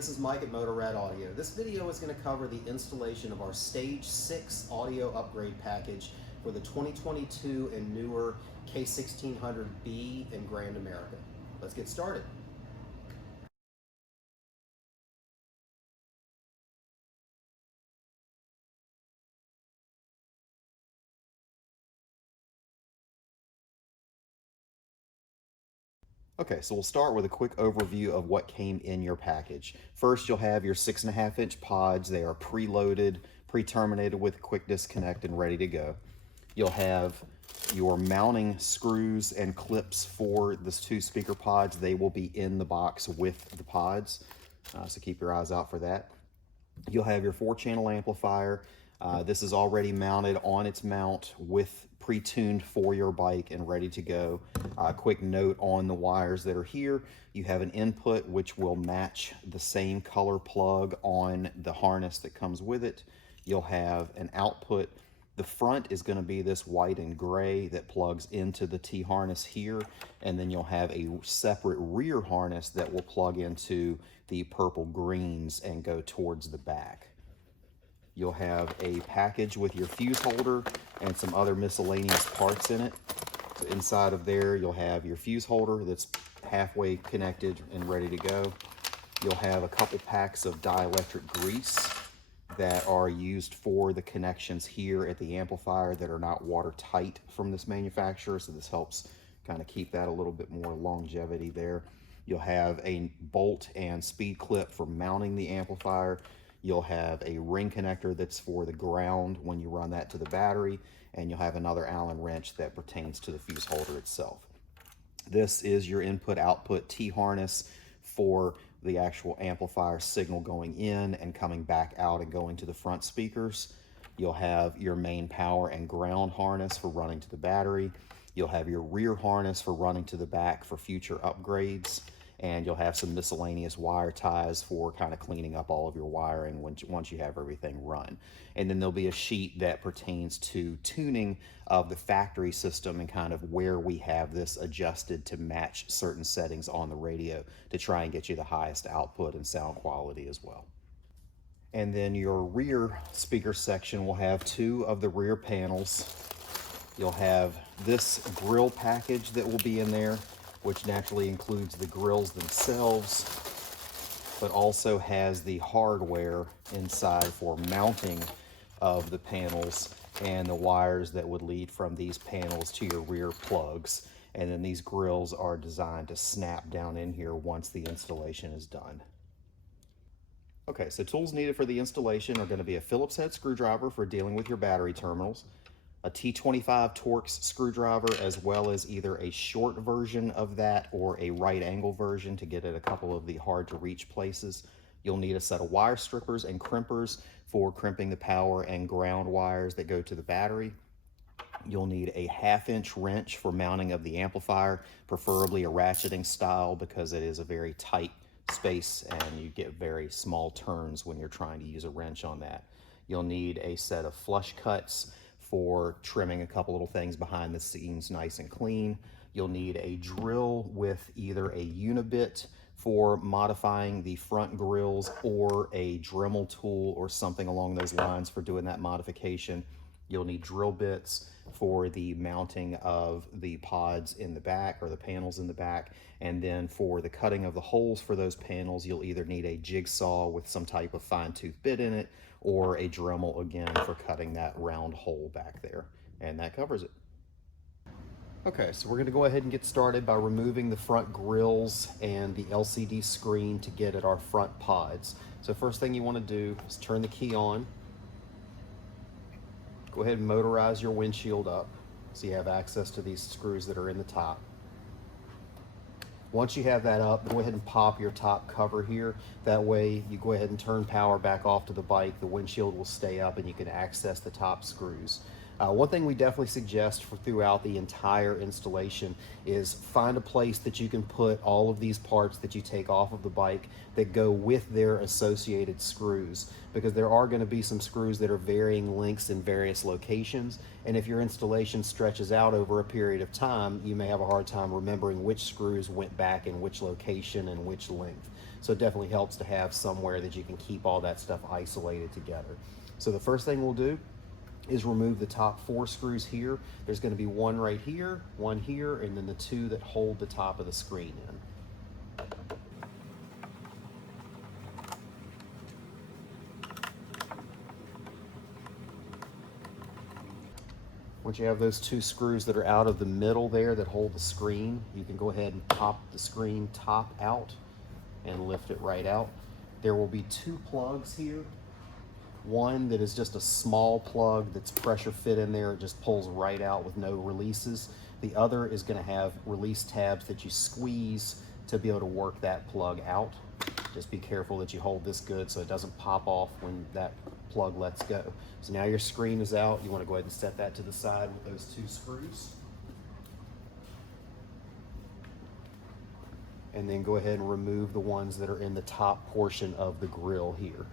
this is Mike at Motorrad Audio. This video is going to cover the installation of our Stage 6 audio upgrade package for the 2022 and newer K1600B in Grand America. Let's get started. Okay, so we'll start with a quick overview of what came in your package. First, you'll have your 6.5-inch pods. They are preloaded, pre-terminated with quick disconnect and ready to go. You'll have your mounting screws and clips for the two speaker pods. They will be in the box with the pods, so keep your eyes out for that. You'll have your 4-channel amplifier. This is already mounted on its mount with pre-tuned for your bike and ready to go. Quick note on the wires that are here. You have an input which will match the same color plug on the harness that comes with it. You'll have an output. The front is going to be this white and gray that plugs into the T-harness here, and then you'll have a separate rear harness that will plug into the purple greens and go towards the back. You'll have a package with your fuse holder and some other miscellaneous parts in it. So inside of there, you'll have your fuse holder that's halfway connected and ready to go. You'll have a couple packs of dielectric grease that are used for the connections here at the amplifier that are not watertight from this manufacturer, so this helps kind of keep that a little bit more longevity there. You'll have a bolt and speed clip for mounting the amplifier. You'll have a ring connector that's for the ground when you run that to the battery, and you'll have another Allen wrench that pertains to the fuse holder itself. This is your input-output T-harness for the actual amplifier signal going in and coming back out and going to the front speakers. You'll have your main power and ground harness for running to the battery. You'll have your rear harness for running to the back for future upgrades. And you'll have some miscellaneous wire ties for kind of cleaning up all of your wiring once you have everything run. And then there'll be a sheet that pertains to tuning of the factory system and kind of where we have this adjusted to match certain settings on the radio to try and get you the highest output and sound quality as well. And then your rear speaker section will have 2 of the rear panels. You'll have this grill package that will be in there, which naturally includes the grills themselves, but also has the hardware inside for mounting of the panels and the wires that would lead from these panels to your rear plugs. And then these grills are designed to snap down in here once the installation is done. Okay, so tools needed for the installation are going to be a Phillips head screwdriver for dealing with your battery terminals, a T25 Torx screwdriver, as well as either a short version of that or a right angle version to get at a couple of the hard to reach places. You'll need a set of wire strippers and crimpers for crimping the power and ground wires that go to the battery. You'll need a 1/2-inch wrench for mounting of the amplifier, preferably a ratcheting style because it is a very tight space and you get very small turns when you're trying to use a wrench on that. You'll need a set of flush cuts for trimming a couple little things behind the scenes nice and clean. You'll need a drill with either a unibit for modifying the front grills or a Dremel tool or something along those lines for doing that modification. You'll need drill bits for the mounting of the pods in the back or the panels in the back. And then for the cutting of the holes for those panels, you'll either need a jigsaw with some type of fine tooth bit in it or a Dremel again for cutting that round hole back there. And that covers it. Okay, so we're going to go ahead and get started by removing the front grills and the LCD screen to get at our front pods. So first thing you want to do is turn the key on. Go ahead and motorize your windshield up so you have access to these screws that are in the top. Once you have that up, go ahead and pop your top cover here. That way you go ahead and turn power back off to the bike. The windshield will stay up and you can access the top screws. One thing we definitely suggest for throughout the entire installation is find a place that you can put all of these parts that you take off of the bike that go with their associated screws, because there are going to be some screws that are varying lengths in various locations, and if your installation stretches out over a period of time, you may have a hard time remembering which screws went back in which location and which length. So it definitely helps to have somewhere that you can keep all that stuff isolated together. So the first thing we'll do is remove the top 4 screws here. There's going to be one right here, one here, and then the 2 that hold the top of the screen in. Once you have those 2 screws that are out of the middle there that hold the screen, you can go ahead and pop the screen top out and lift it right out. There will be 2 plugs here. One that is just a small plug that's pressure fit in there. It just pulls right out with no releases. The other is going to have release tabs that you squeeze to be able to work that plug out. Just be careful that you hold this good so it doesn't pop off when that plug lets go. So now your screen is out. You want to go ahead and set that to the side with those 2 screws. And then go ahead and remove the ones that are in the top portion of the grill here.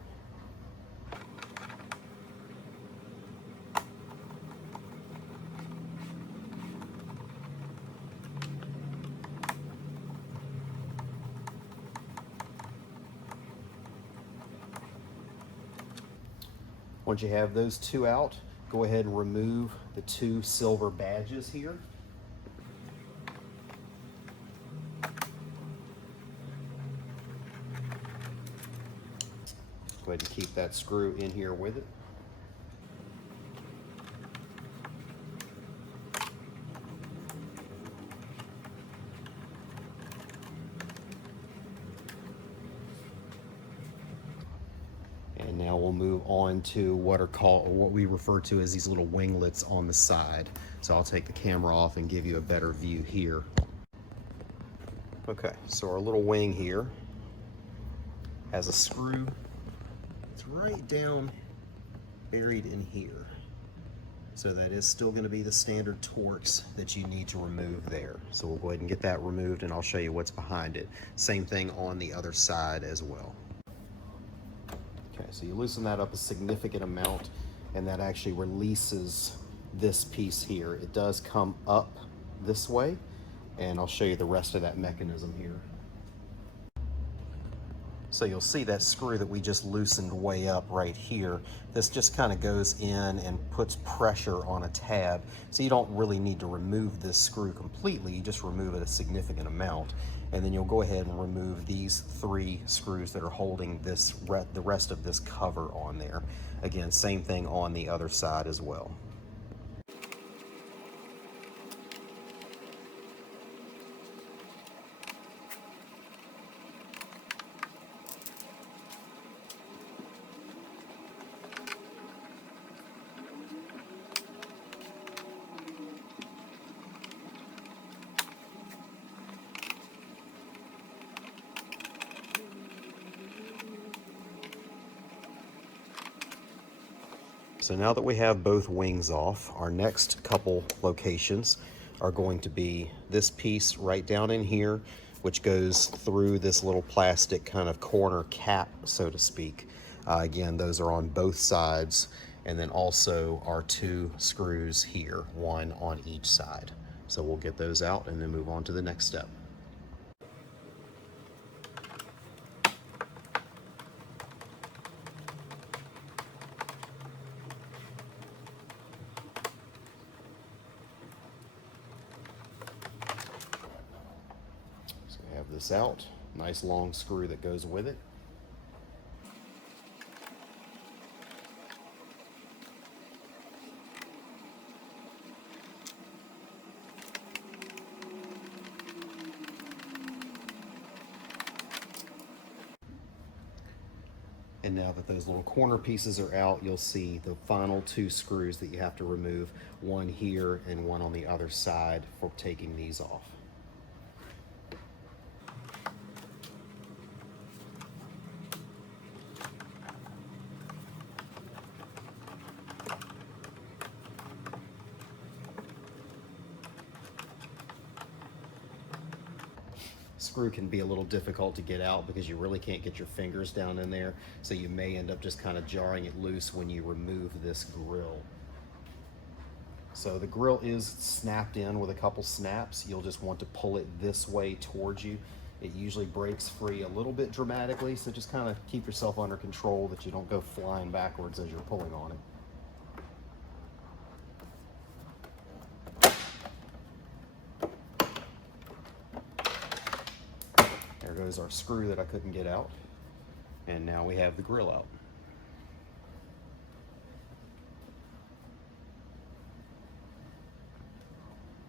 Once you have those 2 out, go ahead and remove the 2 silver badges here. Go ahead and keep that screw in here with it. And now we'll move on to what we refer to as these little winglets on the side. So I'll take the camera off and give you a better view here. Okay, so our little wing here has a screw. It's right down buried in here. So that is still going to be the standard Torx that you need to remove there. So we'll go ahead and get that removed and I'll show you what's behind it. Same thing on the other side as well. Okay, so you loosen that up a significant amount and that actually releases this piece here. It does come up this way and I'll show you the rest of that mechanism here. So you'll see that screw that we just loosened way up right here. This just kind of goes in and puts pressure on a tab. So you don't really need to remove this screw completely, you just remove it a significant amount. And then you'll go ahead and remove these 3 screws that are holding this the rest of this cover on there. Again, same thing on the other side as well. So now that we have both wings off, our next couple locations are going to be this piece right down in here, which goes through this little plastic kind of corner cap, so to speak. Again, those are on both sides, and then also our 2 screws here, one on each side. So we'll get those out and then move on to the next step. Have this out, nice long screw that goes with it. And now that those little corner pieces are out, you'll see the final 2 screws that you have to remove, one here and one on the other side for taking these off. screw can be a little difficult to get out because you really can't get your fingers down in there, so you may end up just kind of jarring it loose when you remove this grill. So the grill is snapped in with a couple snaps. You'll just want to pull it this way towards you. It usually breaks free a little bit dramatically, so just kind of keep yourself under control that you don't go flying backwards as you're pulling on it. There goes our screw that I couldn't get out. And now we have the grill out.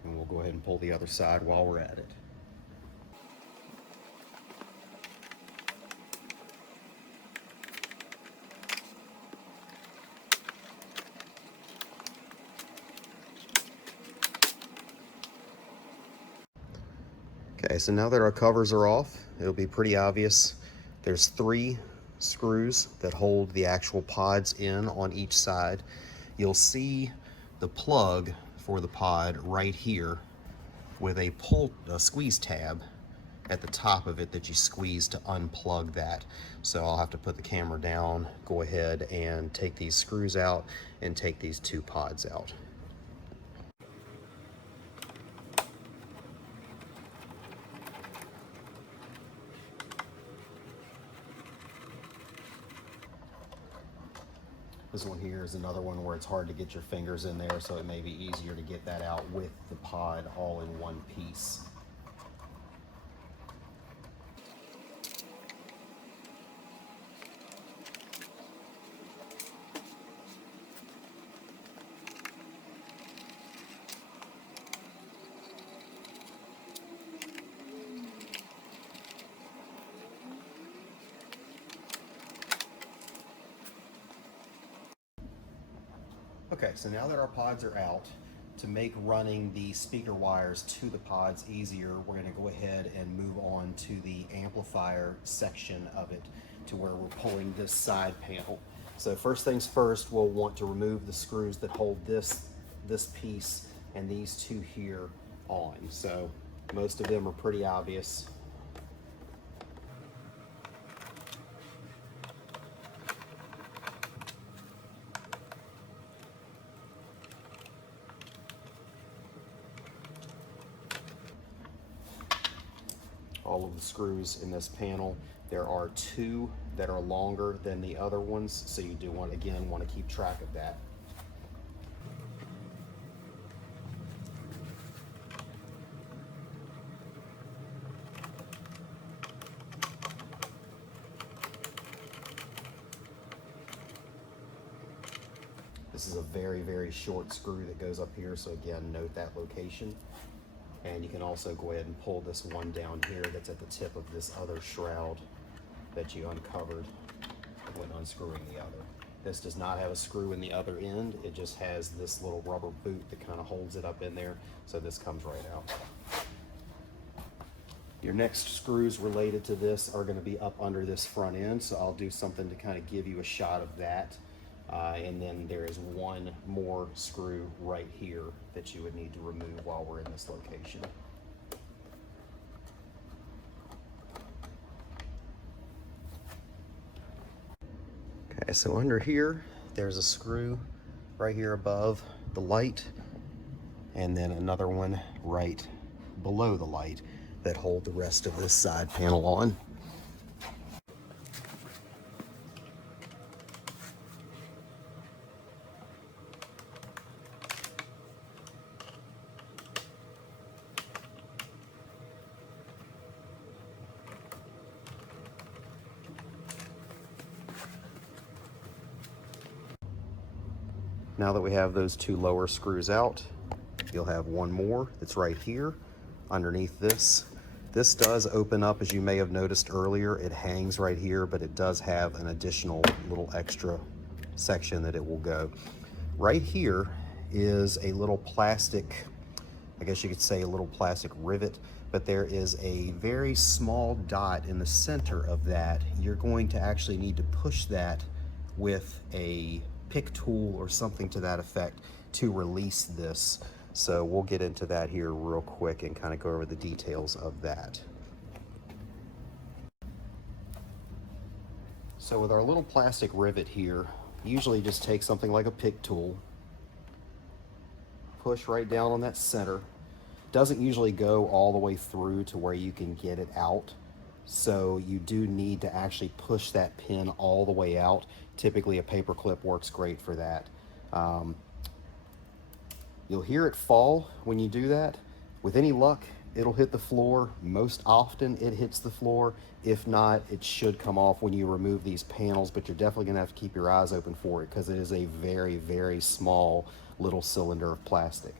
And we'll go ahead and pull the other side while we're at it. Okay, so now that our covers are off, it'll be pretty obvious. There's 3 screws that hold the actual pods in on each side. You'll see the plug for the pod right here with a squeeze tab at the top of it that you squeeze to unplug that. So I'll have to put the camera down, go ahead and take these screws out and take these 2 pods out. This one here is another one where it's hard to get your fingers in there, so it may be easier to get that out with the pod all in one piece. Okay, so now that our pods are out, to make running the speaker wires to the pods easier, we're going to go ahead and move on to the amplifier section of it, to where we're pulling this side panel. So first things first, we'll want to remove the screws that hold this piece and these 2 here on. So most of them are pretty obvious. All of the screws in this panel. There are 2 that are longer than the other ones, so you do want to keep track of that. This is a very, very short screw that goes up here, so again, note that location. And you can also go ahead and pull this one down here that's at the tip of this other shroud that you uncovered when unscrewing the other. This does not have a screw in the other end. It just has this little rubber boot that kind of holds it up in there, so this comes right out. Your next screws related to this are going to be up under this front end, so I'll do something to kind of give you a shot of that. And then there is 1 more screw right here that you would need to remove while we're in this location. Okay, so under here, there's a screw right here above the light, and then another one right below the light that hold the rest of this side panel on. Now that we have those 2 lower screws out, you'll have 1 more that's right here underneath this. This does open up, as you may have noticed earlier. It hangs right here, but it does have an additional little extra section that it will go. Right here is a little plastic, I guess you could say a little plastic rivet, but there is a very small dot in the center of that. You're going to actually need to push that with a pick tool or something to that effect to release this. So we'll get into that here real quick and kind of go over the details of that. So with our little plastic rivet here, usually just take something like a pick tool, push right down on that center. Doesn't usually go all the way through to where you can get it out. So you do need to actually push that pin all the way out. Typically a paper clip works great for that. You'll hear it fall when you do that. With any luck, it'll hit the floor. Most often it hits the floor. If not, it should come off when you remove these panels, but you're definitely gonna have to keep your eyes open for it because it is a very, very small little cylinder of plastic.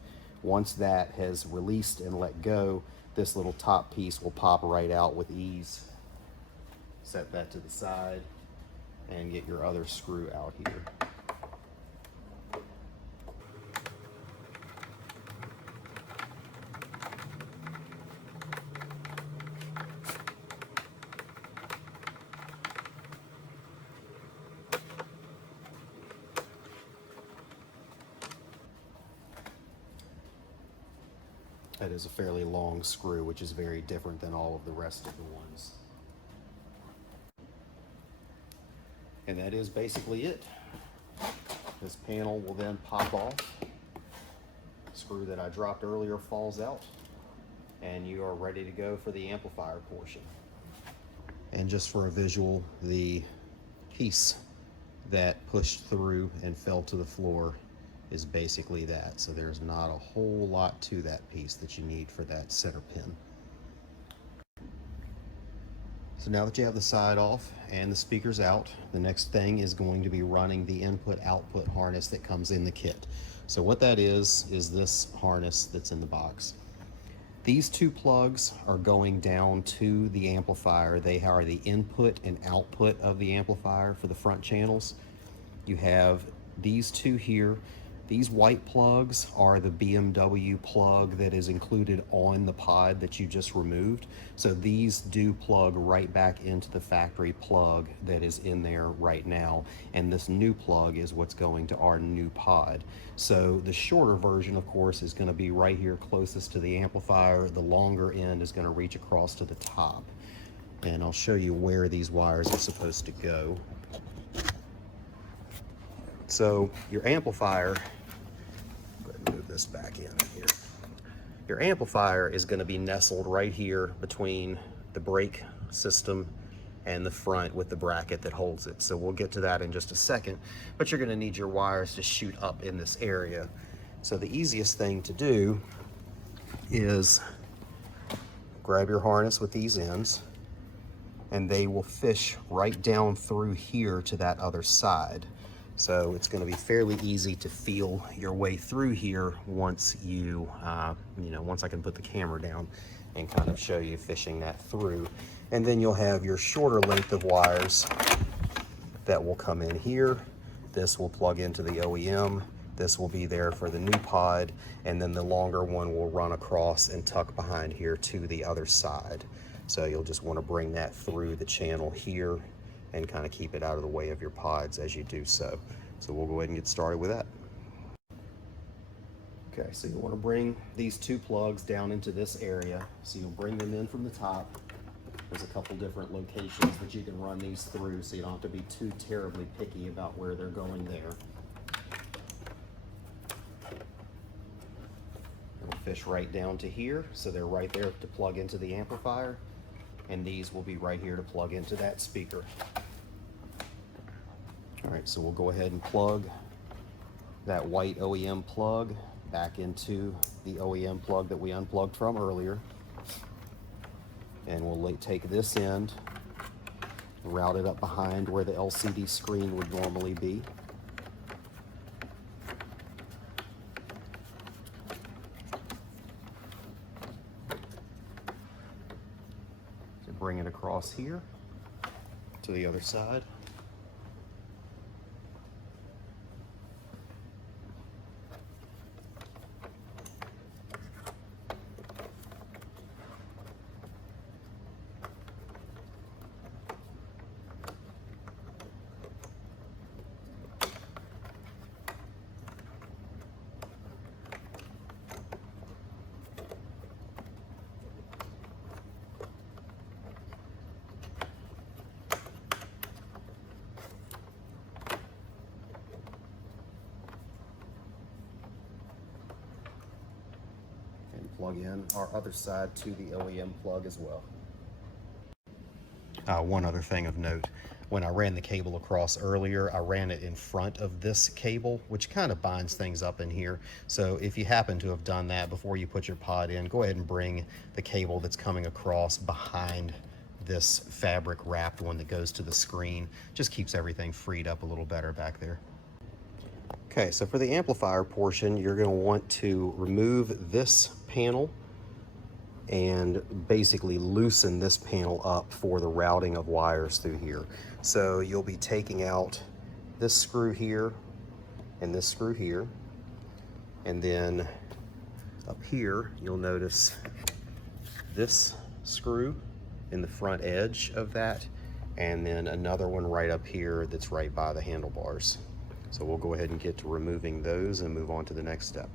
Once that has released and let go, this little top piece will pop right out with ease. Set that to the side and get your other screw out here. That is a fairly long screw, which is very different than all of the rest of the ones. And that is basically it. This panel will then pop off. The screw that I dropped earlier falls out, and you are ready to go for the amplifier portion. And just for a visual, the piece that pushed through and fell to the floor is basically that. So there's not a whole lot to that piece that you need for that center pin. So now that you have the side off and the speakers out, the next thing is going to be running the input-output harness that comes in the kit. So what that is this harness that's in the box. These two plugs are going down to the amplifier. They are the input and output of the amplifier for the front channels. You have these two here. These white plugs are the BMW plug that is included on the pod that you just removed. So these do plug right back into the factory plug that is in there right now. And this new plug is what's going to our new pod. So the shorter version, of course, is going to be right here closest to the amplifier. The longer end is going to reach across to the top. And I'll show you where these wires are supposed to go. So your amplifier, move this back in here. Your amplifier is going to be nestled right here between the brake system and the front with the bracket that holds it. So we'll get to that in just a second, but you're going to need your wires to shoot up in this area. So the easiest thing to do is grab your harness with these ends, and they will fish right down through here to that other side. So it's going to be fairly easy to feel your way through here once once I can put the camera down and kind of show you fishing that through. And then you'll have your shorter length of wires that will come in here. This will plug into the OEM. This will be there for the new pod. And then the longer one will run across and tuck behind here to the other side. So you'll just want to bring that through the channel here and kind of keep it out of the way of your pods as you do so. So we'll go ahead and get started with that. Okay, so you want to bring these two plugs down into this area. So you'll bring them in from the top. There's a couple different locations that you can run these through, so you don't have to be too terribly picky about where they're going there. It'll fish right down to here, so they're right there to plug into the amplifier. And these will be right here to plug into that speaker. All right, so we'll go ahead and plug that white OEM plug back into the OEM plug that we unplugged from earlier. And we'll take this end, route it up behind where the LCD screen would normally be. Bring it across here to the other side. plug in our other side to the OEM plug as well. One other thing of note, when I ran the cable across earlier, I ran it in front of this cable, which kind of binds things up in here. So if you happen to have done that before you put your pod in, go ahead and bring the cable that's coming across behind this fabric wrapped one that goes to the screen. Just keeps everything freed up a little better back there. Okay, so for the amplifier portion, you're going to want to remove this panel and basically loosen this panel up for the routing of wires through here. So you'll be taking out this screw here and this screw here, and then up here you'll notice this screw in the front edge of that, and then another one right up here that's right by the handlebars. So we'll go ahead and get to removing those and move on to the next step.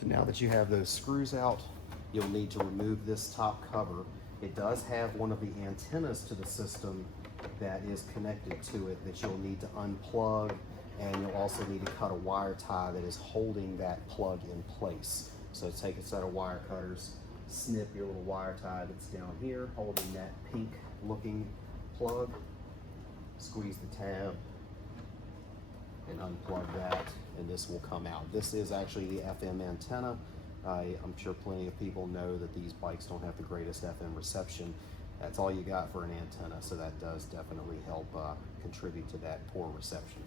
So now that you have those screws out, you'll need to remove this top cover. It does have one of the antennas to the system that is connected to it that you'll need to unplug, and you'll also need to cut a wire tie that is holding that plug in place. So take a set of wire cutters, snip your little wire tie that's down here holding that pink looking plug, squeeze the tab and unplug that, and this will come out. This is actually the FM antenna. I'm sure plenty of people know that these bikes don't have the greatest FM reception. That's all you got for an antenna, so that does definitely help contribute to that poor reception.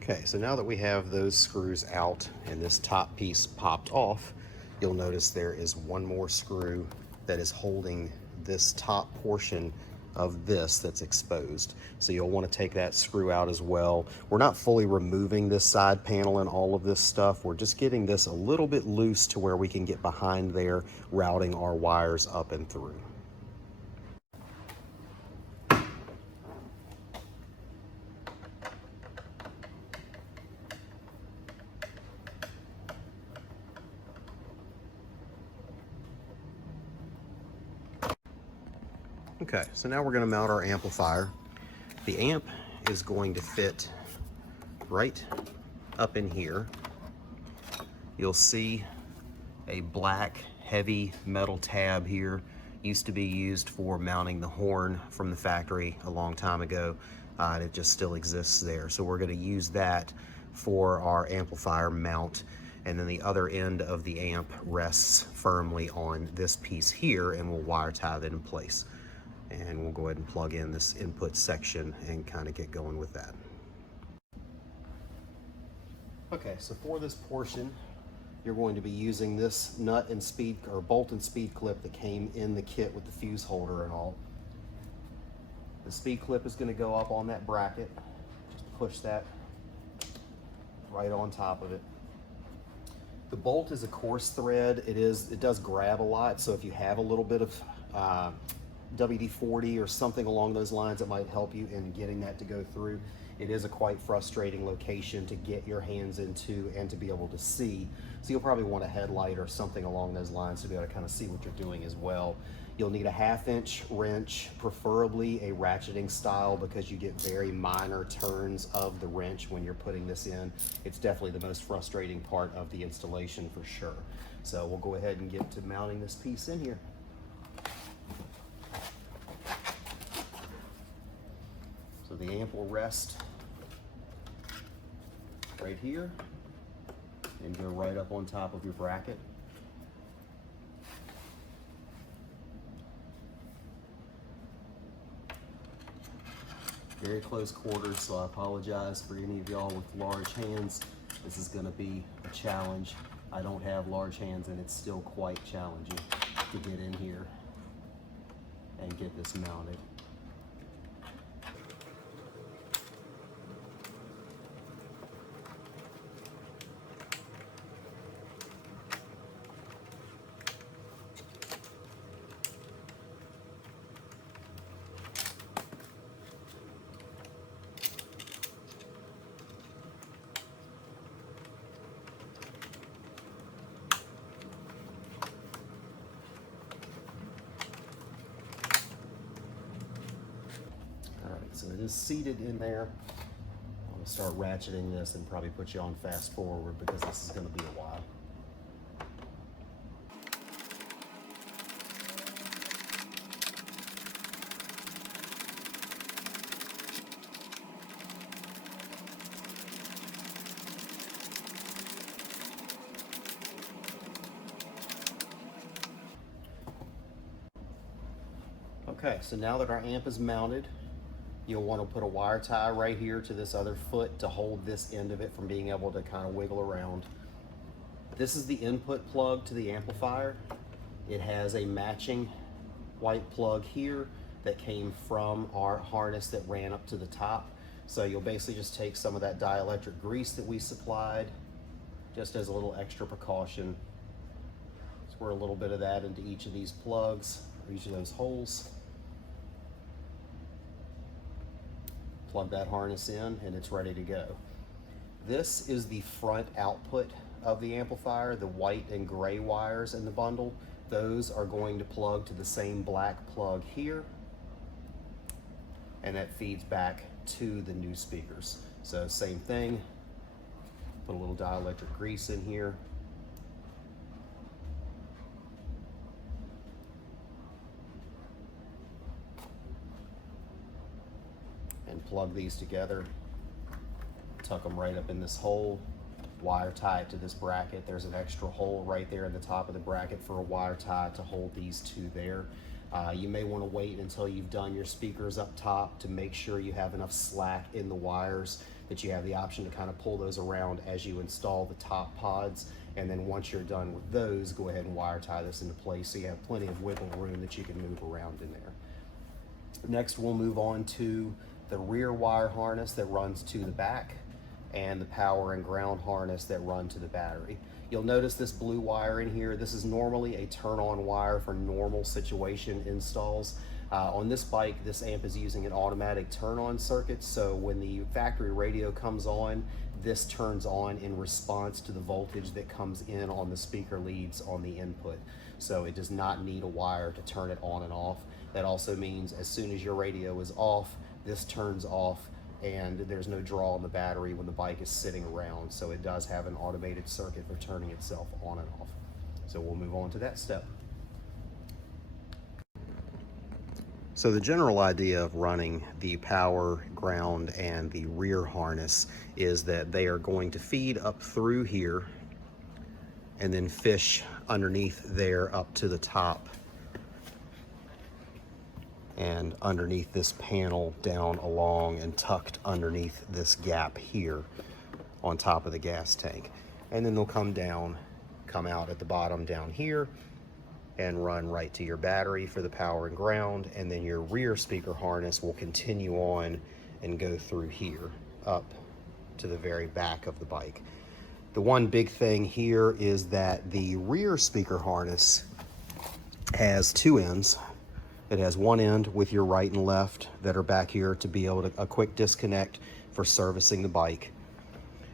Okay, so now that we have those screws out and this top piece popped off, you'll notice there is one more screw that is holding this top portion of this that's exposed. So you'll want to take that screw out as well. We're not fully removing this side panel and all of this stuff. We're just getting this a little bit loose to where we can get behind there, routing our wires up and through. Okay, so now we're going to mount our amplifier. The amp is going to fit right up in here. You'll see a black heavy metal tab here. Used to be used for mounting the horn from the factory a long time ago, and it just still exists there. So we're going to use that for our amplifier mount, and then the other end of the amp rests firmly on this piece here, and we'll wire tie that in place. And we'll go ahead and plug in this input section and kind of get going with that. Okay, so for this portion, you're going to be using this nut and speed, or bolt and speed clip that came in the kit with the fuse holder and all. The speed clip is going to go up on that bracket. Just push that right on top of it. The bolt is a coarse thread. It does grab a lot, so if you have a little bit of WD-40 or something along those lines that might help you in getting that to go through. It is a quite frustrating location to get your hands into and to be able to see. So you'll probably want a headlight or something along those lines to be able to kind of see what you're doing as well. You'll need a 1/2-inch wrench, preferably a ratcheting style, because you get very minor turns of the wrench when you're putting this in. It's definitely the most frustrating part of the installation for sure. So we'll go ahead and get to mounting this piece in here. So the amp will rest right here and go right up on top of your bracket. Very close quarters, so I apologize for any of y'all with large hands. This is going to be a challenge. I don't have large hands, and it's still quite challenging to get in here and get this mounted. it is seated in there. I'm going to start ratcheting this and probably put you on fast forward because this is going to be a while. Okay, so now that our amp is mounted, you'll want to put a wire tie right here to this other foot to hold this end of it from being able to kind of wiggle around. This is the input plug to the amplifier. It has a matching white plug here that came from our harness that ran up to the top. So you'll basically just take some of that dielectric grease that we supplied, just as a little extra precaution. Squirt a little bit of that into each of these plugs, or each of those holes. Plug that harness in and it's ready to go. This is the front output of the amplifier. The white and gray wires in the bundle, those are going to plug to the same black plug here, and that feeds back to the new speakers. So same thing, put a little dielectric grease in here. And plug these together, tuck them right up in this hole, wire tie it to this bracket. There's an extra hole right there in the top of the bracket for a wire tie to hold these two there. You may want to wait until you've done your speakers up top to make sure you have enough slack in the wires that you have the option to kind of pull those around as you install the top pods. And then once you're done with those, go ahead and wire tie this into place so you have plenty of wiggle room that you can move around in there. Next, we'll move on to the rear wire harness that runs to the back and the power and ground harness that run to the battery. You'll notice this blue wire in here. This is normally a turn-on wire for normal situation installs. On this bike, this amp is using an automatic turn-on circuit, so when the factory radio comes on, this turns on in response to the voltage that comes in on the speaker leads on the input. So it does not need a wire to turn it on and off. That also means as soon as your radio is off, this turns off and there's no draw on the battery when the bike is sitting around. So it does have an automated circuit for turning itself on and off. So we'll move on to that step. So the general idea of running the power, ground, and the rear harness is that they are going to feed up through here and then fish underneath there up to the top and underneath this panel down along and tucked underneath this gap here on top of the gas tank. And then they'll come down, come out at the bottom down here and run right to your battery for the power and ground. And then your rear speaker harness will continue on and go through here up to the very back of the bike. The one big thing here is that the rear speaker harness has two ends. It has one end with your right and left that are back here to be able to a quick disconnect for servicing the bike.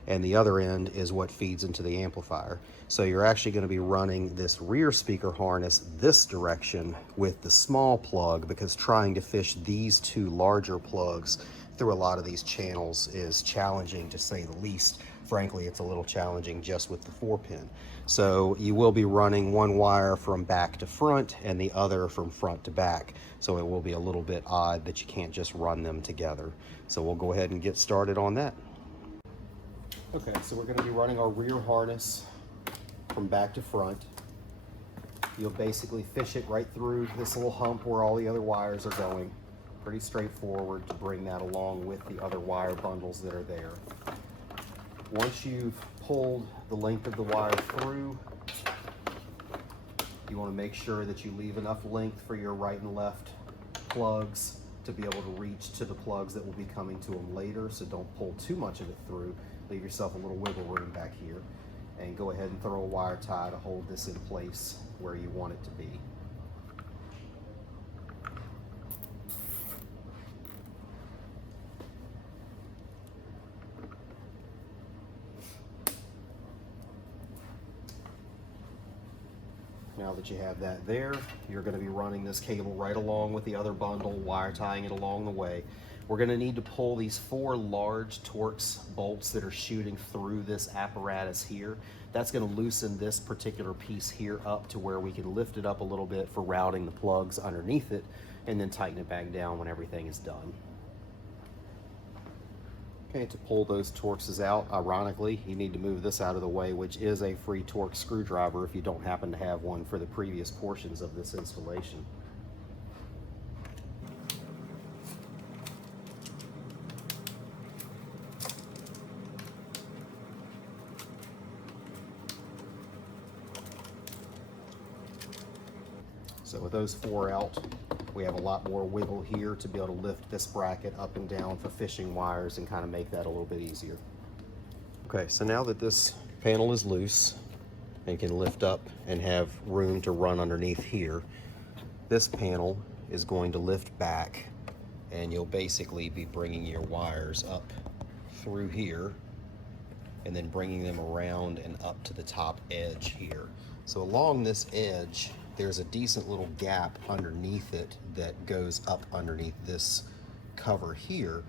And the other end is what feeds into the amplifier. So you're actually going to be running this rear speaker harness this direction with the small plug, because trying to fish these two larger plugs through a lot of these channels is challenging, to say the least. Frankly, it's a little challenging just with the 4-pin. So you will be running one wire from back to front and the other from front to back. So it will be a little bit odd that you can't just run them together. So we'll go ahead and get started on that. Okay, so we're going to be running our rear harness from back to front. You'll basically fish it right through this little hump where all the other wires are going. Pretty straightforward to bring that along with the other wire bundles that are there. Once you've pulled the length of the wire through, you want to make sure that you leave enough length for your right and left plugs to be able to reach to the plugs that will be coming to them later. So don't pull too much of it through. Leave yourself a little wiggle room back here, and go ahead and throw a wire tie to hold this in place where you want it to be. Now that you have that there, you're going to be running this cable right along with the other bundle, wire tying it along the way. We're going to need to pull these 4 large Torx bolts that are shooting through this apparatus here. That's going to loosen this particular piece here up to where we can lift it up a little bit for routing the plugs underneath it, and then tighten it back down when everything is done. Okay, to pull those Torxes out, ironically, you need to move this out of the way, which is a free Torx screwdriver if you don't happen to have one for the previous portions of this installation. So with those 4 out, we have a lot more wiggle here to be able to lift this bracket up and down for fishing wires and kind of make that a little bit easier. Okay, so now that this panel is loose and can lift up and have room to run underneath here, this panel is going to lift back, and you'll basically be bringing your wires up through here and then bringing them around and up to the top edge here. So along this edge, there's a decent little gap underneath it that goes up underneath this cover here.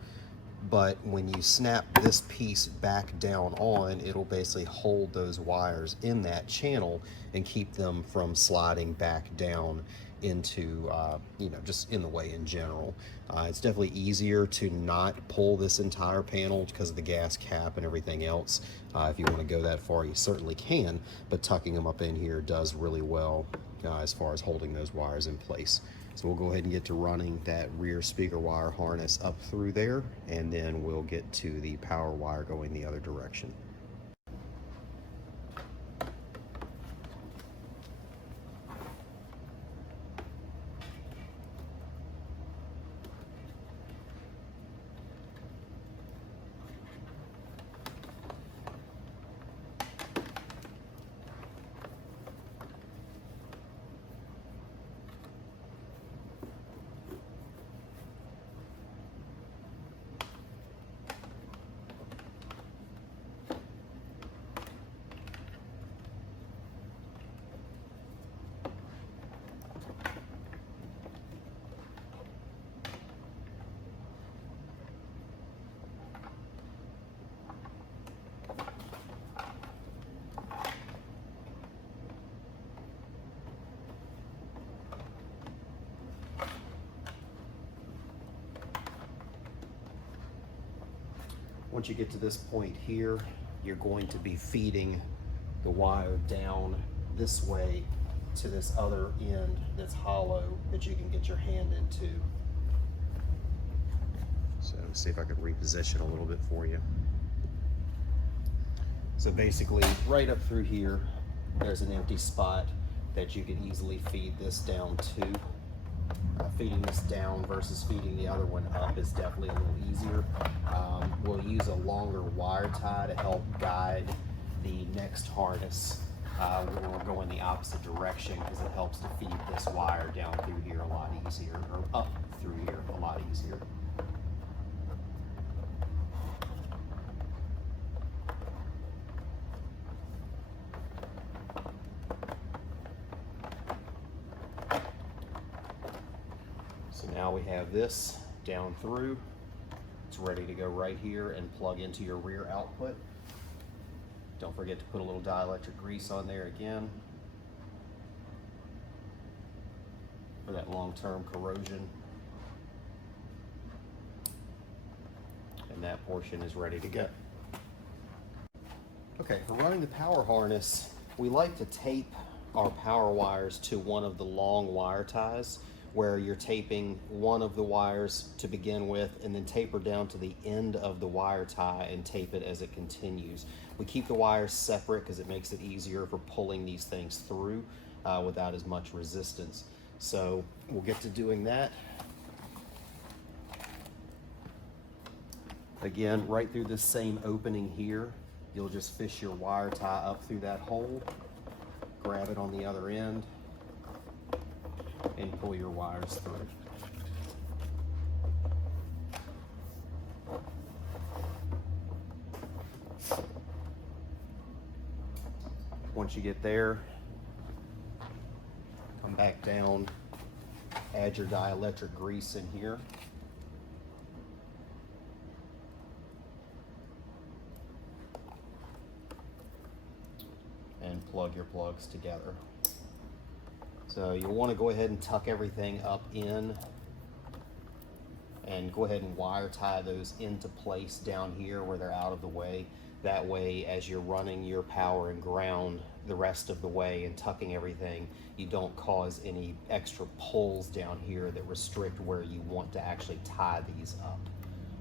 But when you snap this piece back down on, it'll basically hold those wires in that channel and keep them from sliding back down into, you know, just in the way in general. It's definitely easier to not pull this entire panel because of the gas cap and everything else. If you want to go that far, you certainly can, but tucking them up in here does really well as far as holding those wires in place. So we'll go ahead and get to running that rear speaker wire harness up through there, and then we'll get to the power wire going the other direction. Once you get to this point here, you're going to be feeding the wire down this way to this other end that's hollow that you can get your hand into. So let's see if I can reposition a little bit for you. So basically, right up through here, there's an empty spot that you can easily feed this down to. Feeding this down versus feeding the other one up is definitely a little easier. We'll use a longer wire tie to help guide the next harness when we're going the opposite direction, because it helps to feed this wire down through here a lot easier, or up through here a lot easier. So now we have this down through. It's ready to go right here and plug into your rear output. Don't forget to put a little dielectric grease on there again for that long-term corrosion. And that portion is ready to go. Okay, for running the power harness, we like to tape our power wires to one of the long wire ties, where you're taping one of the wires to begin with and then taper down to the end of the wire tie and tape it as it continues. We keep the wires separate because it makes it easier for pulling these things through without as much resistance. So we'll get to doing that. Again, right through this same opening here, you'll just fish your wire tie up through that hole, grab it on the other end, and pull your wires through. Once you get there, come back down, add your dielectric grease in here. plug your plugs together. So you'll want to go ahead and tuck everything up in and go ahead and wire tie those into place down here where they're out of the way. That way, as you're running your power and ground the rest of the way and tucking everything, you don't cause any extra pulls down here that restrict where you want to actually tie these up.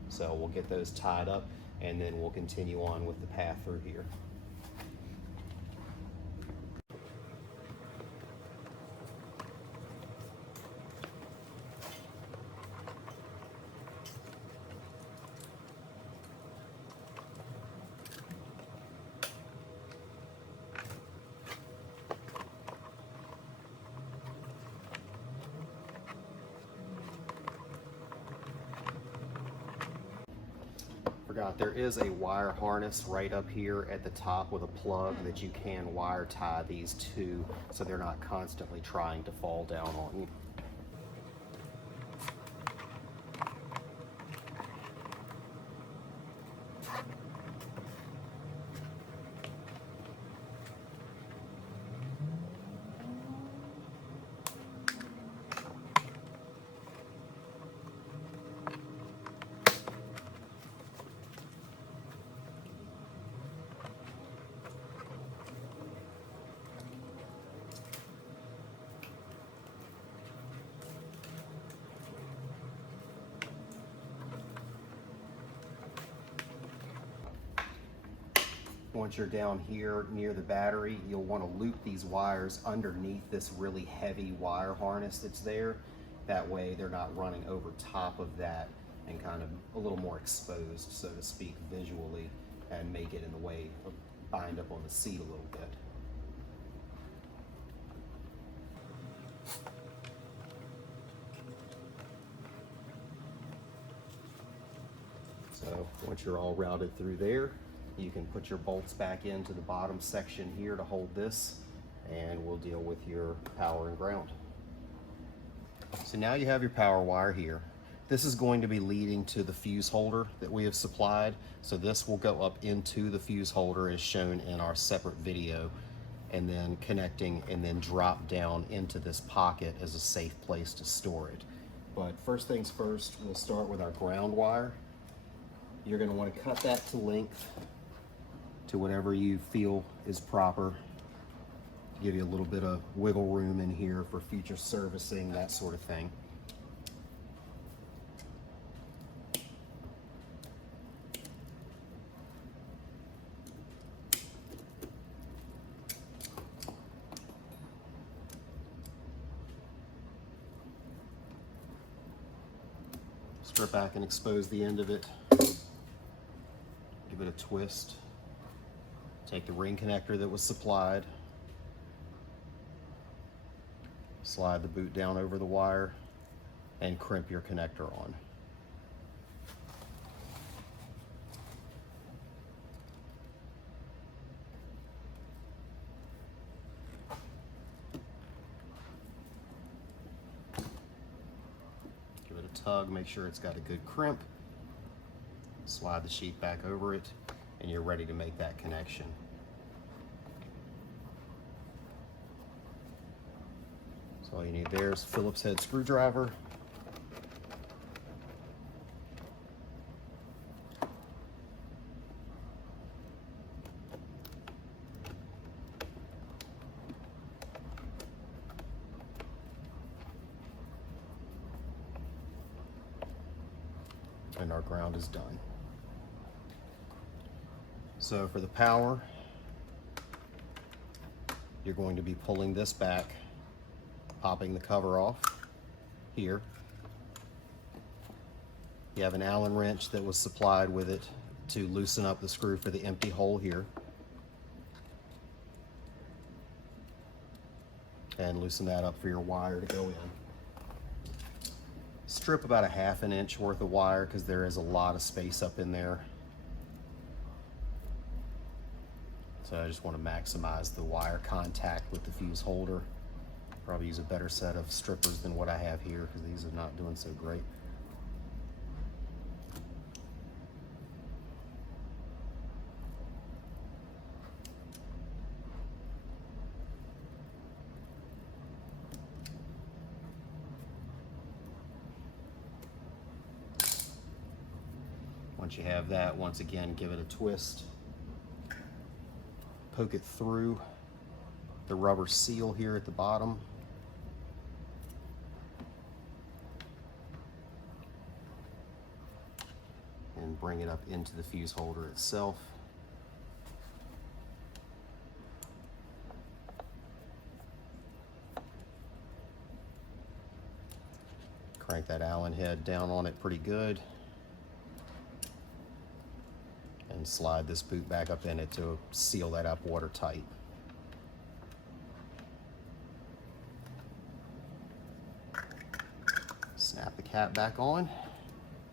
So we'll get those tied up and then we'll continue on with the path through here. Forgot, there is a wire harness right up here at the top with a plug that you can wire tie these to so they're not constantly trying to fall down on you. Once you're down here near the battery, you'll want to loop these wires underneath this really heavy wire harness that's there. That way they're not running over top of that and kind of a little more exposed, so to speak, visually, and make it in the way of bind up on the seat a little bit. So once you're all routed through there, you can put your bolts back into the bottom section here to hold this, and we'll deal with your power and ground. So now you have your power wire here. This is going to be leading to the fuse holder that we have supplied. So this will go up into the fuse holder as shown in our separate video, and then connecting and then drop down into this pocket as a safe place to store it. But first things first, we'll start with our ground wire. You're going to want to cut that to length to whatever you feel is proper. Give you a little bit of wiggle room in here for future servicing, that sort of thing. Strip back and expose the end of it. Give it a twist. Take the ring connector that was supplied, slide the boot down over the wire, and crimp your connector on. Give it a tug, make sure it's got a good crimp. Slide the sheet back over it, and you're ready to make that connection. So all you need there is a Phillips head screwdriver. And our ground is done. So for the power, you're going to be pulling this back, popping the cover off here. You have an Allen wrench that was supplied with it to loosen up the screw for the empty hole here. And loosen that up for your wire to go in. Strip about a 1/2 inch worth of wire because there is a lot of space up in there. So I just want to maximize the wire contact with the fuse holder. Probably use a better set of strippers than what I have here because these are not doing so great. Once you have that, once again, give it a twist. Poke it through the rubber seal here at the bottom. And bring it up into the fuse holder itself. Crank that Allen head down on it pretty good. And slide this boot back up in it to seal that up watertight. Snap the cap back on,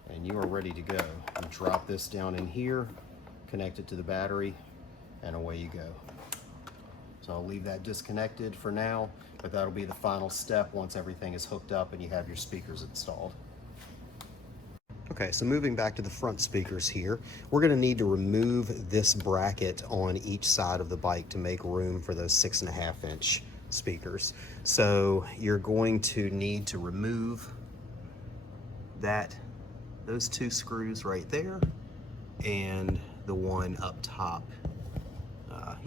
and you are ready to go. You drop this down in here, connect it to the battery, and away you go. So I'll leave that disconnected for now, but that'll be the final step once everything is hooked up and you have your speakers installed. Okay, so moving back to the front speakers here, we're going to need to remove this bracket on each side of the bike to make room for those 6.5-inch speakers. So you're going to need to remove those two screws right there and the one up top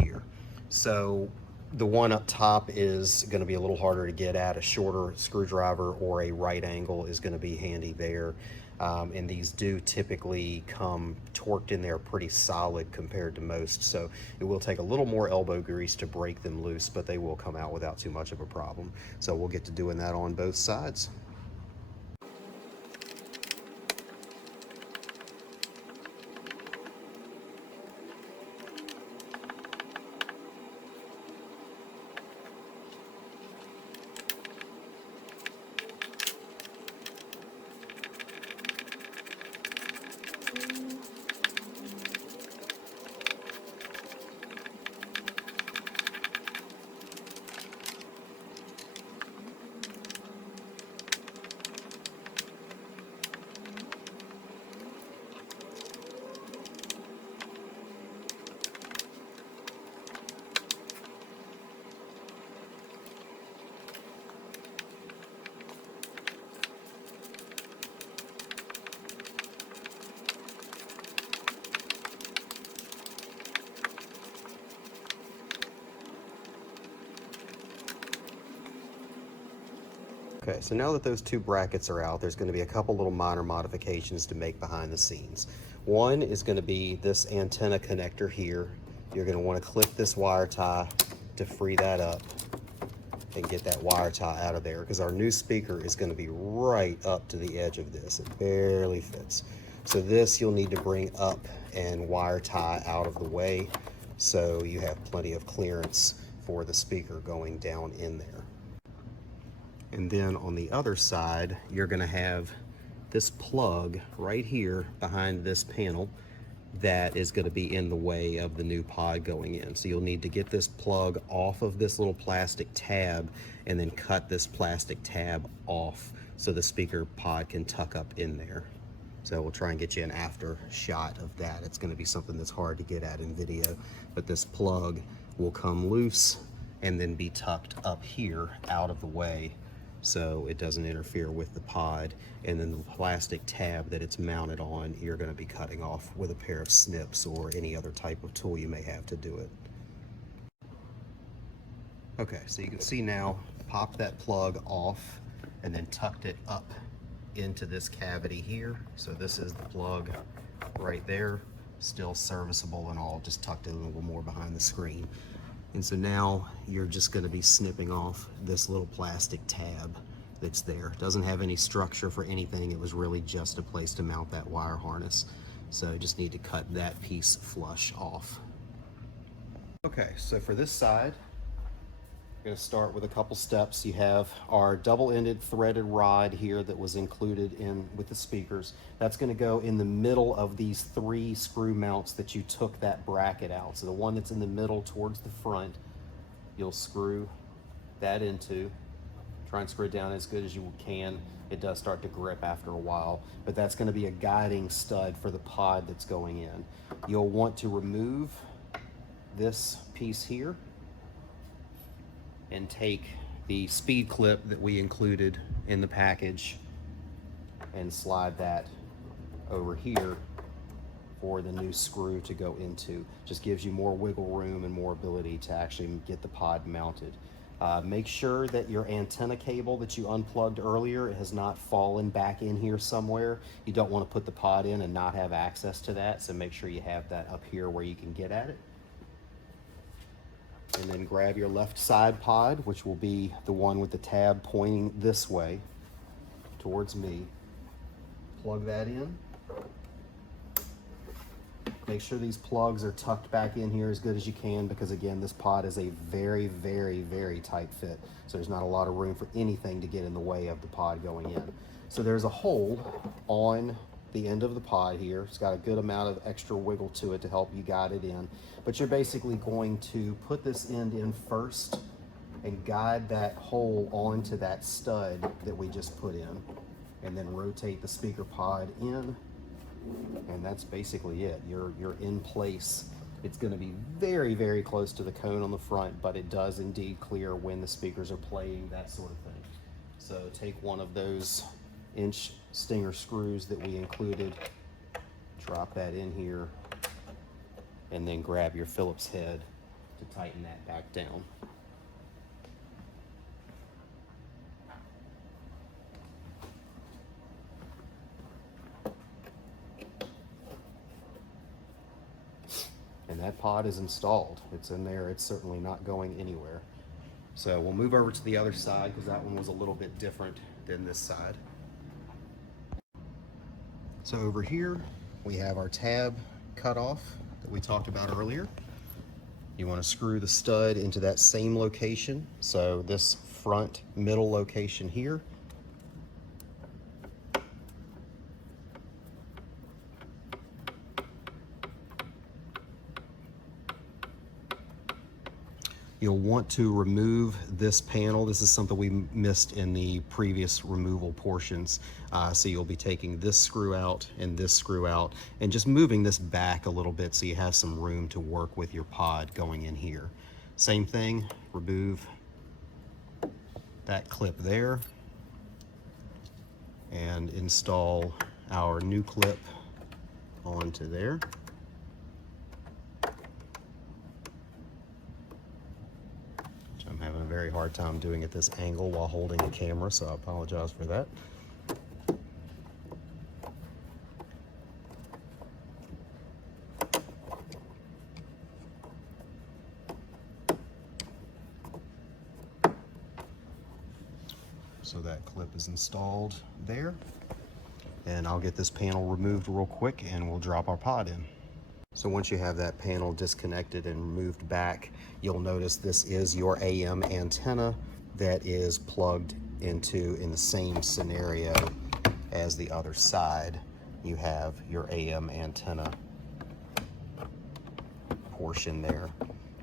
here. So the one up top is going to be a little harder to get at. A shorter screwdriver or a right angle is going to be handy there. And these do typically come torqued in there pretty solid compared to most, so it will take a little more elbow grease to break them loose, but they will come out without too much of a problem. So we'll get to doing that on both sides. Okay, so now that those two brackets are out, there's going to be a couple little minor modifications to make behind the scenes. One is going to be this antenna connector here. You're going to want to clip this wire tie to free that up and get that wire tie out of there, because our new speaker is going to be right up to the edge of this. It barely fits. So this you'll need to bring up and wire tie out of the way so you have plenty of clearance for the speaker going down in there. And then on the other side, you're going to have this plug right here behind this panel that is going to be in the way of the new pod going in. So you'll need to get this plug off of this little plastic tab and then cut this plastic tab off so the speaker pod can tuck up in there. So we'll try and get you an after shot of that. It's going to be something that's hard to get at in video, but this plug will come loose and then be tucked up here out of the way so it doesn't interfere with the pod. And then the plastic tab that it's mounted on, you're going to be cutting off with a pair of snips or any other type of tool you may have to do it. Okay, so you can see now, popped that plug off and then tucked it up into this cavity here. So this is the plug right there, still serviceable and all, just tucked in a little more behind the screen. And so now you're just going to be snipping off this little plastic tab that's there. It doesn't have any structure for anything. It was really just a place to mount that wire harness. So you just need to cut that piece flush off. Okay, so for this side, we're going to start with a couple steps. You have our double-ended threaded rod here that was included in with the speakers. That's going to go in the middle of these three screw mounts that you took that bracket out. So the one that's in the middle towards the front, you'll screw that into. Try and screw it down as good as you can. It does start to grip after a while, but that's going to be a guiding stud for the pod that's going in. You'll want to remove this piece here and take the speed clip that we included in the package and slide that over here for the new screw to go into. Just gives you more wiggle room and more ability to actually get the pod mounted. Make sure that your antenna cable that you unplugged earlier has not fallen back in here somewhere. You don't want to put the pod in and not have access to that, so make sure you have that up here where you can get at it. And then grab your left side pod, which will be the one with the tab pointing this way towards me. Plug that in. Make sure these plugs are tucked back in here as good as you can, because again, this pod is a very, very, very tight fit. So there's not a lot of room for anything to get in the way of the pod going in. So there's a hole on the end of the pod here. It's got a good amount of extra wiggle to it to help you guide it in. But you're basically going to put this end in first and guide that hole onto that stud that we just put in, and then rotate the speaker pod in. And that's basically it. You're in place. It's going to be very, very close to the cone on the front, but it does indeed clear when the speakers are playing, that sort of thing. So take one of those inch stinger screws that we included, drop that in here, and then grab your Phillips head to tighten that back down. And that pod is installed. It's in there. It's certainly not going anywhere. So we'll move over to the other side, because that one was a little bit different than this side. So over here, we have our tab cut off that we talked about earlier. You want to screw the stud into that same location. So this front middle location here. You'll want to remove this panel. This is something we missed in the previous removal portions. So you'll be taking this screw out and this screw out and just moving this back a little bit so you have some room to work with your pod going in here. Same thing, remove that clip there and install our new clip onto there. I'm having a very hard time doing it this angle while holding a camera, so I apologize for that. So that clip is installed there, and I'll get this panel removed real quick and we'll drop our pod in. So once you have that panel disconnected and moved back, you'll notice this is your AM antenna that is plugged into in the same scenario as the other side. You have your AM antenna portion there.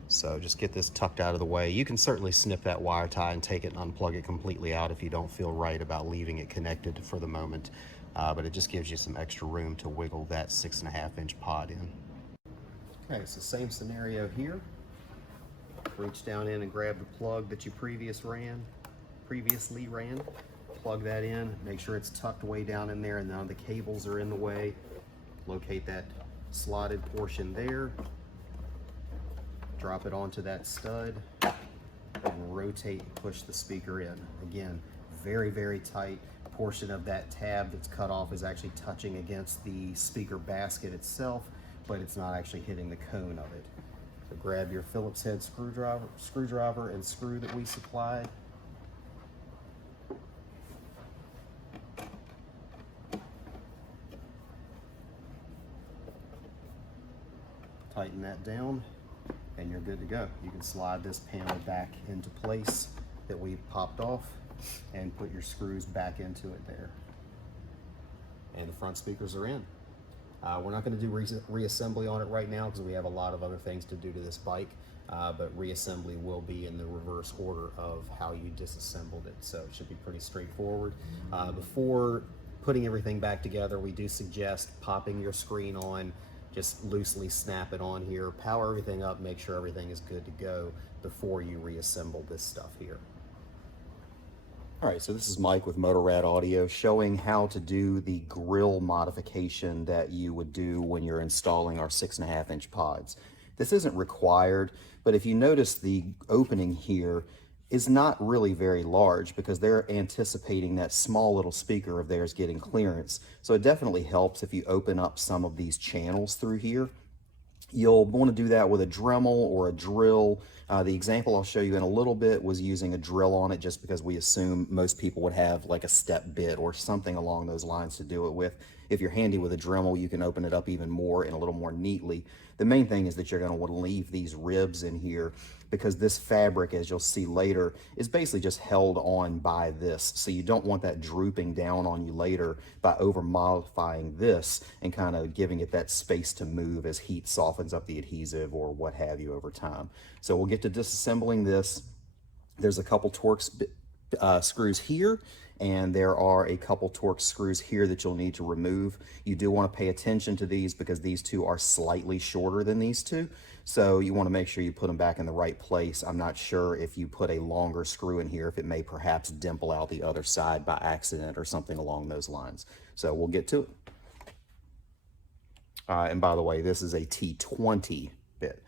So just get this tucked out of the way. You can certainly snip that wire tie and take it and unplug it completely out if you don't feel right about leaving it connected for the moment. But it just gives you some extra room to wiggle that 6.5-inch pod in. Okay, so same scenario here. Reach down in and grab the plug that you previously ran. Plug that in, make sure it's tucked way down in there and none of the cables are in the way. Locate that slotted portion there. Drop it onto that stud and rotate and push the speaker in. Again, very, very tight. Portion of that tab that's cut off is actually touching against the speaker basket itself, but it's not actually hitting the cone of it. So grab your Phillips head screwdriver and screw that we supplied. Tighten that down and you're good to go. You can slide this panel back into place that we popped off and put your screws back into it there. And the front speakers are in. We're not going to do reassembly on it right now because we have a lot of other things to do to this bike, but reassembly will be in the reverse order of how you disassembled it, so it should be pretty straightforward. Before putting everything back together, we do suggest popping your screen on, just loosely snap it on here, power everything up, make sure everything is good to go before you reassemble this stuff here. All right, so this is Mike with Motorrad Audio showing how to do the grille modification that you would do when you're installing our 6.5-inch pods. This isn't required, but if you notice the opening here is not really very large because they're anticipating that small little speaker of theirs getting clearance. So it definitely helps if you open up some of these channels through here. You'll want to do that with a Dremel or a drill. The example I'll show you in a little bit was using a drill on it just because we assume most people would have like a step bit or something along those lines to do it with. If you're handy with a Dremel, you can open it up even more and a little more neatly. The main thing is that you're going to want to leave these ribs in here because this fabric, as you'll see later, is basically just held on by this. So you don't want that drooping down on you later by over modifying this and kind of giving it that space to move as heat softens up the adhesive or what have you over time. So we'll get to disassembling this. There's a couple Torx screws here, and there are a couple Torx screws here that you'll need to remove. You do want to pay attention to these because these two are slightly shorter than these two. So you want to make sure you put them back in the right place. I'm not sure if you put a longer screw in here, if it may perhaps dimple out the other side by accident or something along those lines. So we'll get to it. And by the way, this is a T20 bit.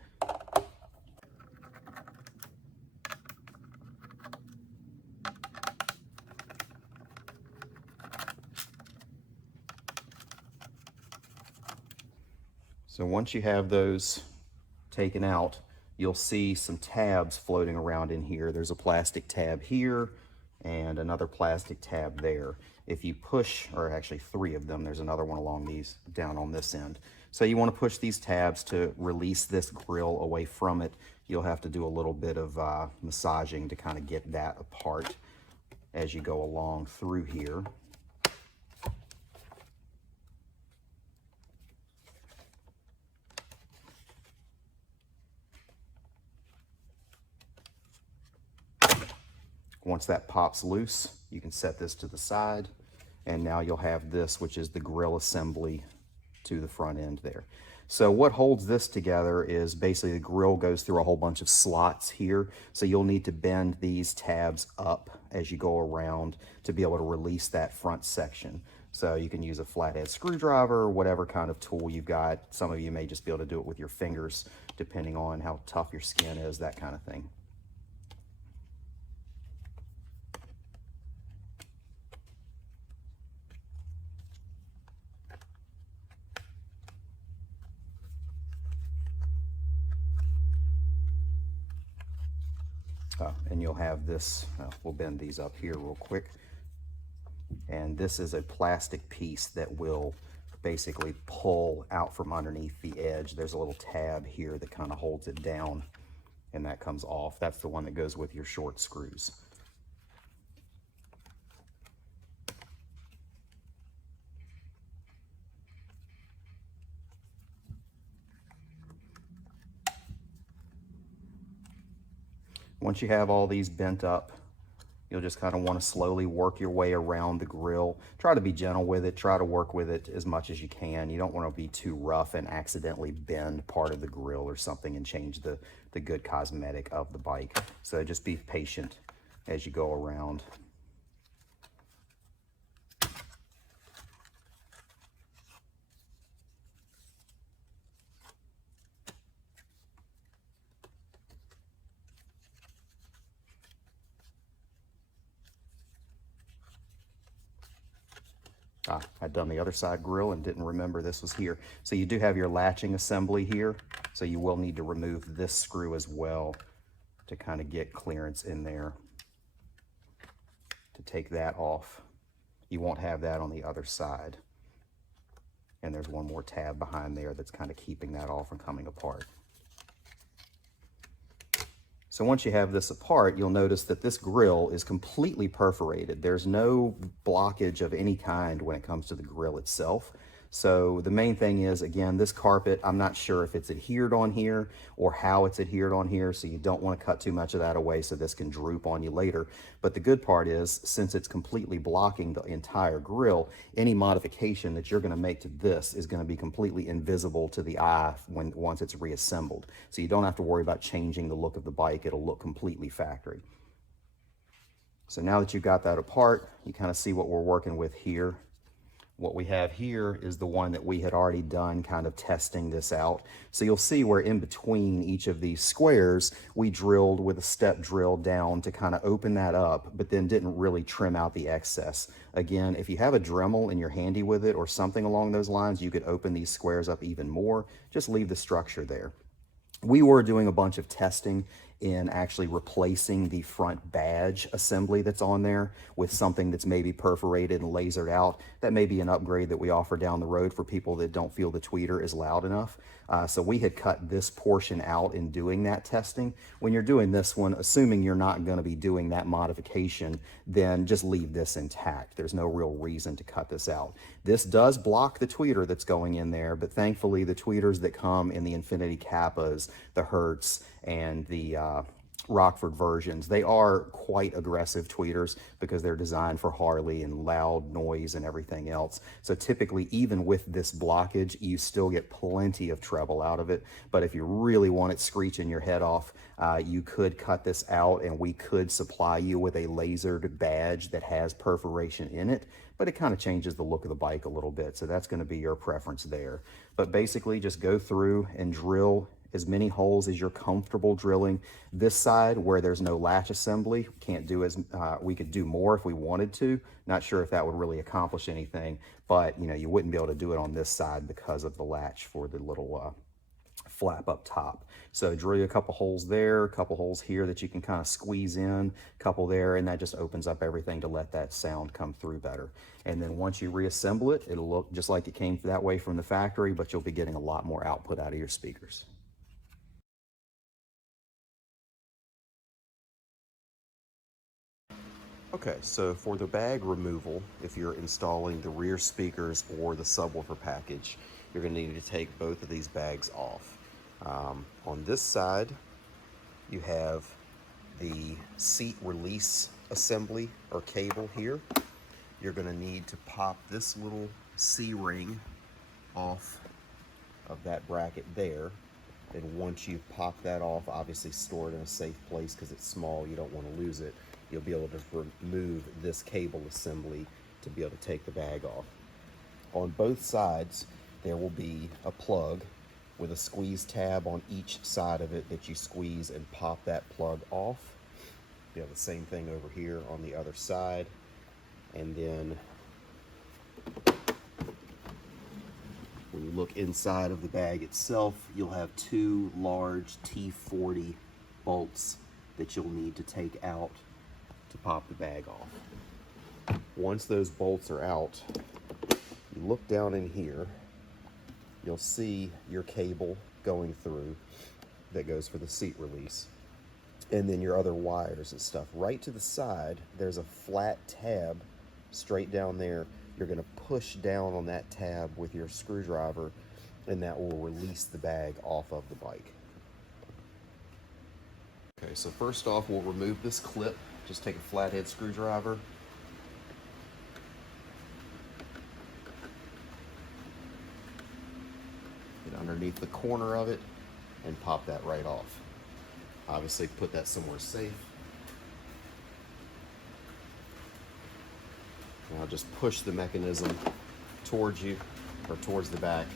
So once you have those taken out, you'll see some tabs floating around in here. There's a plastic tab here and another plastic tab there. If you push, or actually three of them, there's another one along these down on this end. So you want to push these tabs to release this grill away from it. You'll have to do a little bit of massaging to kind of get that apart as you go along through here. Once that pops loose, you can set this to the side, and now you'll have this, which is the grill assembly to the front end there. So what holds this together is basically the grill goes through a whole bunch of slots here, so you'll need to bend these tabs up as you go around to be able to release that front section. So you can use a flathead screwdriver or whatever kind of tool you've got. Some of you may just be able to do it with your fingers, depending on how tough your skin is, that kind of thing. And you'll have this, we'll bend these up here real quick. And this is a plastic piece that will basically pull out from underneath the edge. There's a little tab here that kind of holds it down, and that comes off. That's the one that goes with your short screws. Once you have all these bent up, you'll just kind of want to slowly work your way around the grill. Try to be gentle with it. Try to work with it as much as you can. You don't want to be too rough and accidentally bend part of the grill or something and change the good cosmetic of the bike. So just be patient as you go around. I'd done the other side grill and didn't remember this was here. So you do have your latching assembly here, so you will need to remove this screw as well to kind of get clearance in there to take that off. You won't have that on the other side. And there's one more tab behind there that's kind of keeping that all from coming apart. So once you have this apart, you'll notice that this grill is completely perforated. There's no blockage of any kind when it comes to the grill itself. So the main thing is, again, this carpet, I'm not sure if it's adhered on here or how it's adhered on here, so you don't want to cut too much of that away so this can droop on you later. But the good part is, since it's completely blocking the entire grill, any modification that you're going to make to this is going to be completely invisible to the eye once it's reassembled. So you don't have to worry about changing the look of the bike. It'll look completely factory. So now that you've got that apart, you kind of see what we're working with here. What we have here is the one that we had already done kind of testing this out. So you'll see where in between each of these squares, we drilled with a step drill down to kind of open that up, but then didn't really trim out the excess. Again, if you have a Dremel and you're handy with it or something along those lines, you could open these squares up even more. Just leave the structure there. We were doing a bunch of testing in actually replacing the front badge assembly that's on there with something that's maybe perforated and lasered out. That may be an upgrade that we offer down the road for people that don't feel the tweeter is loud enough. So we had cut this portion out in doing that testing. When you're doing this one, assuming you're not going to be doing that modification, then just leave this intact. There's no real reason to cut this out. This does block the tweeter that's going in there, but thankfully the tweeters that come in the Infinity Kappas, the Hertz, and the Rockford versions, they are quite aggressive tweeters because they're designed for Harley and loud noise and everything else. So typically, even with this blockage, you still get plenty of treble out of it. But if you really want it screeching your head off, you could cut this out and we could supply you with a lasered badge that has perforation in it, but it kind of changes the look of the bike a little bit. So that's going to be your preference there. But basically just go through and drill as many holes as you're comfortable drilling. This side where there's no latch assembly, can't do as we could do more if we wanted to. Not sure if that would really accomplish anything, but you know, you wouldn't be able to do it on this side because of the latch for the little flap up top. So drill you a couple holes there, a couple holes here that you can kind of squeeze in, a couple there, and that just opens up everything to let that sound come through better. And then once you reassemble it, it'll look just like it came that way from the factory, but you'll be getting a lot more output out of your speakers. Okay, so for the bag removal, if you're installing the rear speakers or the subwoofer package, you're going to need to take both of these bags off. On this side, you have the seat release assembly or cable here. You're going to need to pop this little C-ring off of that bracket there. And once you pop that off, obviously store it in a safe place because it's small, you don't want to lose it. You'll be able to remove this cable assembly to be able to take the bag off. On both sides, there will be a plug with a squeeze tab on each side of it that you squeeze and pop that plug off. You have the same thing over here on the other side. And then when you look inside of the bag itself, you'll have two large T40 bolts that you'll need to take out to pop the bag off. Once those bolts are out, you look down in here, you'll see your cable going through that goes for the seat release, and then your other wires and stuff. Right to the side, there's a flat tab straight down there. You're going to push down on that tab with your screwdriver, and that will release the bag off of the bike. Okay, so first off, we'll remove this clip. Just take a flathead screwdriver. Get underneath the corner of it and pop that right off. Obviously, put that somewhere safe. Now just push the mechanism towards you or towards the back.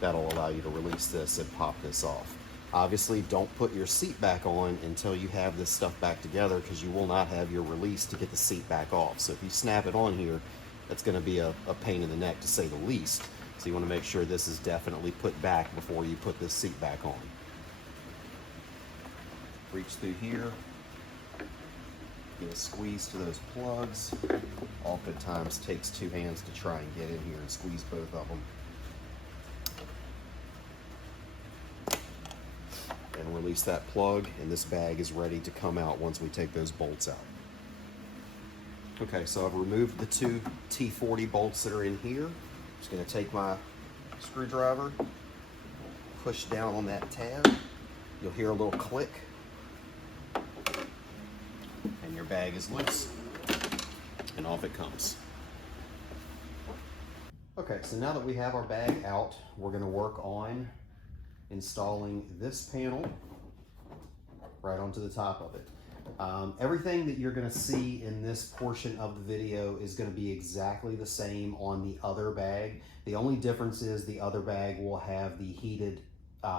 That'll allow you to release this and pop this off. Obviously, don't put your seat back on until you have this stuff back together, because you will not have your release to get the seat back off. So if you snap it on here, that's going to be a pain in the neck, to say the least. So you want to make sure this is definitely put back before you put this seat back on. Reach through here, get a squeeze to those plugs. Oftentimes takes two hands to try and get in here and squeeze both of them. And release that plug, and this bag is ready to come out once we take those bolts out. Okay, so I've removed the two T40 bolts that are in here. Just going to take my screwdriver, push down on that tab. You'll hear a little click, and your bag is loose, and off it comes. Okay, so now that we have our bag out, we're going to work on installing this panel right onto the top of it. Everything that you're going to see in this portion of the video is going to be exactly the same on the other bag. The only difference is the other bag will have the heated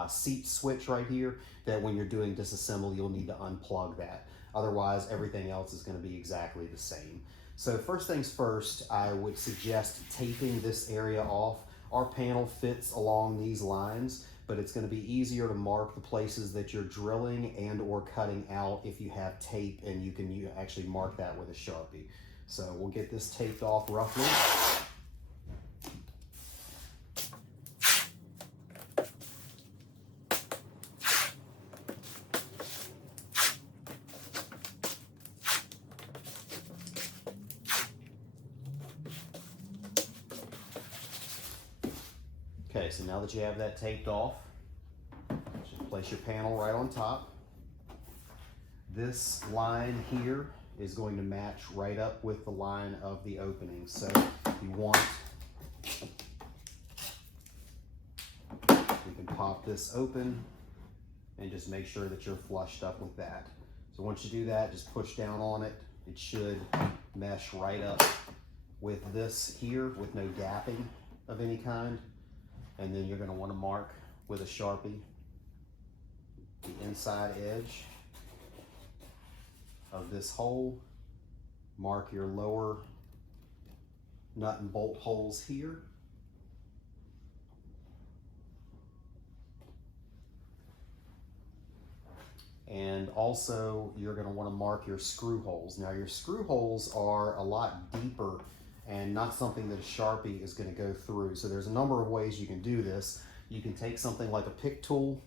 seat switch right here that when you're doing disassembly, you'll need to unplug that. Otherwise, everything else is going to be exactly the same. So first things first, I would suggest taping this area off. Our panel fits along these lines, but it's going to be easier to mark the places that you're drilling and or cutting out if you have tape, and you can actually mark that with a Sharpie. So we'll get this taped off roughly. Okay, so now that you have that taped off, just place your panel right on top. This line here is going to match right up with the line of the opening. So you can pop this open and just make sure that you're flushed up with that. So once you do that, just push down on it. It should mesh right up with this here with no gapping of any kind. And then you're going to want to mark with a Sharpie the inside edge of this hole. Mark your lower nut and bolt holes here. And also you're going to want to mark your screw holes. Now your screw holes are a lot deeper and not something that a Sharpie is going to go through. So there's a number of ways you can do this. You can take something like a pick tool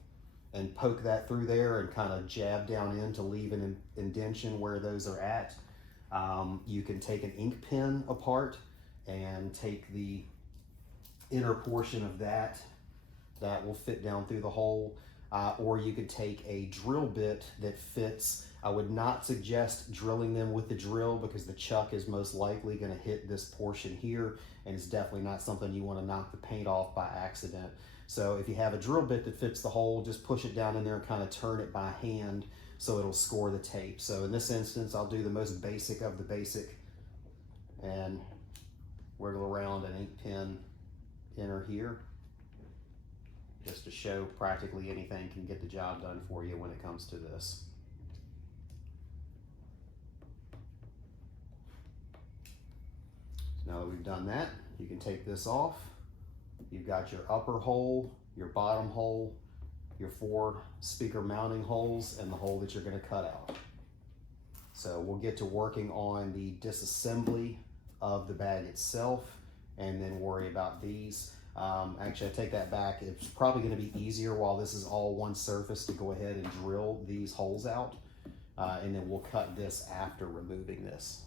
and poke that through there and kind of jab down in to leave an indentation where those are at. You can take an ink pen apart and take the inner portion of that. That will fit down through the hole. Or you could take a drill bit that fits. I would not suggest drilling them with the drill because the chuck is most likely going to hit this portion here, and it's definitely not something you want to knock the paint off by accident. So if you have a drill bit that fits the hole, just push it down in there and kind of turn it by hand so it'll score the tape. So in this instance, I'll do the most basic of the basic and wiggle around an ink pen inner here, just to show practically anything can get the job done for you when it comes to this. Now that we've done that, you can take this off. You've got your upper hole, your bottom hole, your 4 speaker mounting holes, and the hole that you're going to cut out. So we'll get to working on the disassembly of the bag itself and then worry about these. Actually, I take that back. It's probably going to be easier while this is all one surface to go ahead and drill these holes out, and then we'll cut this after removing this.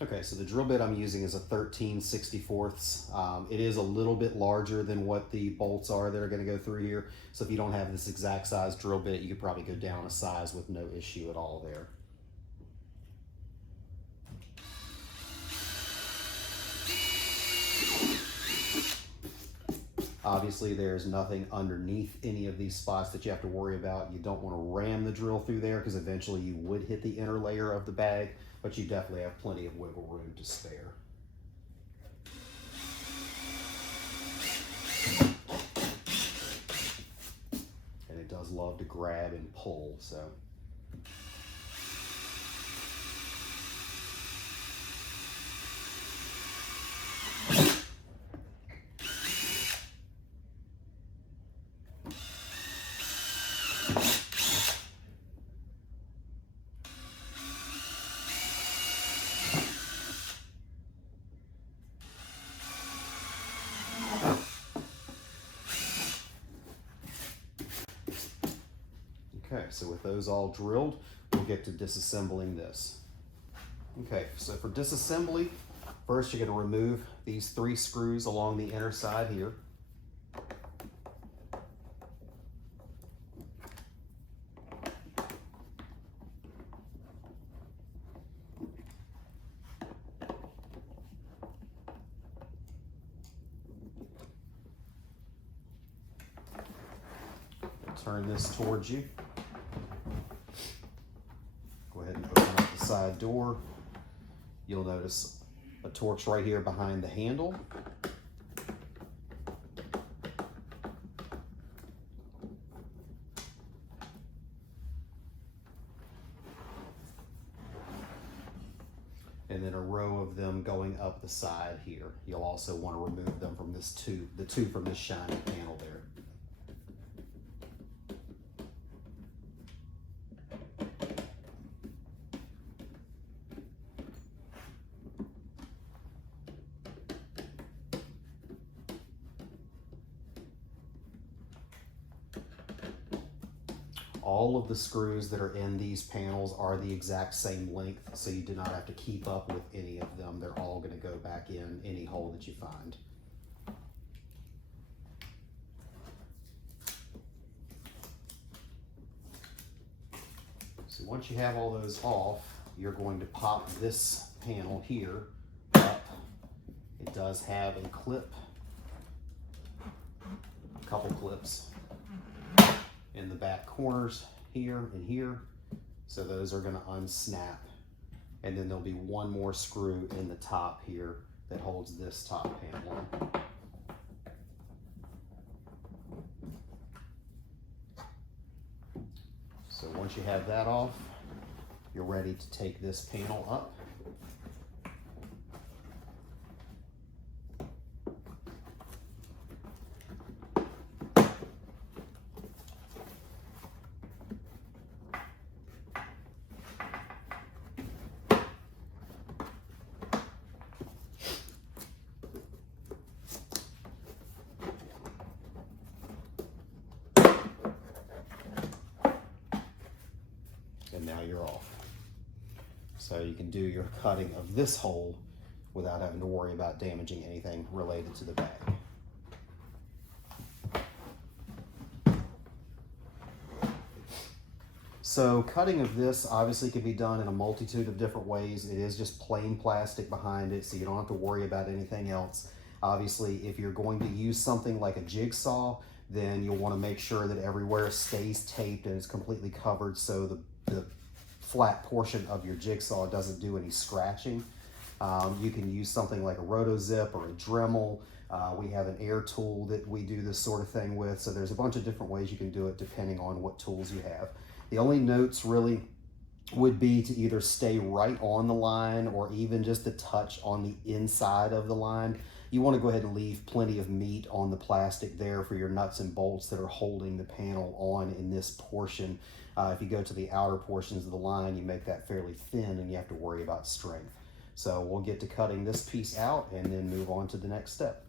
Okay, so the drill bit I'm using is a 13/64. It is a little bit larger than what the bolts are that are going to go through here. So if you don't have this exact size drill bit, you could probably go down a size with no issue at all there. Obviously, there's nothing underneath any of these spots that you have to worry about. You don't want to ram the drill through there because eventually you would hit the inner layer of the bag, but you definitely have plenty of wiggle room to spare. And it does love to grab and pull, so. Okay, so with those all drilled, we'll get to disassembling this. Okay, so for disassembly, first you're going to remove these 3 screws along the inner side here. Turn this towards you. side door. You'll notice a Torx right here behind the handle. And then a row of them going up the side here. You'll also want to remove them from this tube, the tube from this shiny panel there. All of the screws that are in these panels are the exact same length, so you do not have to keep up with any of them. They're all going to go back in any hole that you find. So once you have all those off, you're going to pop this panel here up. It does have a clip, a couple clips in the back corners here and here. So those are going to unsnap. And then there'll be one more screw in the top here that holds this top panel on. So once you have that off, you're ready to take this panel up. And now you're off. So you can do your cutting of this hole without having to worry about damaging anything related to the bag. So cutting of this obviously can be done in a multitude of different ways. It is just plain plastic behind it, so you don't have to worry about anything else. Obviously, if you're going to use something like a jigsaw, then you'll want to make sure that everywhere stays taped and is completely covered so the flat portion of your jigsaw doesn't do any scratching. You can use something like a rotozip or a Dremel. We have an air tool that we do this sort of thing with. So there's a bunch of different ways you can do it depending on what tools you have. The only notes really would be to either stay right on the line or even just a touch on the inside of the line. You want to go ahead and leave plenty of meat on the plastic there for your nuts and bolts that are holding the panel on in this portion. If you go to the outer portions of the line, you make that fairly thin and you have to worry about strength. So we'll get to cutting this piece out and then move on to the next step.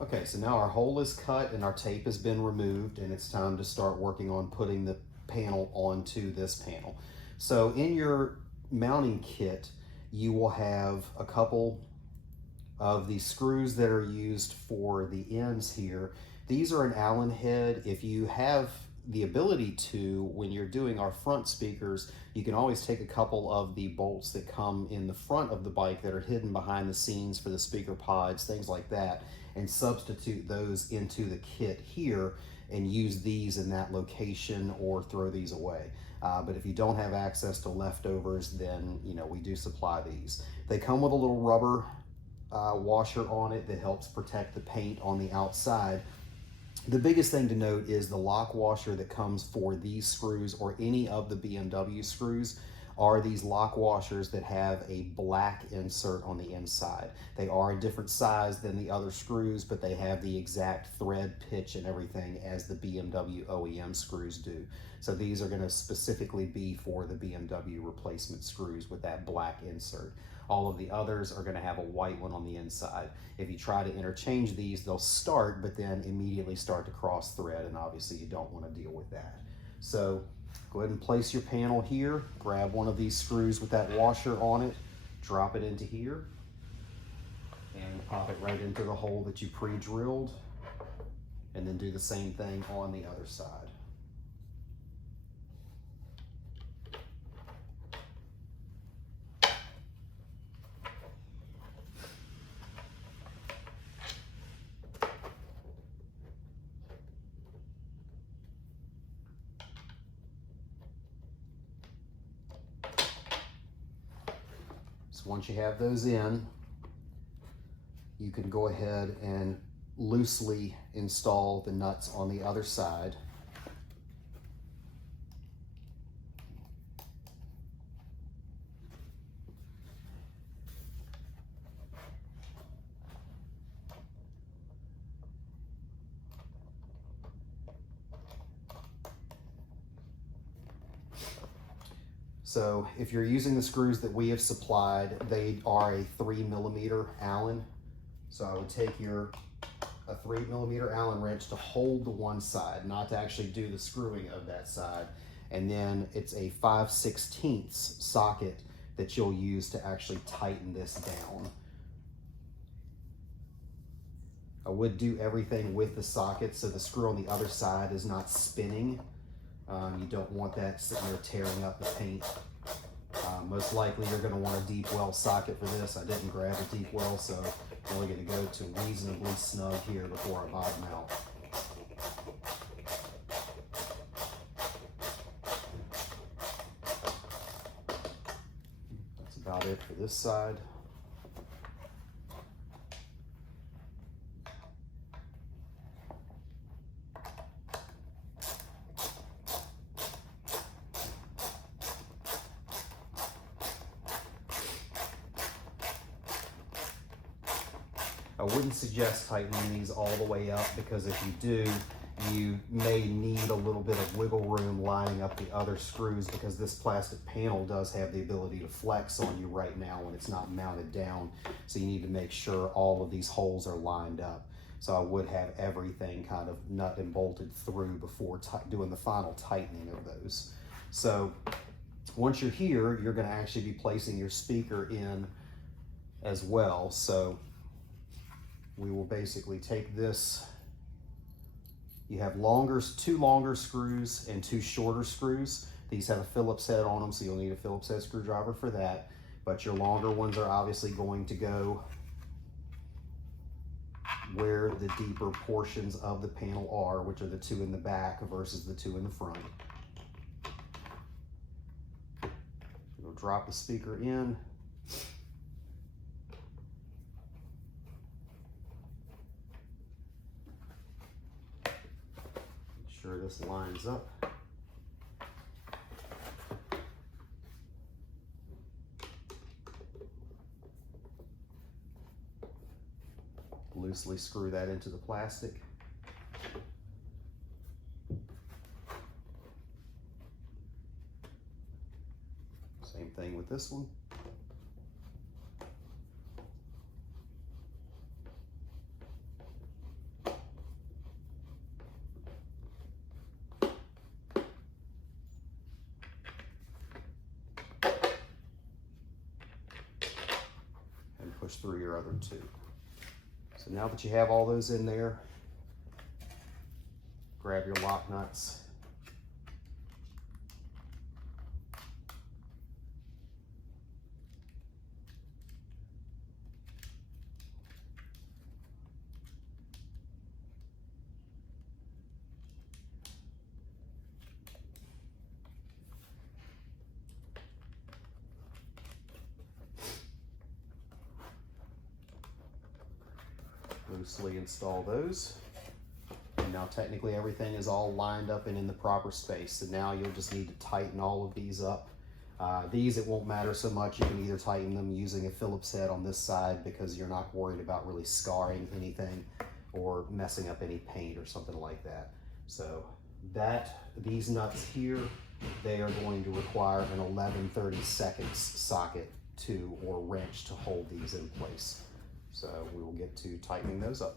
Okay, so now our hole is cut and our tape has been removed, and it's time to start working on putting the panel onto this panel. So in your mounting kit, you will have a couple of the screws that are used for the ends here. These are an Allen head. If you have the ability to, when you're doing our front speakers, you can always take a couple of the bolts that come in the front of the bike that are hidden behind the scenes for the speaker pods, things like that, and substitute those into the kit here and use these in that location or throw these away. But if you don't have access to leftovers, then we do supply these. They come with a little rubber washer on it that helps protect the paint on the outside. The biggest thing to note is the lock washer that comes for these screws or any of the BMW screws are these lock washers that have a black insert on the inside. They are a different size than the other screws, but they have the exact thread pitch and everything as the BMW OEM screws do. So these are going to specifically be for the BMW replacement screws with that black insert. All of the others are going to have a white one on the inside. If you try to interchange these, they'll start, but then immediately start to cross thread, and obviously you don't want to deal with that. So go ahead and place your panel here, grab one of these screws with that washer on it, drop it into here, and pop it right into the hole that you pre-drilled, and then do the same thing on the other side. So once you have those in, you can go ahead and loosely install the nuts on the other side. So if you're using the screws that we have supplied, they are a 3mm Allen. So I would take a 3mm Allen wrench to hold the one side, not to actually do the screwing of that side. And then it's a 5/16 socket that you'll use to actually tighten this down. I would do everything with the socket so the screw on the other side is not spinning. You don't want that sitting there tearing up the paint. Most likely you're going to want a deep well socket for this. I didn't grab a deep well, so I'm only going to go to reasonably snug here before I bottom out. That's about it for this side. I wouldn't suggest tightening these all the way up, because if you do, you may need a little bit of wiggle room lining up the other screws, because this plastic panel does have the ability to flex on you right now when it's not mounted down. So you need to make sure all of these holes are lined up. So I would have everything kind of nut and bolted through before doing the final tightening of those. So once you're here, you're going to actually be placing your speaker in as well. So we will basically take this. You have two longer screws and two shorter screws. These have a Phillips head on them, so you'll need a Phillips head screwdriver for that. But your longer ones are obviously going to go where the deeper portions of the panel are, which are the two in the back versus the two in the front. You'll drop the speaker in. Sure this lines up. Loosely screw that into the plastic. Same thing with this one. Push through your other two. So now that you have all those in there, grab your lock nuts. Loosely install those. And now technically everything is all lined up and in the proper space. So now you'll just need to tighten all of these up. These, it won't matter so much. You can either tighten them using a Phillips head on this side, because you're not worried about really scarring anything or messing up any paint or something like that. So these nuts here, they are going to require an 11/32 socket or wrench to hold these in place. So we will get to tightening those up.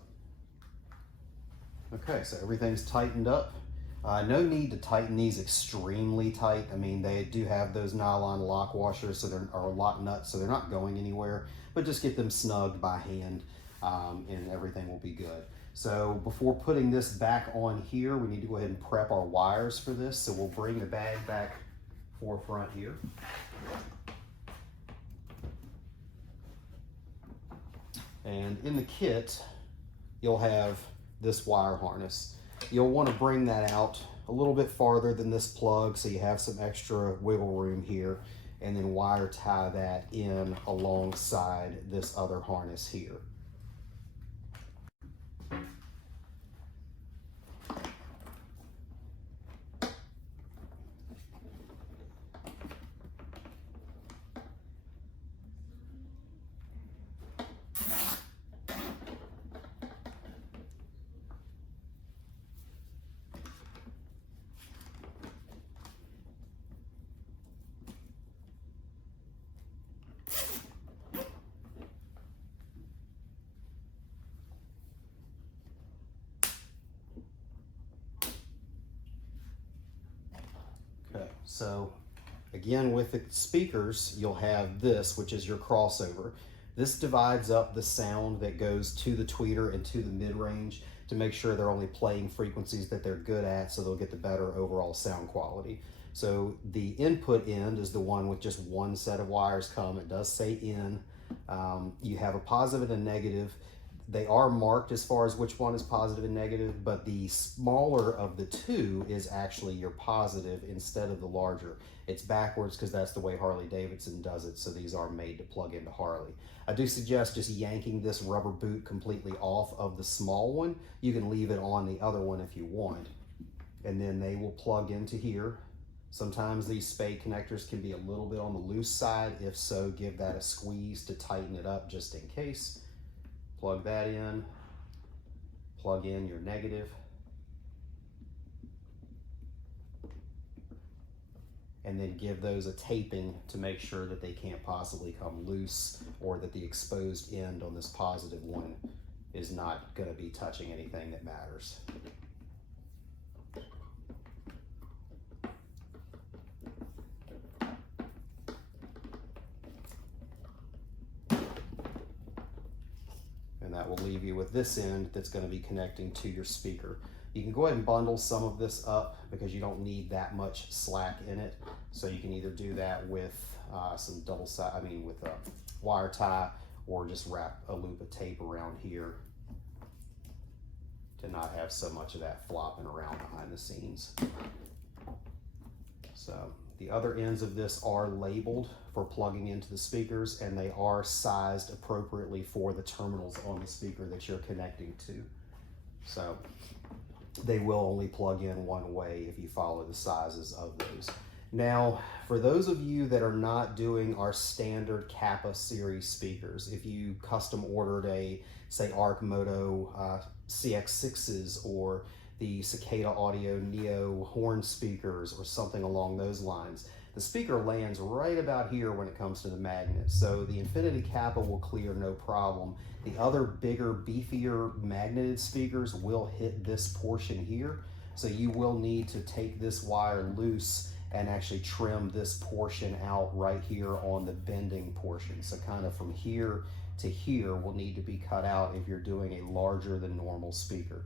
Okay, so everything's tightened up. No need to tighten these extremely tight. I mean, they do have those nylon lock washers, so or lock nuts, so they're not going anywhere, but just get them snugged by hand, and everything will be good. So before putting this back on here, we need to go ahead and prep our wires for this. So we'll bring the bag back forefront here. And in the kit, you'll have this wire harness. You'll want to bring that out a little bit farther than this plug, so you have some extra wiggle room here. and then wire tie that in alongside this other harness here. Okay, so again, with the speakers, you'll have this, which is your crossover. This divides up the sound that goes to the tweeter and to the mid-range to make sure they're only playing frequencies that they're good at, so they'll get the better overall sound quality. So the input end is the one with just one set of wires come. It does say in. You have a positive and a negative. They are marked as far as which one is positive and negative, but the smaller of the two is actually your positive instead of the larger. It's backwards because that's the way Harley Davidson does it, so these are made to plug into Harley. I do suggest just yanking this rubber boot completely off of the small one. You can leave it on the other one if you want, and then they will plug into here. Sometimes these spade connectors can be a little bit on the loose side. If so, give that a squeeze to tighten it up just in case. Plug that in, plug in your negative, and then give those a taping to make sure that they can't possibly come loose, or that the exposed end on this positive one is not going to be touching anything that matters. And that will leave you with this end that's going to be connecting to your speaker. You can go ahead and bundle some of this up because you don't need that much slack in it. So you can either do that with some with a wire tie, or just wrap a loop of tape around here to not have so much of that flopping around behind the scenes. So the other ends of this are labeled for plugging into the speakers, and they are sized appropriately for the terminals on the speaker that you're connecting to. So they will only plug in one way if you follow the sizes of those. Now, for those of you that are not doing our standard Kappa series speakers, if you custom ordered say Arc Moto CX6s, or the Cicada Audio Neo horn speakers, or something along those lines, the speaker lands right about here when it comes to the magnet. So the Infinity Kappa will clear no problem. The other bigger, beefier magneted speakers will hit this portion here. So you will need to take this wire loose and actually trim this portion out right here on the bending portion. So kind of from here to here will need to be cut out if you're doing a larger than normal speaker.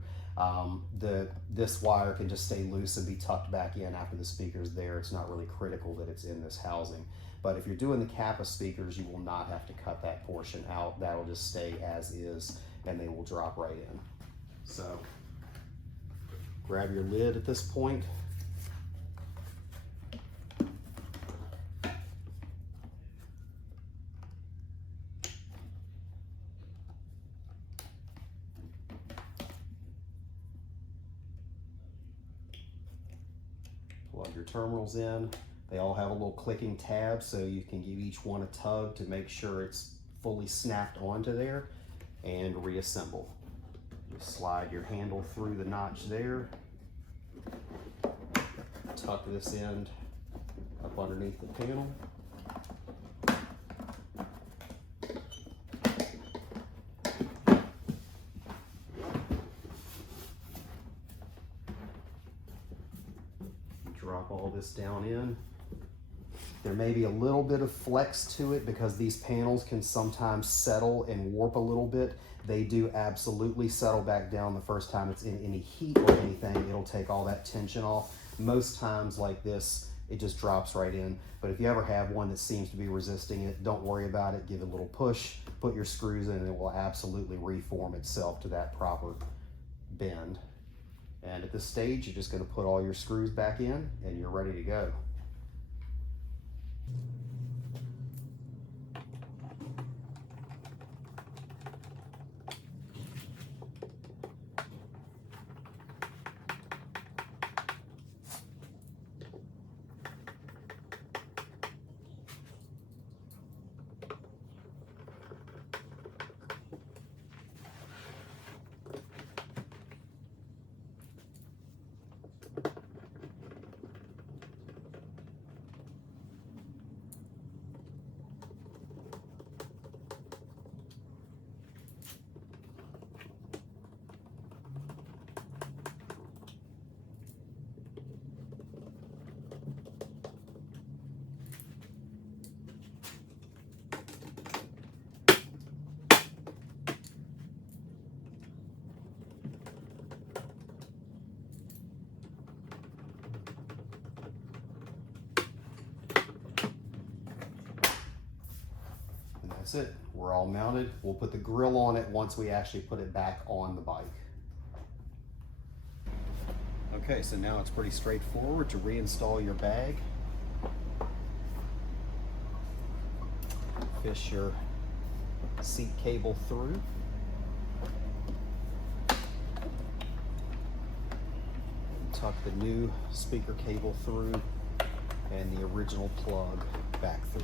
This wire can just stay loose and be tucked back in after the speaker's there. It's not really critical that it's in this housing. But if you're doing the Kappa speakers, you will not have to cut that portion out. That'll just stay as is, and they will drop right in. So grab your lid at this point. Plug your terminals in. They all have a little clicking tab, so you can give each one a tug to make sure it's fully snapped onto there, and reassemble. Just slide your handle through the notch there. Tuck this end up underneath the panel. Drop all this down in. There may be a little bit of flex to it because these panels can sometimes settle and warp a little bit. They do absolutely settle back down the first time it's in any heat or anything. It'll take all that tension off. Most times like this, it just drops right in. But if you ever have one that seems to be resisting it, don't worry about it. Give it a little push, put your screws in, and it will absolutely reform itself to that proper bend. And at this stage, you're just going to put all your screws back in, and you're ready to go. that's it. We're all mounted. We'll put the grill on it once we actually put it back on the bike. Okay, so now it's pretty straightforward to reinstall your bag. Fish your seat cable through. Tuck the new speaker cable through and the original plug back through.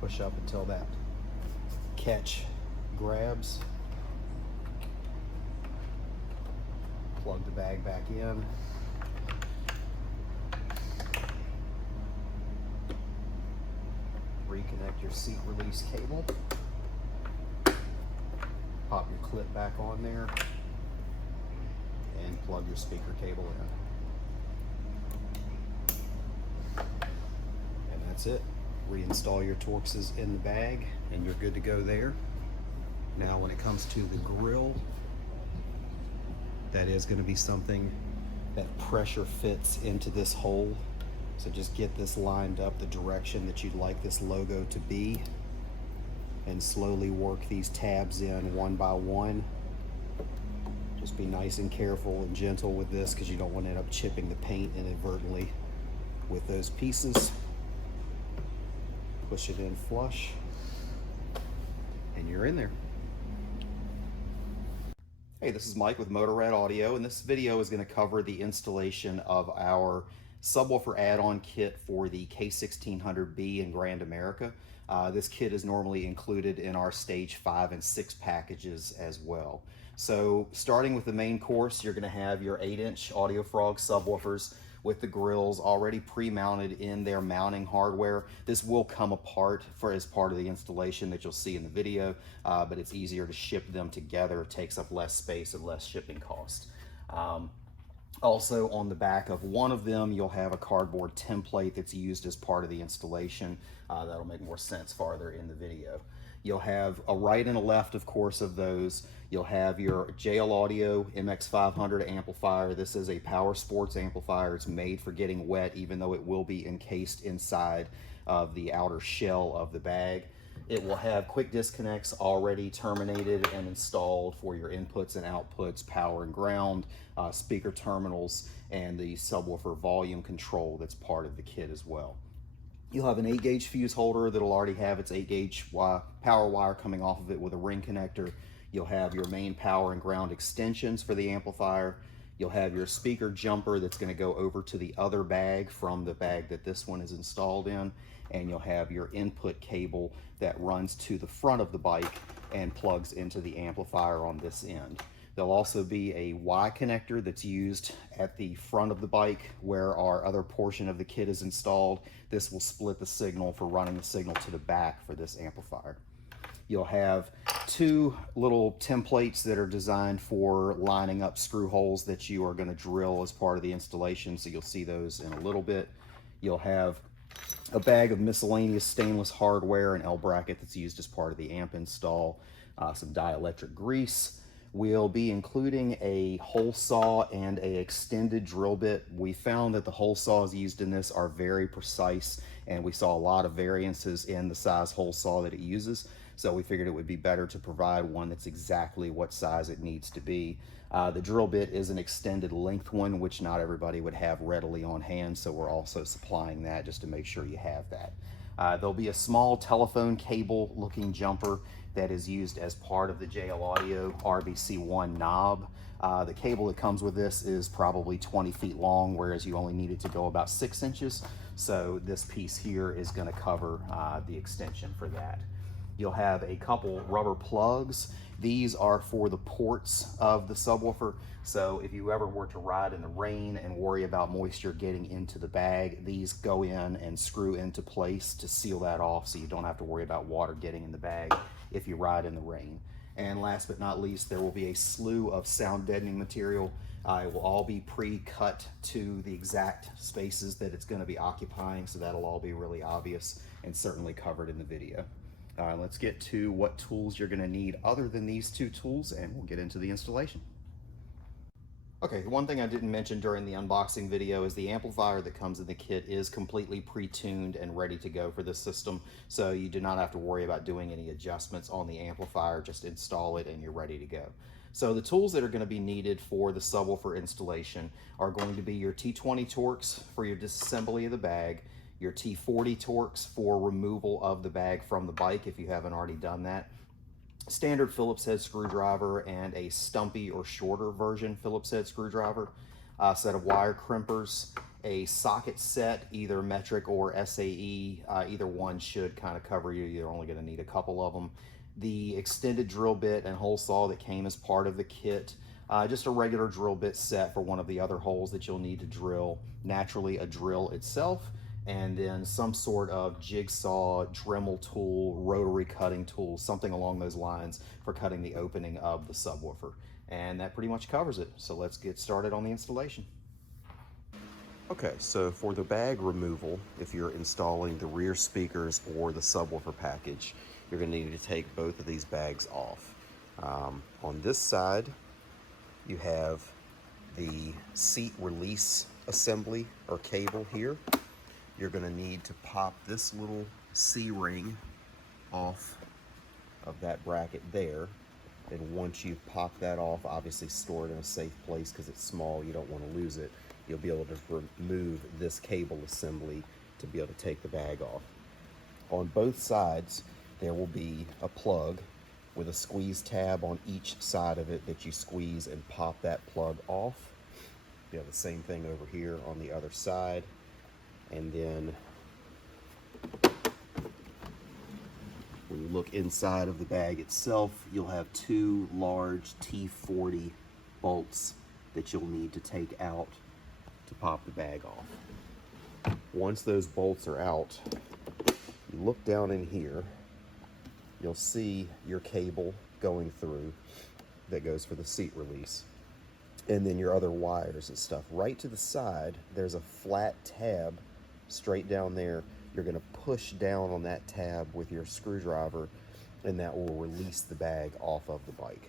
Push up until that catch grabs. Plug the bag back in. Reconnect your seat release cable. Pop your clip back on there and plug your speaker cable in. And that's it. Reinstall your Torxes in the bag and you're good to go there. Now when it comes to the grill, that is going to be something that pressure fits into this hole. So just get this lined up the direction that you'd like this logo to be and slowly work these tabs in one by one. Just be nice and careful and gentle with this because you don't want to end up chipping the paint inadvertently with those pieces. Push it in flush and you're in there. Hey, this is Mike with Motorrad Audio, and this video is going to cover the installation of our subwoofer add-on kit for the K1600B in Grand America. This kit is normally included in our stage 5 and 6 packages as well. So starting with the main course, you're going to have your 8-inch Audio Frog subwoofers with the grills already pre-mounted in their mounting hardware. This will come apart as part of the installation that you'll see in the video, but it's easier to ship them together. It takes up less space and less shipping cost. Also on the back of one of them, you'll have a cardboard template that's used as part of the installation. That'll make more sense farther in the video. You'll have a right and a left, of course, of those. You'll have your JL Audio MX500 amplifier. This is a power sports amplifier. It's made for getting wet, even though it will be encased inside of the outer shell of the bag. It will have quick disconnects already terminated and installed for your inputs and outputs, power and ground, speaker terminals, and the subwoofer volume control that's part of the kit as well. You'll have an 8-gauge fuse holder that'll already have its 8-gauge power wire coming off of it with a ring connector. You'll have your main power and ground extensions for the amplifier. You'll have your speaker jumper that's going to go over to the other bag from the bag that this one is installed in. And you'll have your input cable that runs to the front of the bike and plugs into the amplifier on this end. There'll also be a Y connector that's used at the front of the bike where our other portion of the kit is installed. This will split the signal for running the signal to the back for this amplifier. You'll have two little templates that are designed for lining up screw holes that you are going to drill as part of the installation, so you'll see those in a little bit. You'll have a bag of miscellaneous stainless hardware, an L bracket that's used as part of the amp install, some dielectric grease. We'll be including a hole saw and a extended drill bit. We found that the hole saws used in this are very precise, and we saw a lot of variances in the size hole saw that it uses. So we figured it would be better to provide one that's exactly what size it needs to be. The drill bit is an extended length one, which not everybody would have readily on hand, so we're also supplying that just to make sure you have that. There'll be a small telephone cable looking jumper that is used as part of the JL Audio RVC1 knob. The cable that comes with this is probably 20 feet long, whereas you only need it to go about 6 inches. So this piece here is going to cover the extension for that. You'll have a couple rubber plugs. These are for the ports of the subwoofer. So if you ever were to ride in the rain and worry about moisture getting into the bag, these go in and screw into place to seal that off so you don't have to worry about water getting in the bag if you ride in the rain. And last but not least, there will be a slew of sound deadening material. It will all be pre-cut to the exact spaces that it's going to be occupying, so that'll all be really obvious and certainly covered in the video. Let's get to what tools you're going to need other than these two tools, and we'll get into the installation. Okay, one thing I didn't mention during the unboxing video is the amplifier that comes in the kit is completely pre-tuned and ready to go for this system, so you do not have to worry about doing any adjustments on the amplifier. Just install it and you're ready to go. So the tools that are going to be needed for the subwoofer installation are going to be your T20 Torx for your disassembly of the bag, your T40 Torx for removal of the bag from the bike if you haven't already done that, standard Phillips head screwdriver, and a stumpy or shorter version Phillips head screwdriver, a set of wire crimpers, a socket set, either metric or SAE. Either one should kind of cover you. You're only going to need a couple of them. The extended drill bit and hole saw that came as part of the kit. Just a regular drill bit set for one of the other holes that you'll need to drill. Naturally, a drill itself, and then some sort of jigsaw, Dremel tool, rotary cutting tool, something along those lines for cutting the opening of the subwoofer. And that pretty much covers it. So let's get started on the installation. Okay, so for the bag removal, if you're installing the rear speakers or the subwoofer package, you're going to need to take both of these bags off. On this side, you have the seat release assembly or cable here. You're going to need to pop this little C-ring off of that bracket there. And once you've popped that off, obviously store it in a safe place because it's small, you don't want to lose it. You'll be able to remove this cable assembly to be able to take the bag off. On both sides, there will be a plug with a squeeze tab on each side of it that you squeeze and pop that plug off. You have the same thing over here on the other side. And then when you look inside of the bag itself, you'll have two large T40 bolts that you'll need to take out to pop the bag off. Once those bolts are out, you look down in here, you'll see your cable going through that goes for the seat release, and then your other wires and stuff. Right to the side, there's a flat tab straight down there. You're going to push down on that tab with your screwdriver, and that will release the bag off of the bike.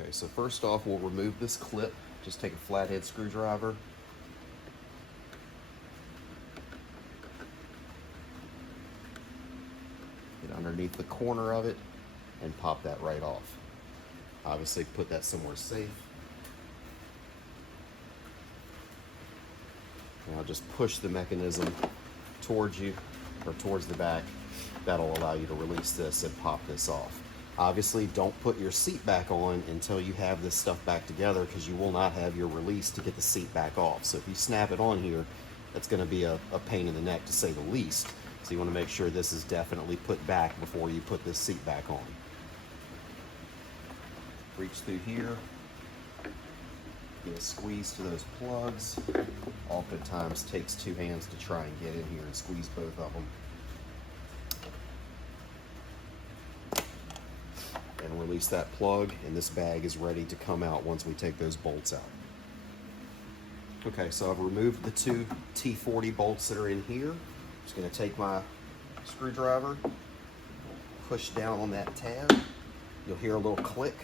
Okay, so first off, we'll remove this clip. Just take a flathead screwdriver, get underneath the corner of it and pop that right off. Obviously put that somewhere safe. Now just push the mechanism towards you or towards the back. That'll allow you to release this and pop this off. Obviously don't put your seat back on until you have this stuff back together, because you will not have your release to get the seat back off. So if you snap it on here, that's going to be a pain in the neck to say the least. So you want to make sure this is definitely put back before you put this seat back on. Reach through here. Give a squeeze to those plugs. Oftentimes takes two hands to try and get in here and squeeze both of them. And release that plug, and this bag is ready to come out once we take those bolts out. Okay, so I've removed the two T40 bolts that are in here. I'm just going to take my screwdriver, push down on that tab. You'll hear a little click,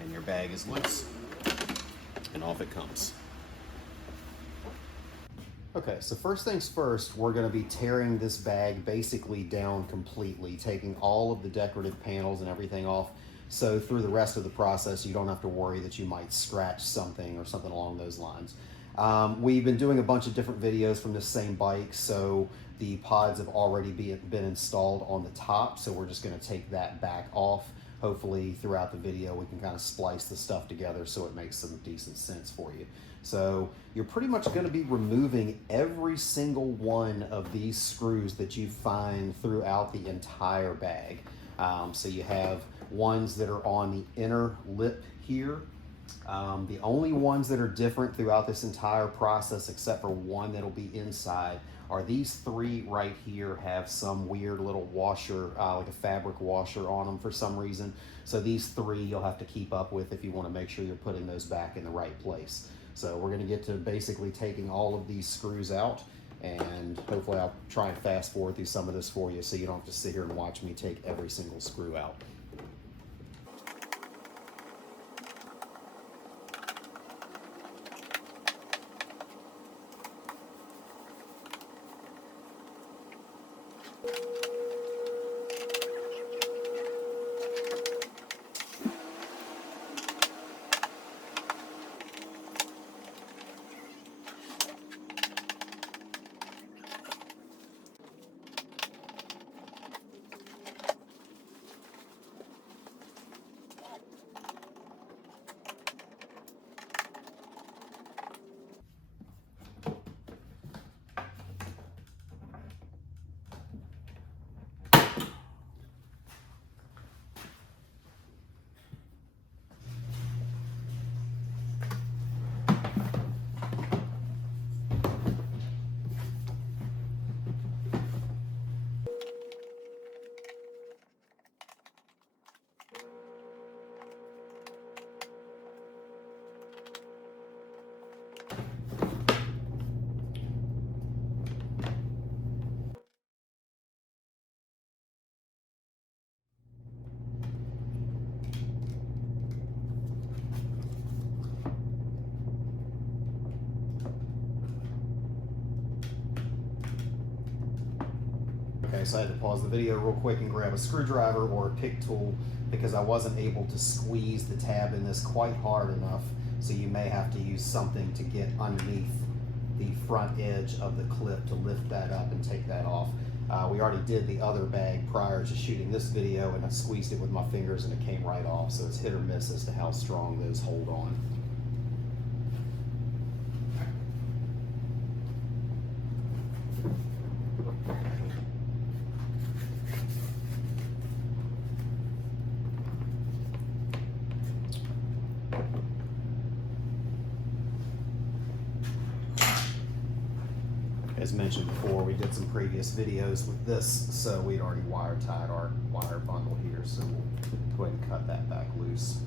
and your bag is loose, and off it comes. Okay, so first things first, we're going to be tearing this bag basically down completely, taking all of the decorative panels and everything off, so through the rest of the process you don't have to worry that you might scratch something or something along those lines. We've been doing a bunch of different videos from this same bike, so the pods have already been installed on the top, so we're just going to take that back off. Hopefully throughout the video we can kind of splice the stuff together so it makes some decent sense for you. So you're pretty much going to be removing every single one of these screws that you find throughout the entire bag. So you have ones that are on the inner lip here. The only ones that are different throughout this entire process, except for one that'll be inside, are these three right here. Have some weird little washer, like a fabric washer on them for some reason. So these three you'll have to keep up with if you want to make sure you're putting those back in the right place. So we're going to get to basically taking all of these screws out, and hopefully I'll try and fast forward through some of this for you so you don't have to sit here and watch me take every single screw out. Okay, so I had to pause the video real quick and grab a screwdriver or a pick tool because I wasn't able to squeeze the tab in this quite hard enough, so you may have to use something to get underneath the front edge of the clip to lift that up and take that off. We already did the other bag prior to shooting this video, and I squeezed it with my fingers and it came right off, so it's hit or miss as to how strong those hold on. As mentioned before, we did some previous videos with this, so we'd already wire tied our wire bundle here, so we'll go ahead and cut that back loose.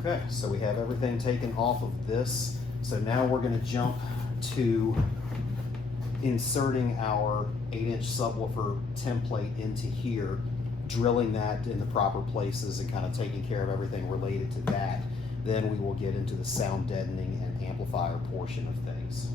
Okay, so we have everything taken off of this. So now we're going to jump to inserting our 8-inch subwoofer template into here, drilling that in the proper places and kind of taking care of everything related to that. Then we will get into the sound deadening and amplifier portion of things.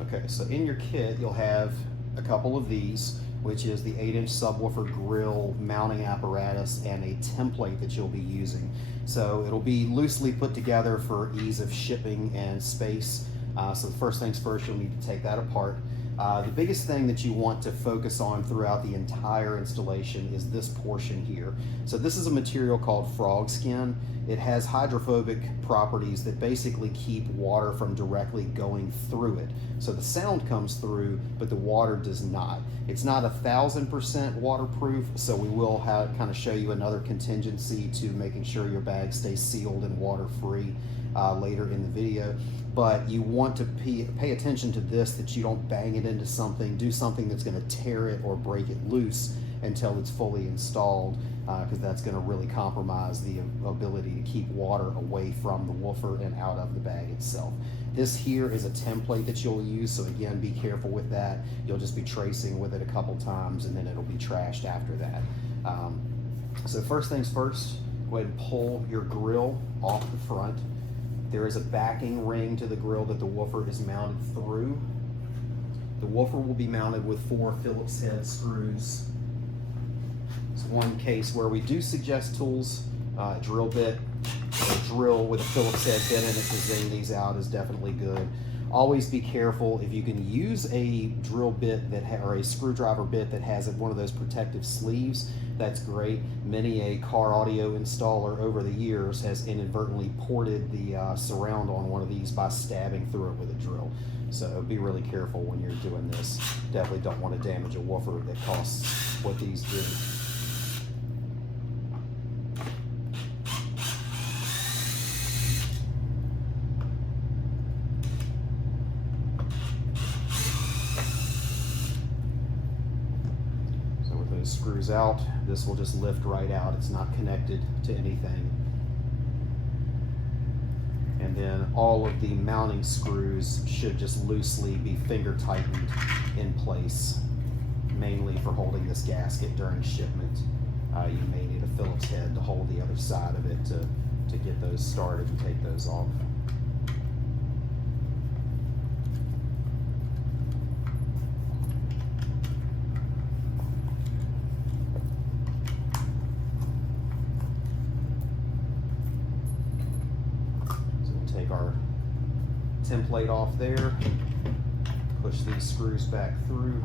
Okay, so in your kit you'll have a couple of these, which is the 8-inch subwoofer grill mounting apparatus and a template that you'll be using. So it'll be loosely put together for ease of shipping and space. So the first things first, you'll need to take that apart. The biggest thing that you want to focus on throughout the entire installation is this portion here. So this is a material called frog skin. It has hydrophobic properties that basically keep water from directly going through it. So the sound comes through, but the water does not. It's not 1000% waterproof, so we will kind of show you another contingency to making sure your bag stays sealed and water-free later in the video. But you want to pay attention to this, that you don't bang it into something, do something that's going to tear it or break it loose until it's fully installed, because that's going to really compromise the ability to keep water away from the woofer and out of the bag itself. This here is a template that you'll use, so again, be careful with that. You'll just be tracing with it a couple times and then it'll be trashed after that. So first things first, go ahead and pull your grill off the front. There is a backing ring to the grill that the woofer is mounted through. The woofer will be mounted with 4 Phillips head screws. It's one case where we do suggest tools, drill bit, or drill with a Phillips head bit in it to zing these out is definitely good. Always be careful. If you can use a drill bit or a screwdriver bit that has one of those protective sleeves, that's great. Many a car audio installer over the years has inadvertently ported the surround on one of these by stabbing through it with a drill. So be really careful when you're doing this. Definitely don't want to damage a woofer that costs what these do. Screws out, this will just lift right out. It's not connected to anything. And then all of the mounting screws should just loosely be finger tightened in place, mainly for holding this gasket during shipment. You may need a Phillips head to hold the other side of it to get those started and take those off. Take our template off there, push these screws back through.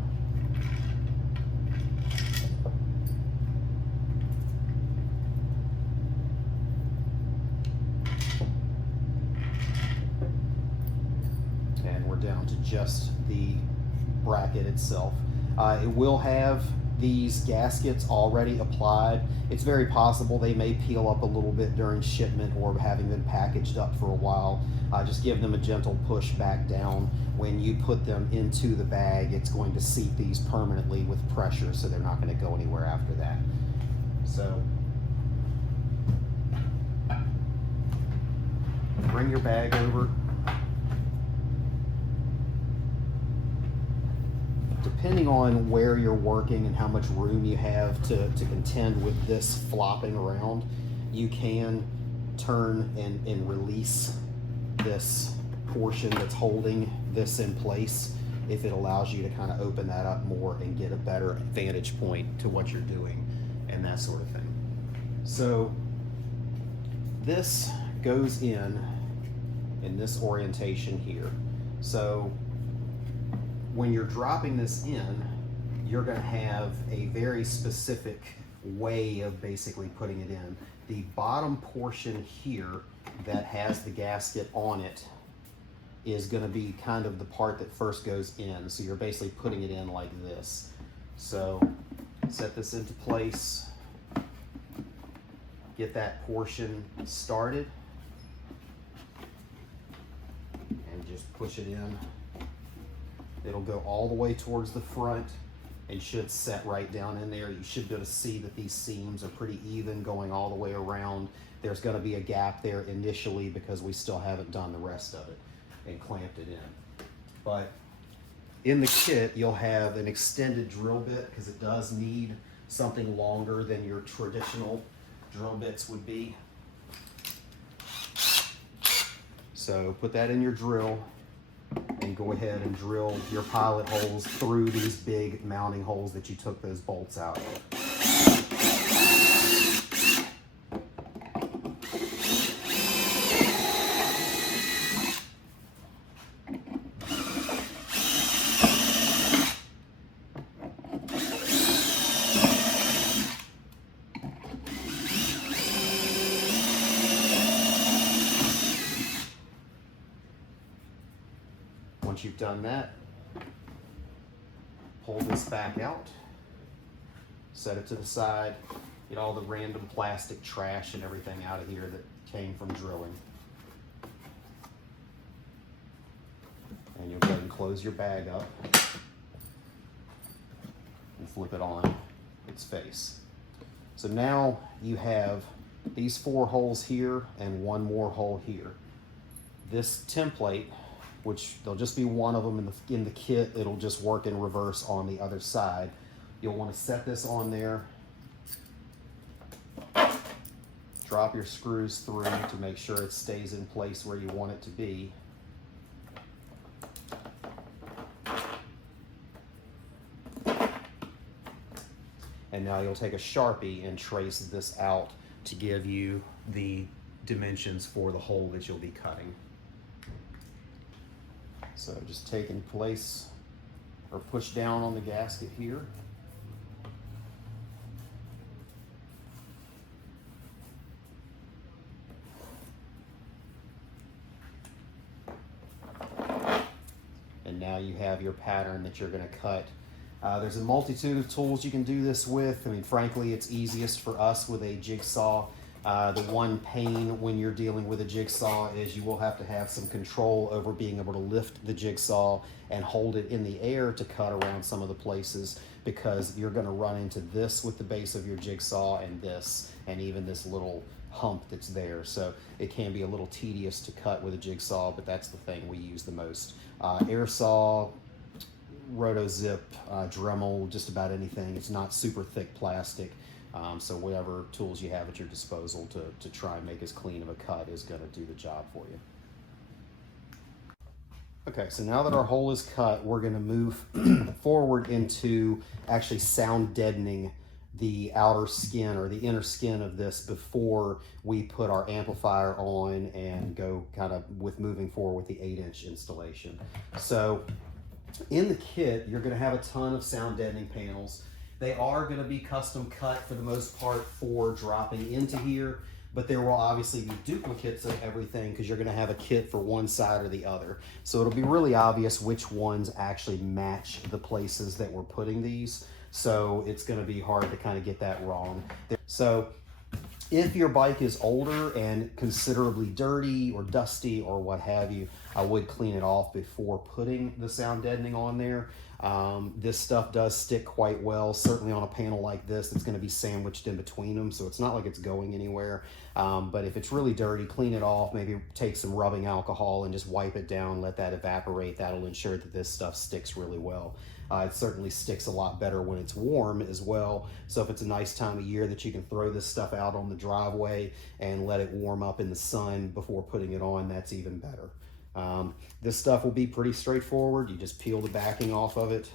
And we're down to just the bracket itself. It will have these gaskets already applied, it's very possible they may peel up a little bit during shipment or having been packaged up for a while. Just give them a gentle push back down. When you put them into the bag, it's going to seat these permanently with pressure, so they're not going to go anywhere after that. So bring your bag over. Depending on where you're working and how much room you have to contend with this flopping around, you can turn and release this portion that's holding this in place if it allows you to kind of open that up more and get a better vantage point to what you're doing and that sort of thing. So this goes in this orientation here. So when you're dropping this in, you're going to have a very specific way of basically putting it in. The bottom portion here that has the gasket on it is going to be kind of the part that first goes in. So you're basically putting it in like this. So set this into place, get that portion started, and just push it in. It'll go all the way towards the front and should set right down in there. You should be able to see that these seams are pretty even going all the way around. There's going to be a gap there initially because we still haven't done the rest of it and clamped it in. But in the kit, you'll have an extended drill bit because it does need something longer than your traditional drill bits would be. So put that in your drill and go ahead and drill your pilot holes through these big mounting holes that you took those bolts out of. Once you've done that, pull this back out, set it to the side, get all the random plastic trash and everything out of here that came from drilling. And you'll go ahead and close your bag up and flip it on its face. So now you have these 4 holes here and 1 more hole here. This template, which there'll just be one of them in the kit, it'll just work in reverse on the other side. You'll want to set this on there, drop your screws through to make sure it stays in place where you want it to be. And now you'll take a Sharpie and trace this out to give you the dimensions for the hole that you'll be cutting. So just take in place or push down on the gasket here. And now you have your pattern that you're going to cut. There's a multitude of tools you can do this with. I mean, frankly, it's easiest for us with a jigsaw. The one pain when you're dealing with a jigsaw is you will have to have some control over being able to lift the jigsaw and hold it in the air to cut around some of the places, because you're going to run into this with the base of your jigsaw and this, and even this little hump that's there. So it can be a little tedious to cut with a jigsaw, but that's the thing we use the most. Air saw, rotozip, Dremel, just about anything. It's not super thick plastic. So whatever tools you have at your disposal to try and make as clean of a cut is going to do the job for you. Okay, so now that our hole is cut, we're going to move forward into actually sound deadening the outer skin or the inner skin of this before we put our amplifier on and go kind of with moving forward with the 8-inch installation. So in the kit, you're going to have a ton of sound deadening panels. They are going to be custom cut for the most part for dropping into here, but there will obviously be duplicates of everything because you're going to have a kit for one side or the other. So it'll be really obvious which ones actually match the places that we're putting these. So it's going to be hard to kind of get that wrong. So if your bike is older and considerably dirty or dusty or what have you, I would clean it off before putting the sound deadening on there. This stuff does stick quite well, certainly on a panel like this. It's going to be sandwiched in between them, so it's not like it's going anywhere. But if it's really dirty, clean it off, maybe take some rubbing alcohol and just wipe it down, let that evaporate. That'll ensure that this stuff sticks really well. It certainly sticks a lot better when it's warm as well. So if it's a nice time of year that you can throw this stuff out on the driveway and let it warm up in the sun before putting it on, that's even better. This stuff will be pretty straightforward. You just peel the backing off of it.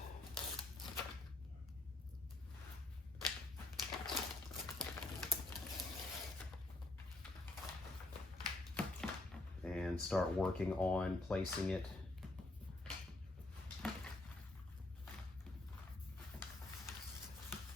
And start working on placing it.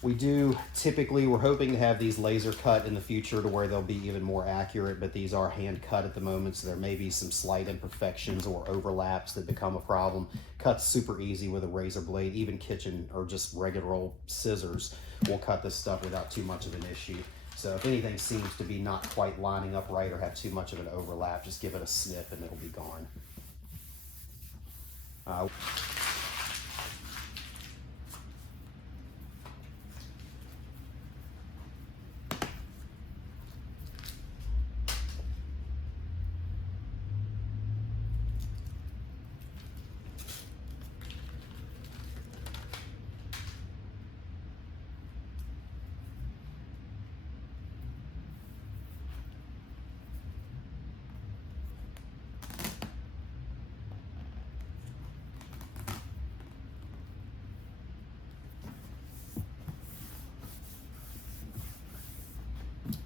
We're hoping to have these laser cut in the future to where they'll be even more accurate, but these are hand cut at the moment, so there may be some slight imperfections or overlaps that become a problem. Cuts super easy with a razor blade. Even kitchen or just regular old scissors will cut this stuff without too much of an issue. So if anything seems to be not quite lining up right or have too much of an overlap, just give it a snip and it'll be gone.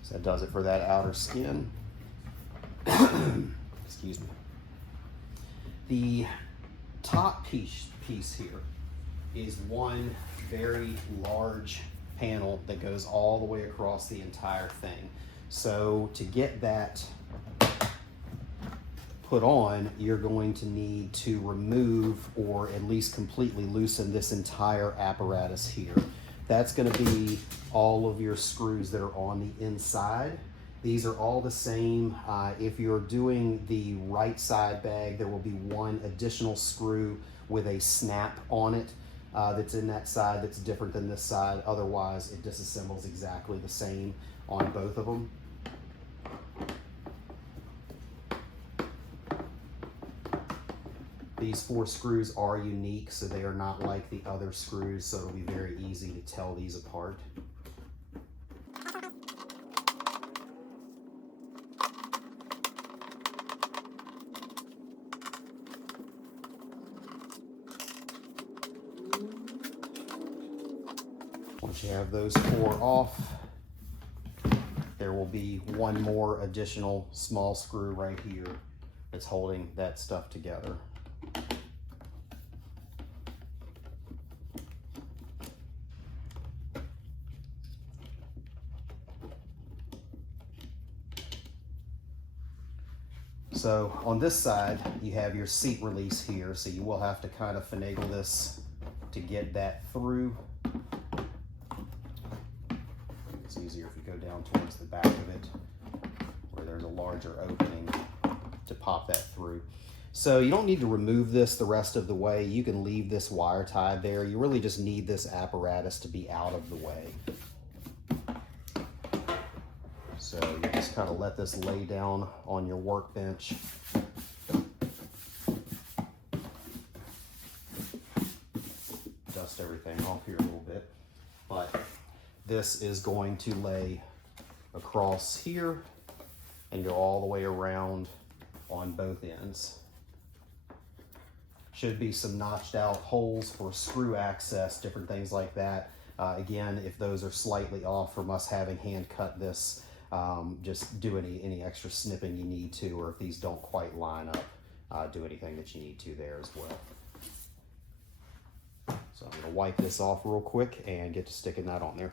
So that does it for that outer skin. Excuse me. The top piece here is one very large panel that goes all the way across the entire thing. So to get that put on, you're going to need to remove or at least completely loosen this entire apparatus here. That's going to be all of your screws that are on the inside. These are all the same. If you're doing the right side bag, there will be one additional screw with a snap on it that's in that side that's different than this side. Otherwise, it disassembles exactly the same on both of them. These 4 screws are unique, so they are not like the other screws, so it'll be very easy to tell these apart. Once you have those 4 off, there will be one more additional small screw right here that's holding that stuff together. So on this side, you have your seat release here, so you will have to kind of finagle this to get that through. It's easier if you go down towards the back of it, where there's a larger opening to pop that through. So you don't need to remove this the rest of the way. You can leave this wire tied there. You really just need this apparatus to be out of the way. So you just kind of let this lay down on your workbench. Dust everything off here a little bit. But this is going to lay across here and go all the way around on both ends. Should be some notched out holes for screw access, different things like that. Again, if those are slightly off from us having hand cut this, just do any extra snipping you need to, or if these don't quite line up, do anything that you need to there as well. So I'm going to wipe this off real quick and get to sticking that on there.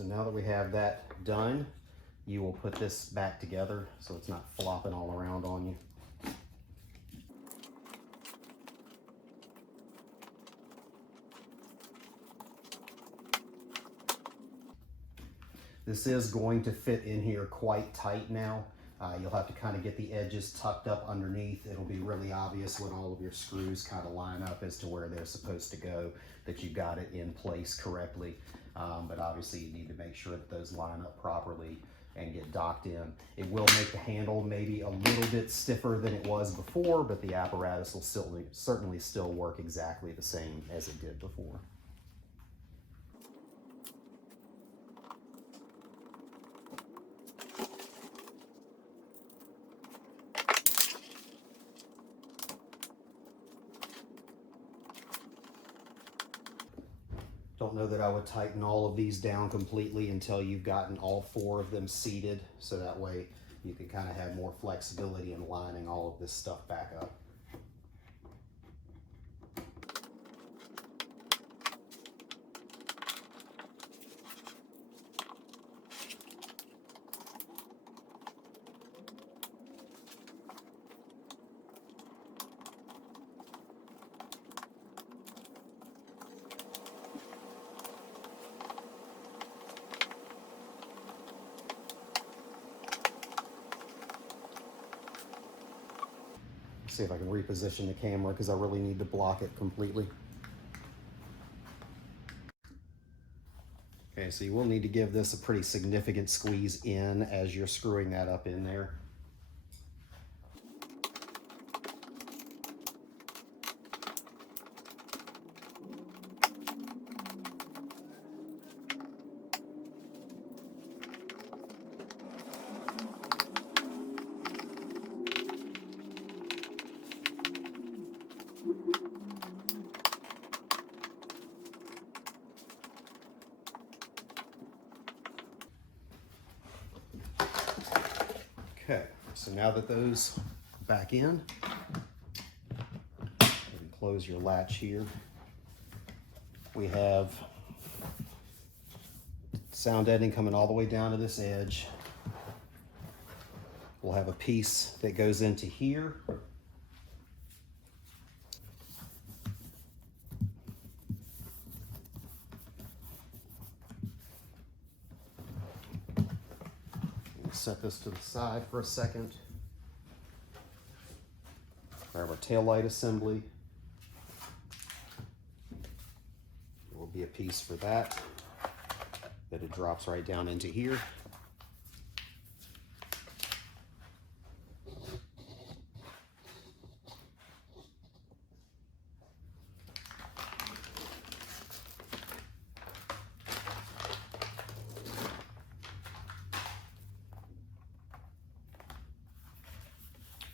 So now that we have that done, you will put this back together so it's not flopping all around on you. This is going to fit in here quite tight now. You'll have to kind of get the edges tucked up underneath. It'll be really obvious when all of your screws kind of line up as to where they're supposed to go, that you got it in place correctly. But obviously you need to make sure that those line up properly and get docked in. It will make the handle maybe a little bit stiffer than it was before, but the apparatus will certainly still work exactly the same as it did before. Don't know that I would tighten all of these down completely until you've gotten all 4 of them seated, so that way you can kind of have more flexibility in lining all of this stuff back up. See if I can reposition the camera because I really need to block it completely. Okay, so you will need to give this a pretty significant squeeze in as you're screwing that up in there. Okay, so now that those are back in, you can close your latch here. We have sound deadening coming all the way down to this edge. We'll have a piece that goes into here. Set this to the side for a second. Grab our taillight assembly. There will be a piece for that it drops right down into here.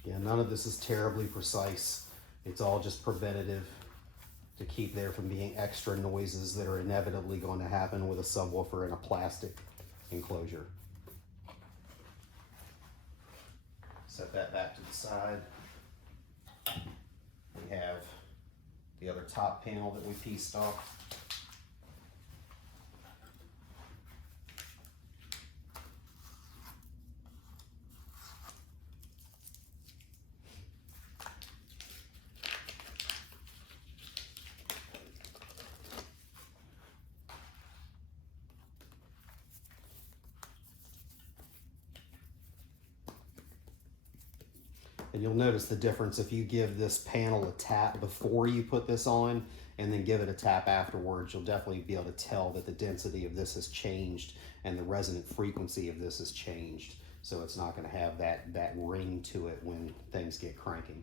Yeah, none of this is terribly precise. It's all just preventative to keep there from being extra noises that are inevitably going to happen with a subwoofer in a plastic enclosure. Set that back to the side. We have the other top panel that we pieced off. And you'll notice the difference if you give this panel a tap before you put this on and then give it a tap afterwards. You'll definitely be able to tell that the density of this has changed and the resonant frequency of this has changed. So it's not going to have that ring to it when things get cranking.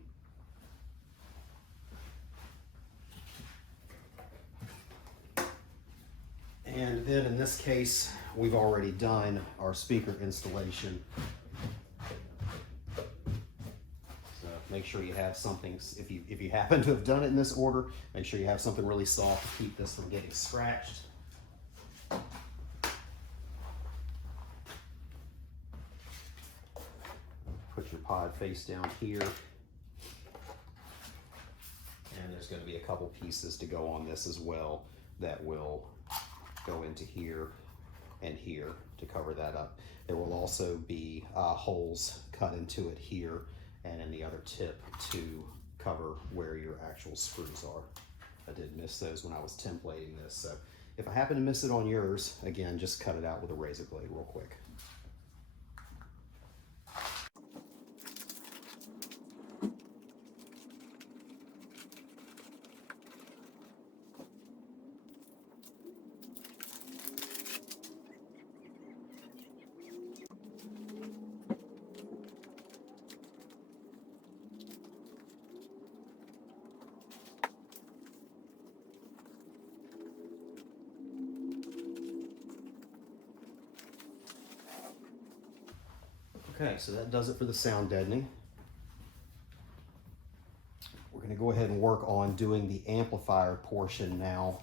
And then in this case, we've already done our speaker installation. Make sure you have something, if you happen to have done it in this order, make sure you have something really soft to keep this from getting scratched. Put your pod face down here. And there's going to be a couple pieces to go on this as well that will go into here and here to cover that up. There will also be holes cut into it here and in the other tip to cover where your actual screws are. I did miss those when I was templating this, so if I happen to miss it on yours, again, just cut it out with a razor blade real quick. Okay, so that does it for the sound deadening. We're going to go ahead and work on doing the amplifier portion now,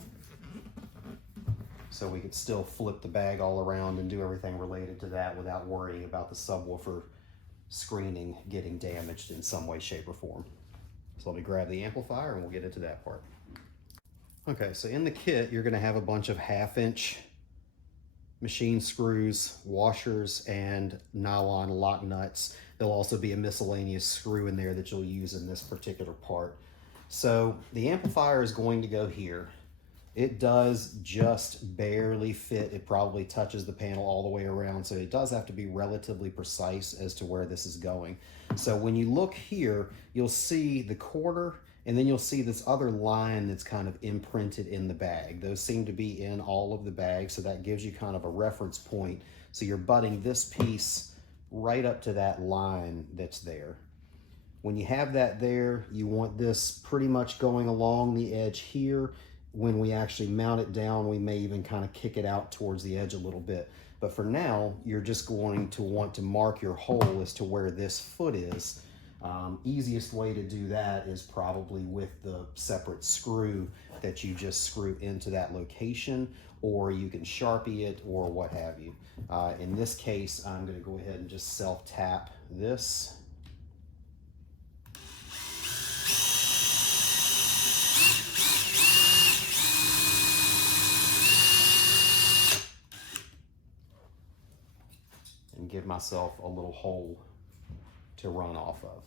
so we can still flip the bag all around and do everything related to that without worrying about the subwoofer screening getting damaged in some way, shape, or form. So let me grab the amplifier and we'll get into that part. Okay, so in the kit, you're going to have a bunch of 1/2-inch machine screws, washers, and nylon lock nuts. There'll also be a miscellaneous screw in there that you'll use in this particular part. So the amplifier is going to go here. It does just barely fit. It probably touches the panel all the way around, so it does have to be relatively precise as to where this is going. So when you look here, you'll see the quarter, and then you'll see this other line that's kind of imprinted in the bag. Those seem to be in all of the bags, so that gives you kind of a reference point. So you're butting this piece right up to that line that's there. When you have that there, you want this pretty much going along the edge here. When we actually mount it down, we may even kind of kick it out towards the edge a little bit. But for now, you're just going to want to mark your hole as to where this foot is. Easiest way to do that is probably with the separate screw that you just screw into that location, or you can Sharpie it or what have you. In this case, I'm going to go ahead and just self-tap this. And give myself a little hole to run off of.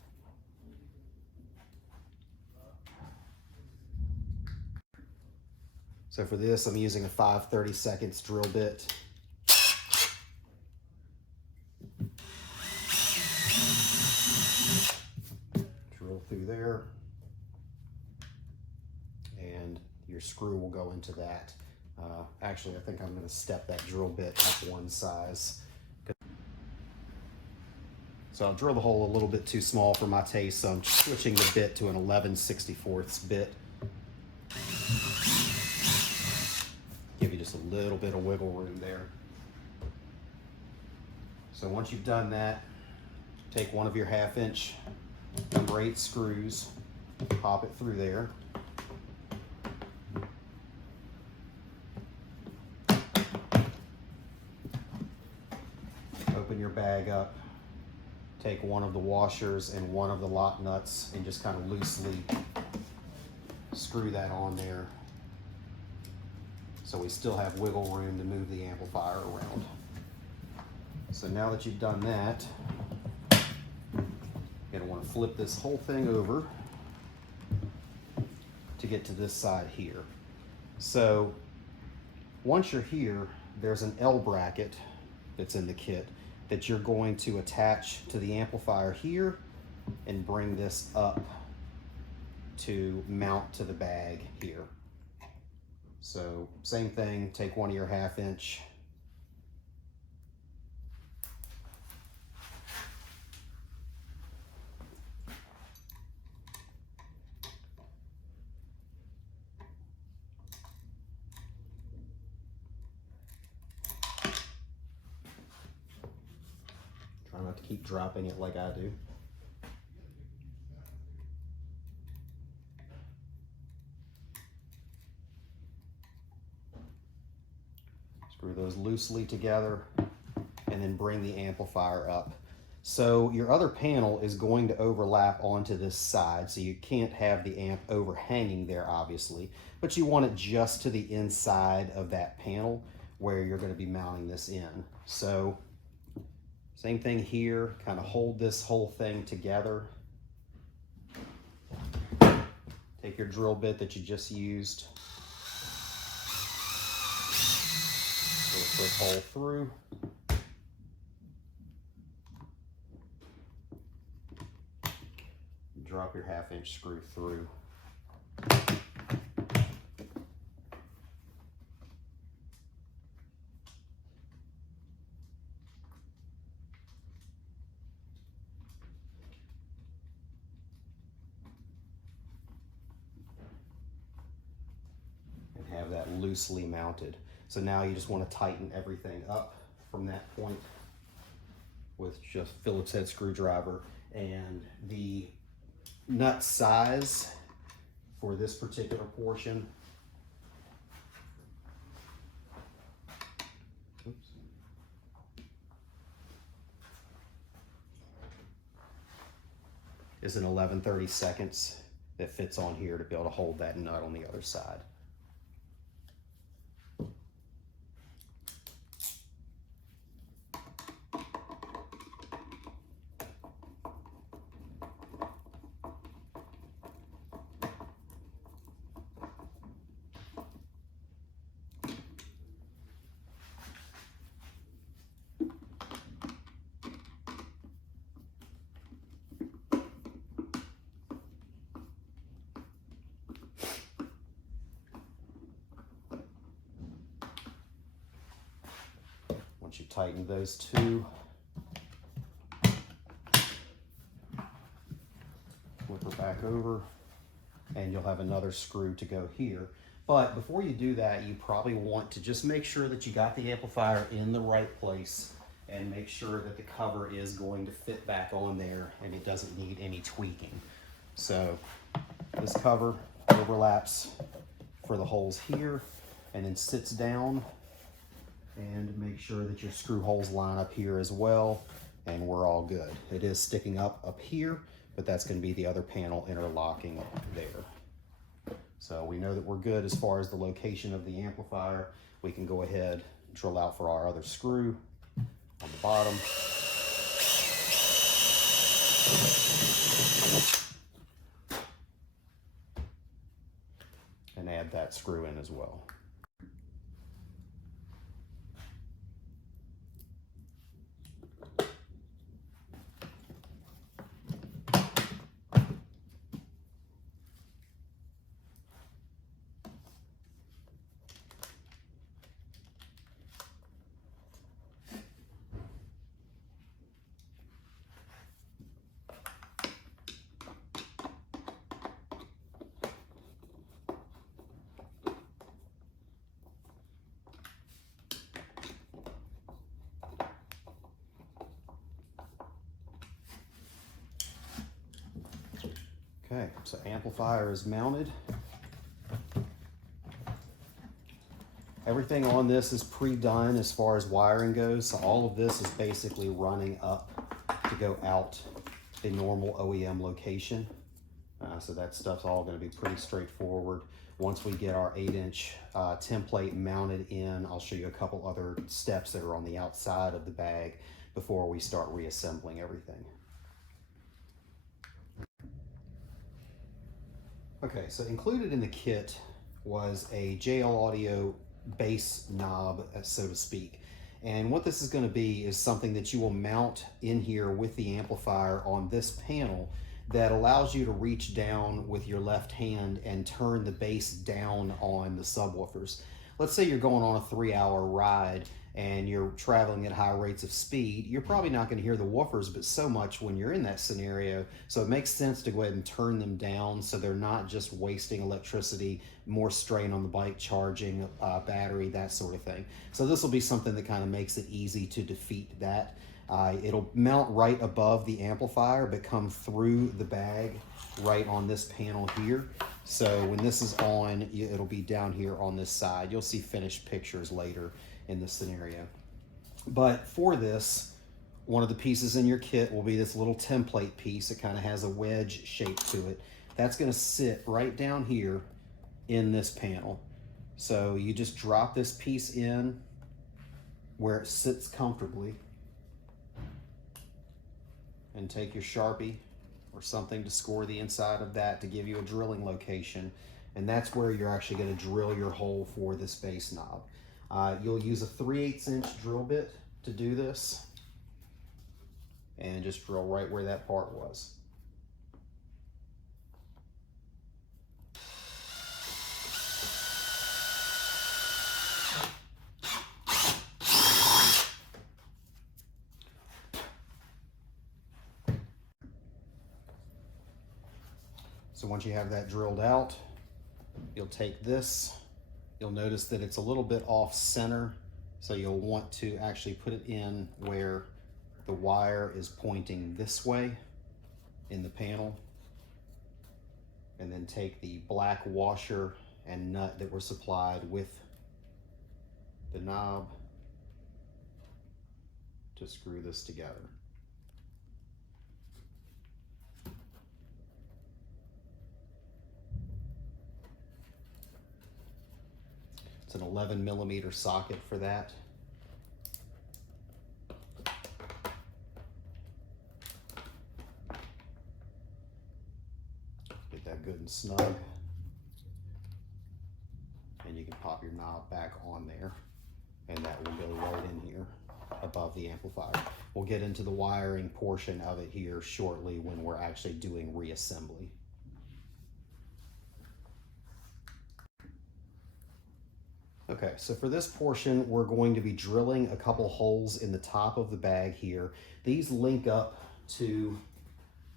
So for this, I'm using a 5/32 drill bit. Drill through there, and your screw will go into that. Actually, I think I'm going to step that drill bit up one size. So I'll drill the hole a little bit too small for my taste, so I'm switching the bit to an 11/64 bit. Give you just a little bit of wiggle room there. So once you've done that, take one of your 1/2-inch number 8 screws, pop it through there. Open your bag up. Take one of the washers and one of the lock nuts and just kind of loosely screw that on there, so we still have wiggle room to move the amplifier around. So now that you've done that, you're going to want to flip this whole thing over to get to this side here. So once you're here, there's an L bracket that's in the kit that you're going to attach to the amplifier here and bring this up to mount to the bag here. So same thing, take one of your 1/2-inch, try not to keep dropping it like I do. Screw those loosely together and then bring the amplifier up. So your other panel is going to overlap onto this side, so you can't have the amp overhanging there obviously, but you want it just to the inside of that panel where you're going to be mounting this in. So same thing here, kind of hold this whole thing together. Take your drill bit that you just used, put a quick hole through. Drop your 1/2 inch screw through. Have that loosely mounted. So now you just want to tighten everything up from that point with just Phillips head screwdriver. And the nut size for this particular portion, is an 11/32 that fits on here to be able to hold that nut on the other side. Once you tighten those two, flip her back over, and you'll have another screw to go here. But before you do that, you probably want to just make sure that you got the amplifier in the right place and make sure that the cover is going to fit back on there and it doesn't need any tweaking. So this cover overlaps for the holes here and then sits down, and make sure that your screw holes line up here as well, and we're all good. It is sticking up here, but that's going to be the other panel interlocking there. So we know that we're good as far as the location of the amplifier. We can go ahead and drill out for our other screw on the bottom. And add that screw in as well. Okay, so amplifier is mounted. Everything on this is pre-done as far as wiring goes, so all of this is basically running up to go out the normal OEM location. So that stuff's all going to be pretty straightforward. Once we get our 8-inch template mounted in, I'll show you a couple other steps that are on the outside of the bag before we start reassembling everything. Okay, so included in the kit was a JL Audio bass knob, so to speak. And what this is going to be is something that you will mount in here with the amplifier on this panel that allows you to reach down with your left hand and turn the bass down on the subwoofers. Let's say you're going on a 3-hour ride and you're traveling at high rates of speed. You're probably not going to hear the woofers but so much when you're in that scenario, so it makes sense to go ahead and turn them down so they're not just wasting electricity, more strain on the bike, charging battery, that sort of thing. So this will be something that kind of makes it easy to defeat that. It'll mount right above the amplifier but come through the bag right on this panel here. So when this is on, it'll be down here on this side. You'll see finished pictures later in this scenario. But for this, one of the pieces in your kit will be this little template piece. It kind of has a wedge shape to it. That's going to sit right down here in this panel. So you just drop this piece in where it sits comfortably, and take your Sharpie or something to score the inside of that to give you a drilling location. And that's where you're actually going to drill your hole for this base knob. You'll use a 3/8 inch drill bit to do this, and just drill right where that part was. So once you have that drilled out, you'll take this. You'll notice that it's a little bit off center, so you'll want to actually put it in where the wire is pointing this way in the panel, and then take the black washer and nut that were supplied with the knob to screw this together. It's an 11mm socket for that. Get that good and snug. And you can pop your knob back on there, and that will go right in here above the amplifier. We'll get into the wiring portion of it here shortly when we're actually doing reassembly. Okay, so for this portion, we're going to be drilling a couple holes in the top of the bag here. These link up to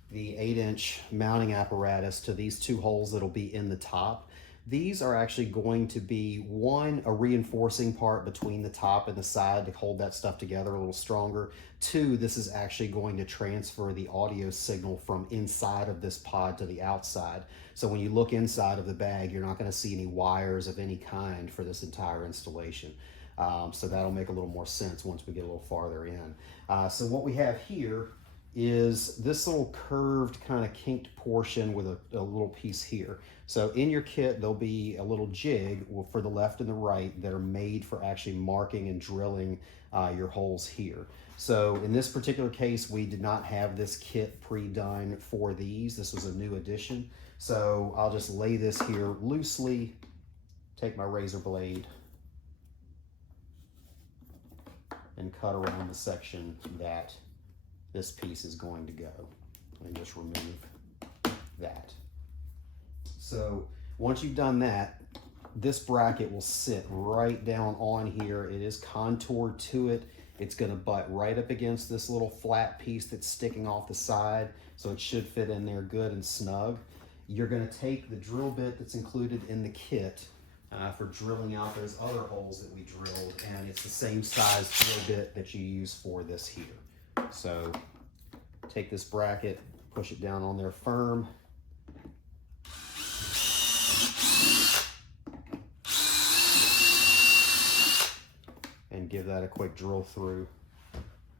the 8-inch mounting apparatus to these two holes that'll be in the top. These are actually going to be, one, a reinforcing part between the top and the side to hold that stuff together a little stronger. Two, this is actually going to transfer the audio signal from inside of this pod to the outside. So when you look inside of the bag, you're not going to see any wires of any kind for this entire installation. So that'll make a little more sense once we get a little farther in. So what we have here is this little curved kind of kinked portion with a little piece here. So in your kit, there'll be a little jig for the left and the right that are made for actually marking and drilling your holes here. So in this particular case, we did not have this kit pre-done for these. This was a new addition. So I'll just lay this here loosely, take my razor blade, and cut around the section that this piece is going to go, and just remove that. So once you've done that, this bracket will sit right down on here. It is contoured to it. It's going to butt right up against this little flat piece that's sticking off the side, so it should fit in there good and snug. You're going to take the drill bit that's included in the kit for drilling out those other holes that we drilled, and it's the same size drill bit that you use for this here. So take this bracket, push it down on there firm. And give that a quick drill through.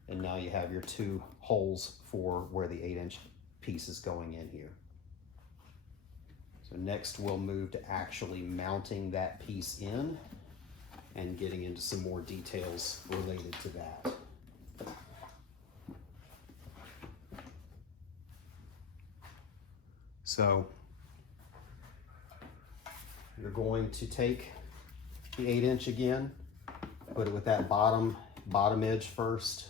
And now you have your two holes for where the 8-inch piece is going in here. So next we'll move to actually mounting that piece in and getting into some more details related to that. So you're going to take the 8-inch again, put it with that bottom edge first,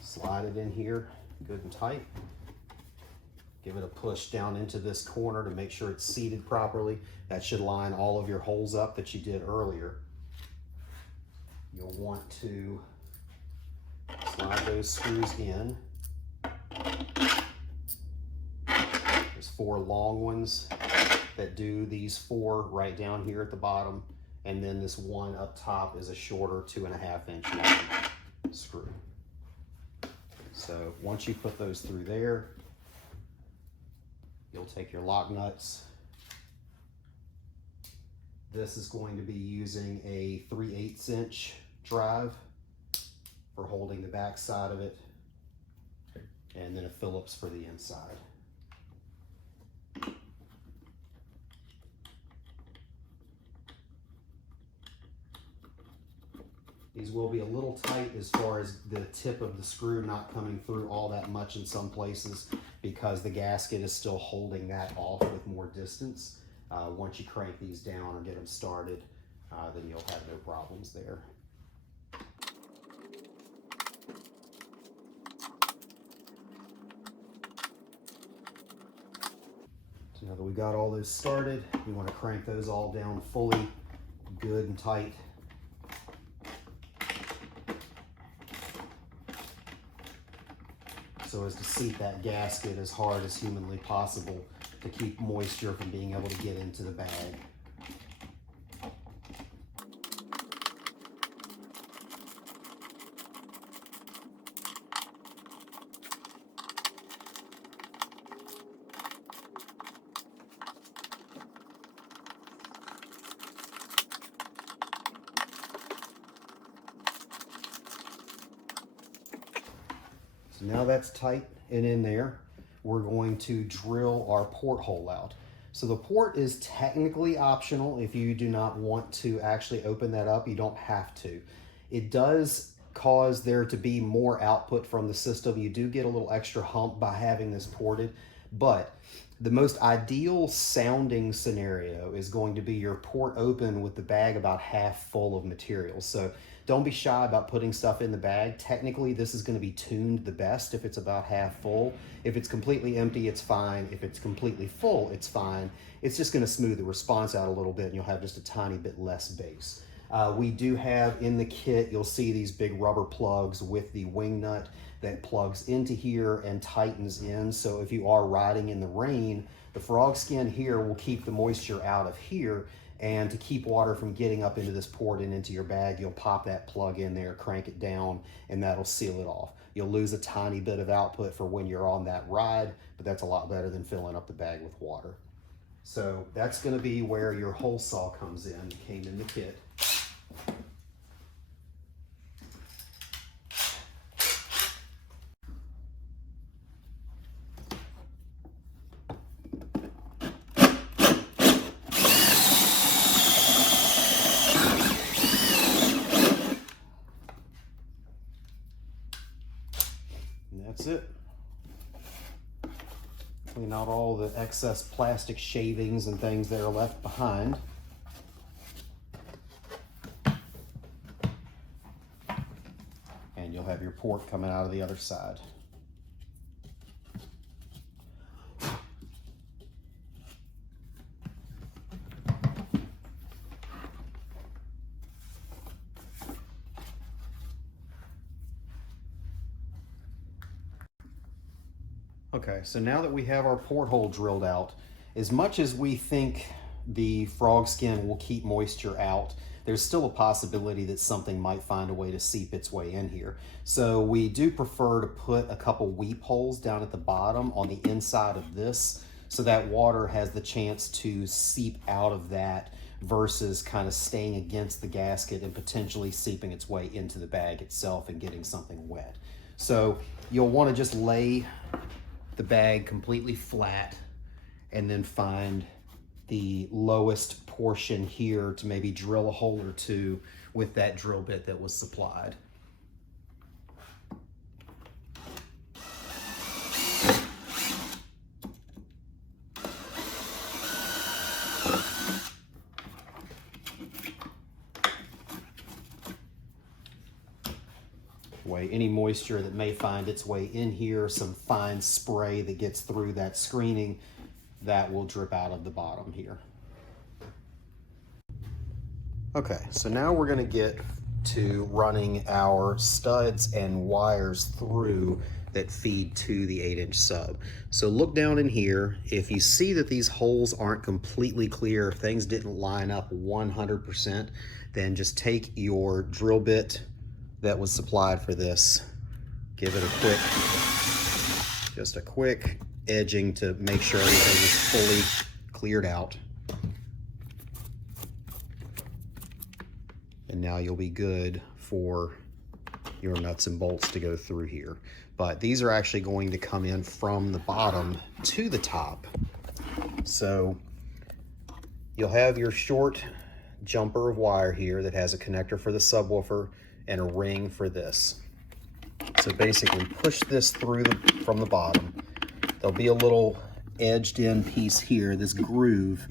slide it in here good and tight, give it a push down into this corner to make sure it's seated properly. That should line all of your holes up that you did earlier. You'll want to slide those screws in. There's 4 long ones that do these 4 right down here at the bottom, and then this one up top is a shorter 2.5-inch long screw. So once you put those through there, you'll take your lock nuts. This is going to be using a 3/8 inch drive for holding the back side of it, and then a Phillips for the inside. These will be a little tight as far as the tip of the screw not coming through all that much in some places because the gasket is still holding that off with more distance. Once you crank these down or get them started, then you'll have no problems there. So now that we got all those started, we want to crank those all down fully good and tight. So as to seat that gasket as hard as humanly possible to keep moisture from being able to get into the bag. So now that's tight and in there, we're going to drill our porthole out. So the port is technically optional. If you do not want to actually open that up, you don't have to. It does cause there to be more output from the system. You do get a little extra hump by having this ported, but the most ideal sounding scenario is going to be your port open with the bag about half full of material. So don't be shy about putting stuff in the bag. Technically, this is going to be tuned the best if it's about half full. If it's completely empty, it's fine. If it's completely full, it's fine. It's just going to smooth the response out a little bit and you'll have just a tiny bit less bass. We do have in the kit, you'll see these big rubber plugs with the wing nut that plugs into here and tightens in. So if you are riding in the rain, the frog skin here will keep the moisture out of here. And to keep water from getting up into this port and into your bag, you'll pop that plug in there, crank it down, and that'll seal it off. You'll lose a tiny bit of output for when you're on that ride, but that's a lot better than filling up the bag with water. So that's gonna be where your hole saw comes in, it came in the kit. That's it. Clean out all the excess plastic shavings and things that are left behind. And you'll have your port coming out of the other side. Okay, so now that we have our porthole drilled out, as much as we think the frog skin will keep moisture out, there's still a possibility that something might find a way to seep its way in here. So we do prefer to put a couple weep holes down at the bottom on the inside of this so that water has the chance to seep out of that versus kind of staying against the gasket and potentially seeping its way into the bag itself and getting something wet. So you'll want to just lay the bag completely flat and then find the lowest portion here to maybe drill a hole or two with that drill bit that was supplied. Any moisture that may find its way in here, some fine spray that gets through that screening, that will drip out of the bottom here. Okay, so now we're going to get to running our studs and wires through that feed to the 8-inch sub. So look down in here. If you see that these holes aren't completely clear, if things didn't line up 100%, then just take your drill bit that was supplied for this, give it just a quick edging to make sure everything is fully cleared out. And now you'll be good for your nuts and bolts to go through here. But these are actually going to come in from the bottom to the top. So you'll have your short jumper of wire here that has a connector for the subwoofer and a ring for this. So basically push this through from the bottom. There'll be a little edged in piece here, this groove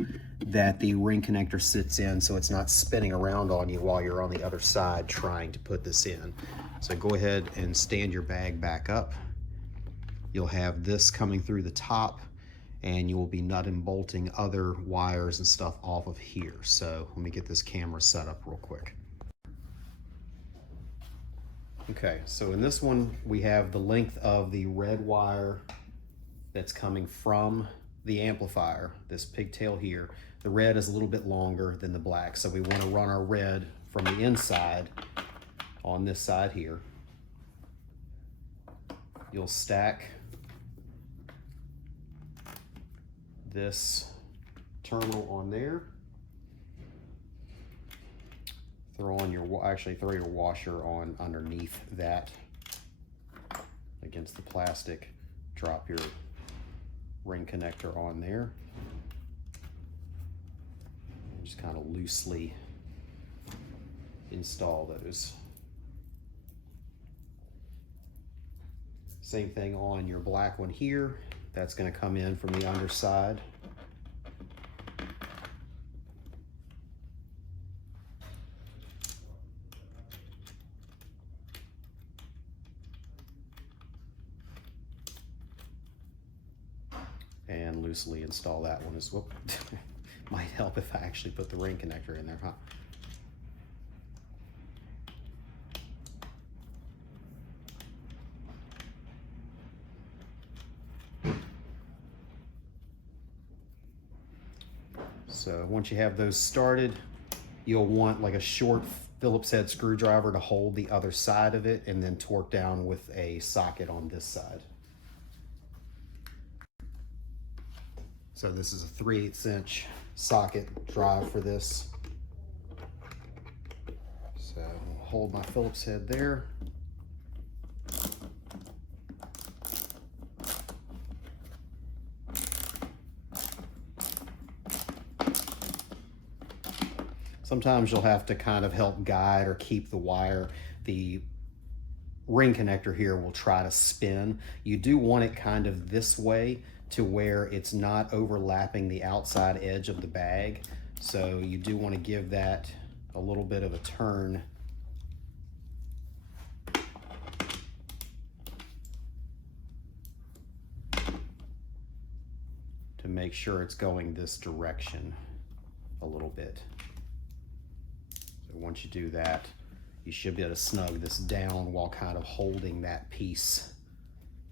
that the ring connector sits in so it's not spinning around on you while you're on the other side trying to put this in. So go ahead and stand your bag back up. You'll have this coming through the top, and you will be nut and bolting other wires and stuff off of here. So let me get this camera set up real quick. Okay, so in this one, we have the length of the red wire that's coming from the amplifier, this pigtail here. The red is a little bit longer than the black, so we want to run our red from the inside on this side here. You'll stack this terminal on there. Throw your washer on underneath that against the plastic. Drop your ring connector on there. Just kind of loosely install those. Same thing on your black one here. That's going to come in from the underside. And loosely install that one as well. Might help if I actually put the ring connector in there, huh? So once you have those started, you'll want like a short Phillips head screwdriver to hold the other side of it and then torque down with a socket on this side. So this is a 3/8 inch socket drive for this. So I'll hold my Phillips head there. Sometimes you'll have to kind of help guide or keep the wire. The ring connector here will try to spin. You do want it kind of this way to where it's not overlapping the outside edge of the bag. So you do want to give that a little bit of a turn. To make sure it's going this direction a little bit. So once you do that, you should be able to snug this down while kind of holding that piece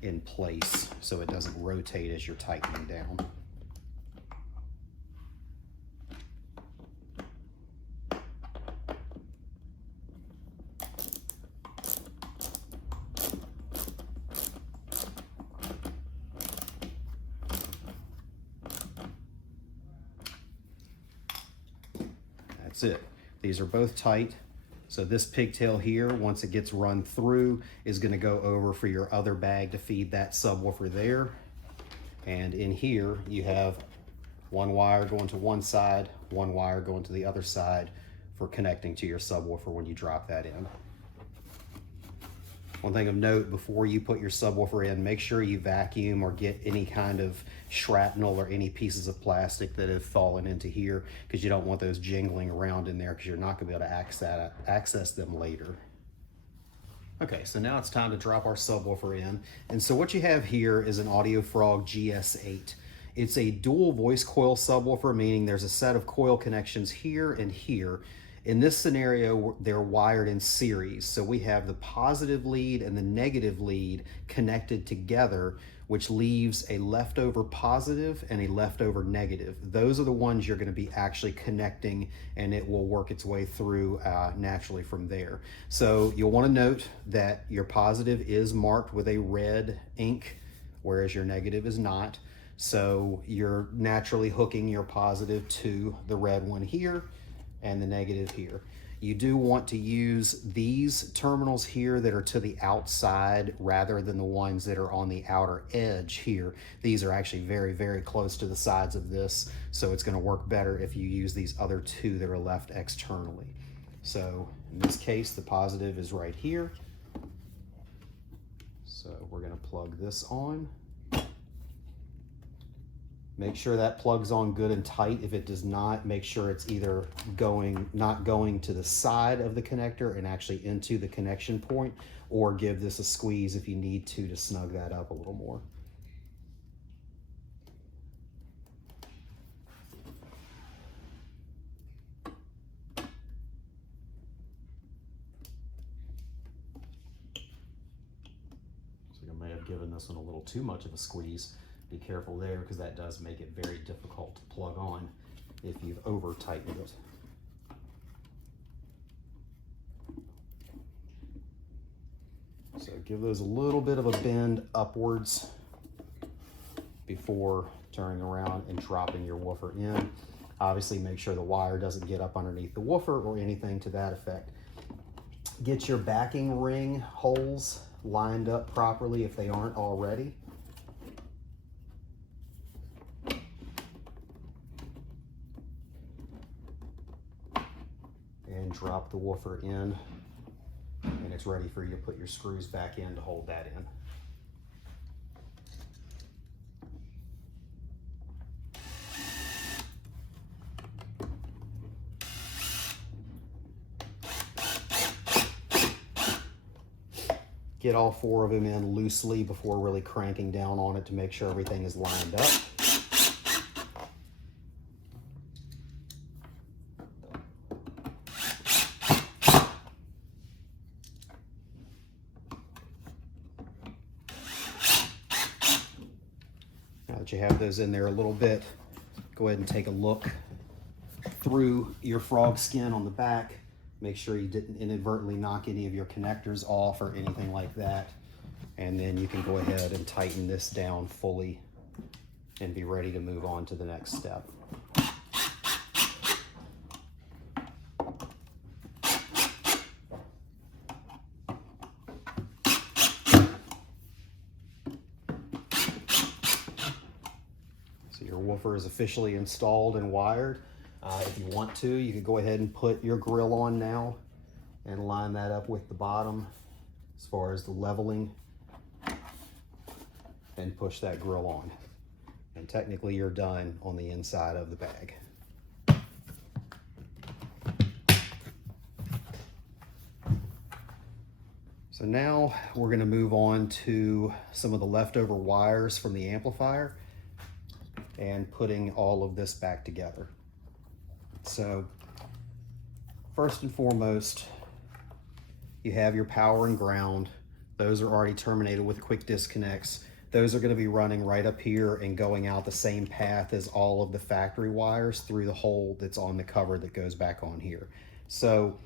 in place so it doesn't rotate as you're tightening down. That's it. These are both tight. So this pigtail here, once it gets run through, is going to go over for your other bag to feed that subwoofer there. And in here, you have one wire going to one side, one wire going to the other side for connecting to your subwoofer when you drop that in. One thing of note, before you put your subwoofer in, make sure you vacuum or get any kind of shrapnel or any pieces of plastic that have fallen into here, because you don't want those jingling around in there because you're not going to be able to access them later. Okay, so now it's time to drop our subwoofer in. And so what you have here is an AudioFrog GS8. It's a dual voice coil subwoofer, meaning there's a set of coil connections here and here. In this scenario, they're wired in series. So we have the positive lead and the negative lead connected together, which leaves a leftover positive and a leftover negative. Those are the ones you're going to be actually connecting, and it will work its way through naturally from there. So you'll want to note that your positive is marked with a red ink, whereas your negative is not. So you're naturally hooking your positive to the red one here and the negative here. You do want to use these terminals here that are to the outside rather than the ones that are on the outer edge here. These are actually very, very close to the sides of this, so it's going to work better if you use these other two that are left externally. So In this case, the positive is right here. So we're going to plug this on. Make sure that plugs on good and tight. If it does not, make sure it's either not going to the side of the connector and actually into the connection point, or give this a squeeze if you need to snug that up a little more. So I may have given this one a little too much of a squeeze. Be careful there, because that does make it very difficult to plug on if you've over tightened it. So give those a little bit of a bend upwards before turning around and dropping your woofer in. Obviously make sure the wire doesn't get up underneath the woofer or anything to that effect. Get your backing ring holes lined up properly if they aren't already. And drop the woofer in, and it's ready for you to put your screws back in to hold that in. Get all 4 of them in loosely before really cranking down on it to make sure everything is lined up. Now that you have those in there a little bit, go ahead and take a look through your frog skin on the back. Make sure you didn't inadvertently knock any of your connectors off or anything like that. And then you can go ahead and tighten this down fully and be ready to move on to the next step. So your woofer is officially installed and wired. If you want to, you could go ahead and put your grill on now and line that up with the bottom as far as the leveling, and push that grill on. And technically you're done on the inside of the bag. So now we're going to move on to some of the leftover wires from the amplifier and putting all of this back together. So first and foremost, you have your power and ground. Those are already terminated with quick disconnects. Those are going to be running right up here and going out the same path as all of the factory wires through the hole that's on the cover that goes back on here. So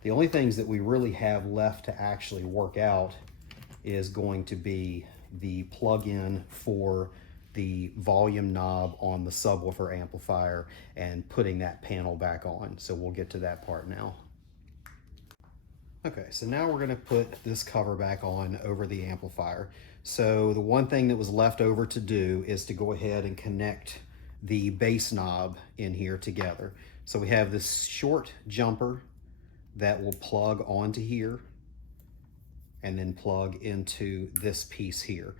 the only things that we really have left to actually work out is going to be the plug-in for the volume knob on the subwoofer amplifier and putting that panel back on. So we'll get to that part now. Okay, so now we're going to put this cover back on over the amplifier. So the one thing that was left over to do is to go ahead and connect the bass knob in here together. So we have this short jumper that will plug onto here and then plug into this piece here.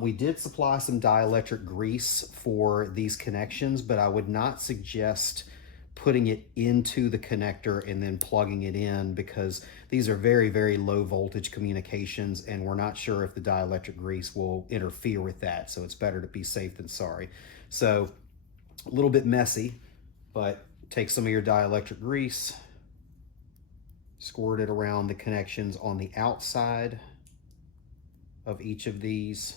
We did supply some dielectric grease for these connections, but I would not suggest putting it into the connector and then plugging it in, because these are very, very low voltage communications and we're not sure if the dielectric grease will interfere with that. So it's better to be safe than sorry. So a little bit messy, but take some of your dielectric grease, squirt it around the connections on the outside of each of these,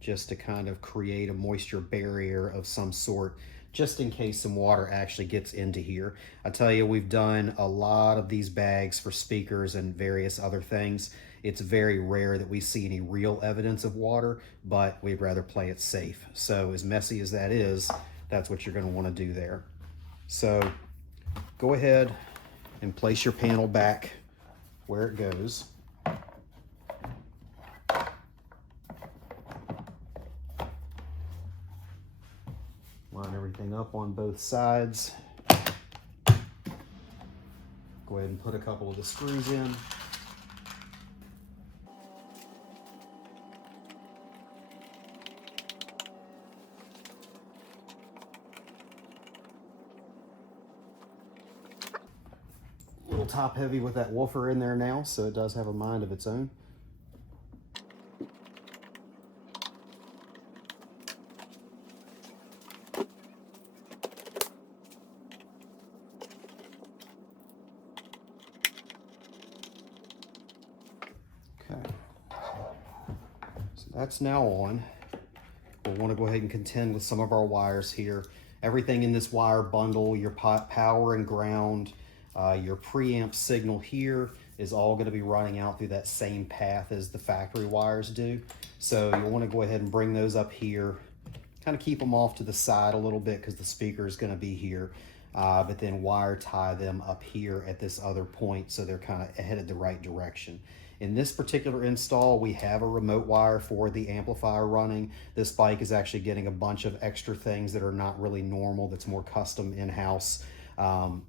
just to kind of create a moisture barrier of some sort, just in case some water actually gets into here. I tell you, we've done a lot of these bags for speakers and various other things. It's very rare that we see any real evidence of water, but we'd rather play it safe. So as messy as that is, that's what you're going to want to do there. So go ahead and place your panel back where it goes. Line everything up on both sides. Go ahead and put a couple of the screws in. A little top heavy with that woofer in there now, so it does have a mind of its own. Okay, so that's now on. We'll want to go ahead and contend with some of our wires here. Everything in this wire bundle, your power and ground, your preamp signal here is all going to be running out through that same path as the factory wires do. So you'll want to go ahead and bring those up here, kind of keep them off to the side a little bit because the speaker is going to be here, but then wire tie them up here at this other point so they're kind of headed the right direction. In this particular install, we have a remote wire for the amplifier running. This bike is actually getting a bunch of extra things that are not really normal, that's more custom in-house.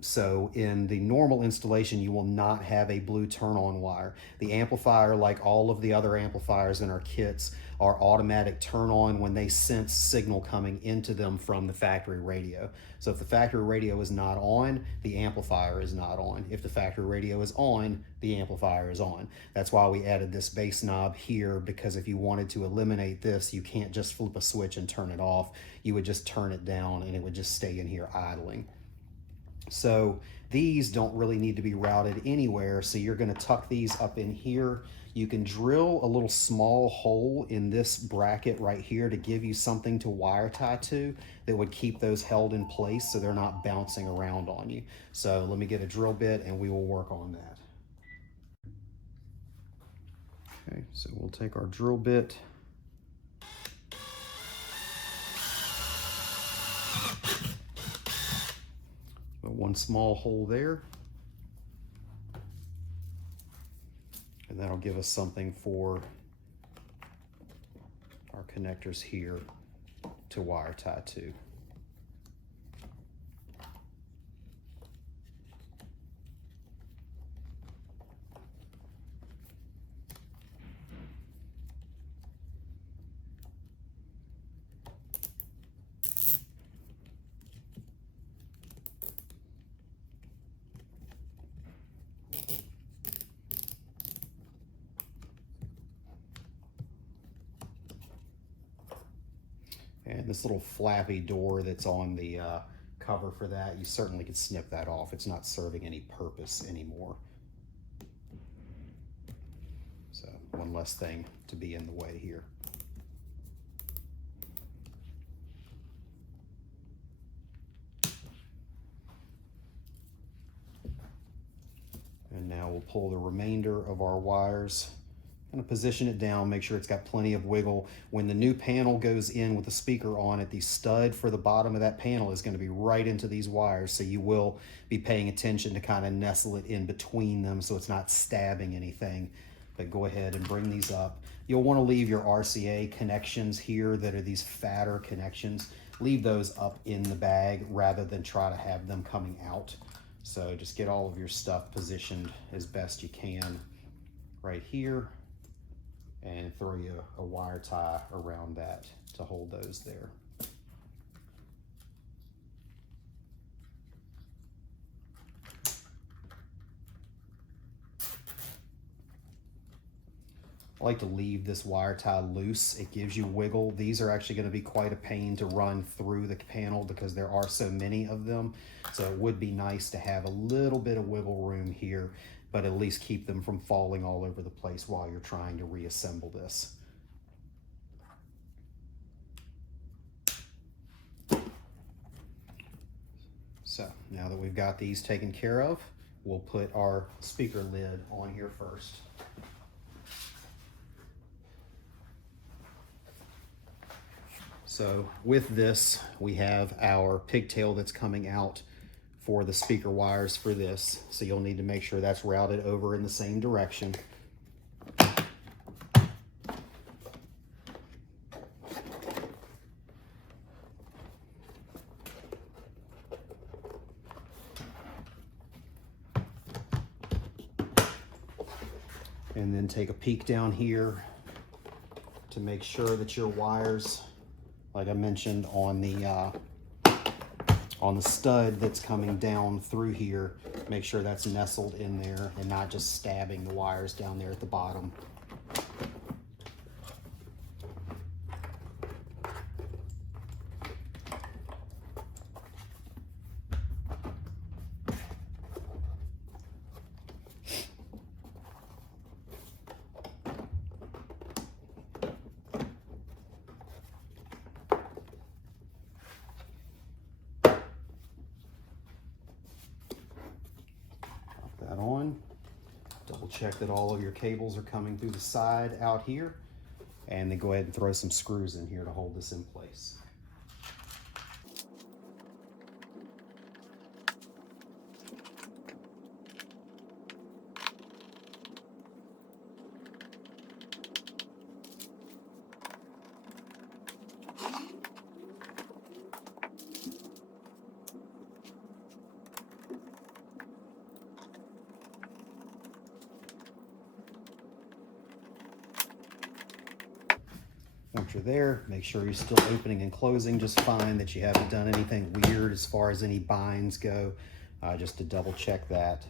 So in the normal installation, you will not have a blue turn-on wire. The amplifier, like all of the other amplifiers in our kits, are automatic turn-on when they sense signal coming into them from the factory radio. So if the factory radio is not on, the amplifier is not on. If the factory radio is on, the amplifier is on. That's why we added this bass knob here, because if you wanted to eliminate this, you can't just flip a switch and turn it off. You would just turn it down and it would just stay in here idling. So these don't really need to be routed anywhere, so you're going to tuck these up in here. You can drill a little small hole in this bracket right here to give you something to wire tie to that would keep those held in place so they're not bouncing around on you. So let me get a drill bit and we will work on that. Okay, so we'll take our drill bit. One small hole there, and that'll give us something for our connectors here to wire tie to. And this little flappy door that's on the cover for that, you certainly could snip that off. It's not serving any purpose anymore. So one less thing to be in the way here. And now we'll pull the remainder of our wires. Kind of position it down, make sure it's got plenty of wiggle. When the new panel goes in with the speaker on it, the stud for the bottom of that panel is going to be right into these wires, so you will be paying attention to kind of nestle it in between them so it's not stabbing anything. But go ahead and bring these up. You'll want to leave your RCA connections here that are these fatter connections. Leave those up in the bag rather than try to have them coming out. So just get all of your stuff positioned as best you can right here, and throw you a wire tie around that to hold those there. I like to leave this wire tie loose. It gives you wiggle. These are actually going to be quite a pain to run through the panel because there are so many of them. So it would be nice to have a little bit of wiggle room here, but at least keep them from falling all over the place while you're trying to reassemble this. So now that we've got these taken care of, we'll put our speaker lid on here first. So with this, we have our pigtail that's coming out for the speaker wires for this. So you'll need to make sure that's routed over in the same direction. And then take a peek down here to make sure that your wires, like I mentioned, on the stud that's coming down through here, make sure that's nestled in there and not just stabbing the wires down there at the bottom. That on. Double check that all of your cables are coming through the side out here, and then go ahead and throw some screws in here to hold this in place. Once you're there, make sure you're still opening and closing just fine, that you haven't done anything weird as far as any binds go, just to double check that.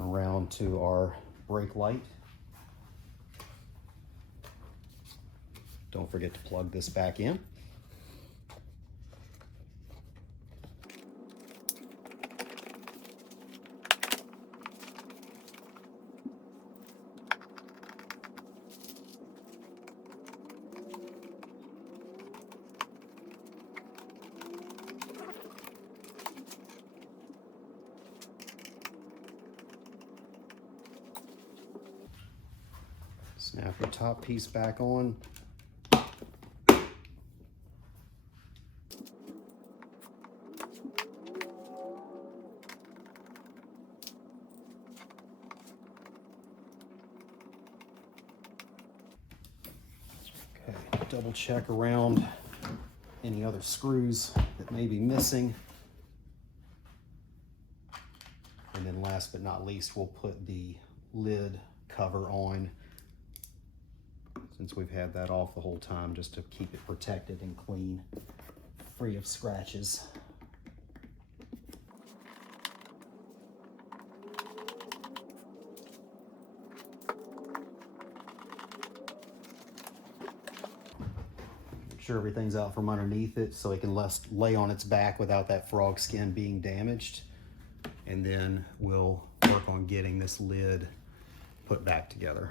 Around to our brake light. Don't forget to plug this back in. Snap your top piece back on. Okay, double check around any other screws that may be missing. And then last but not least, we'll put the lid cover on, since we've had that off the whole time, just to keep it protected and clean, free of scratches. Make sure everything's out from underneath it so it can lay on its back without that frog skin being damaged. And then we'll work on getting this lid put back together.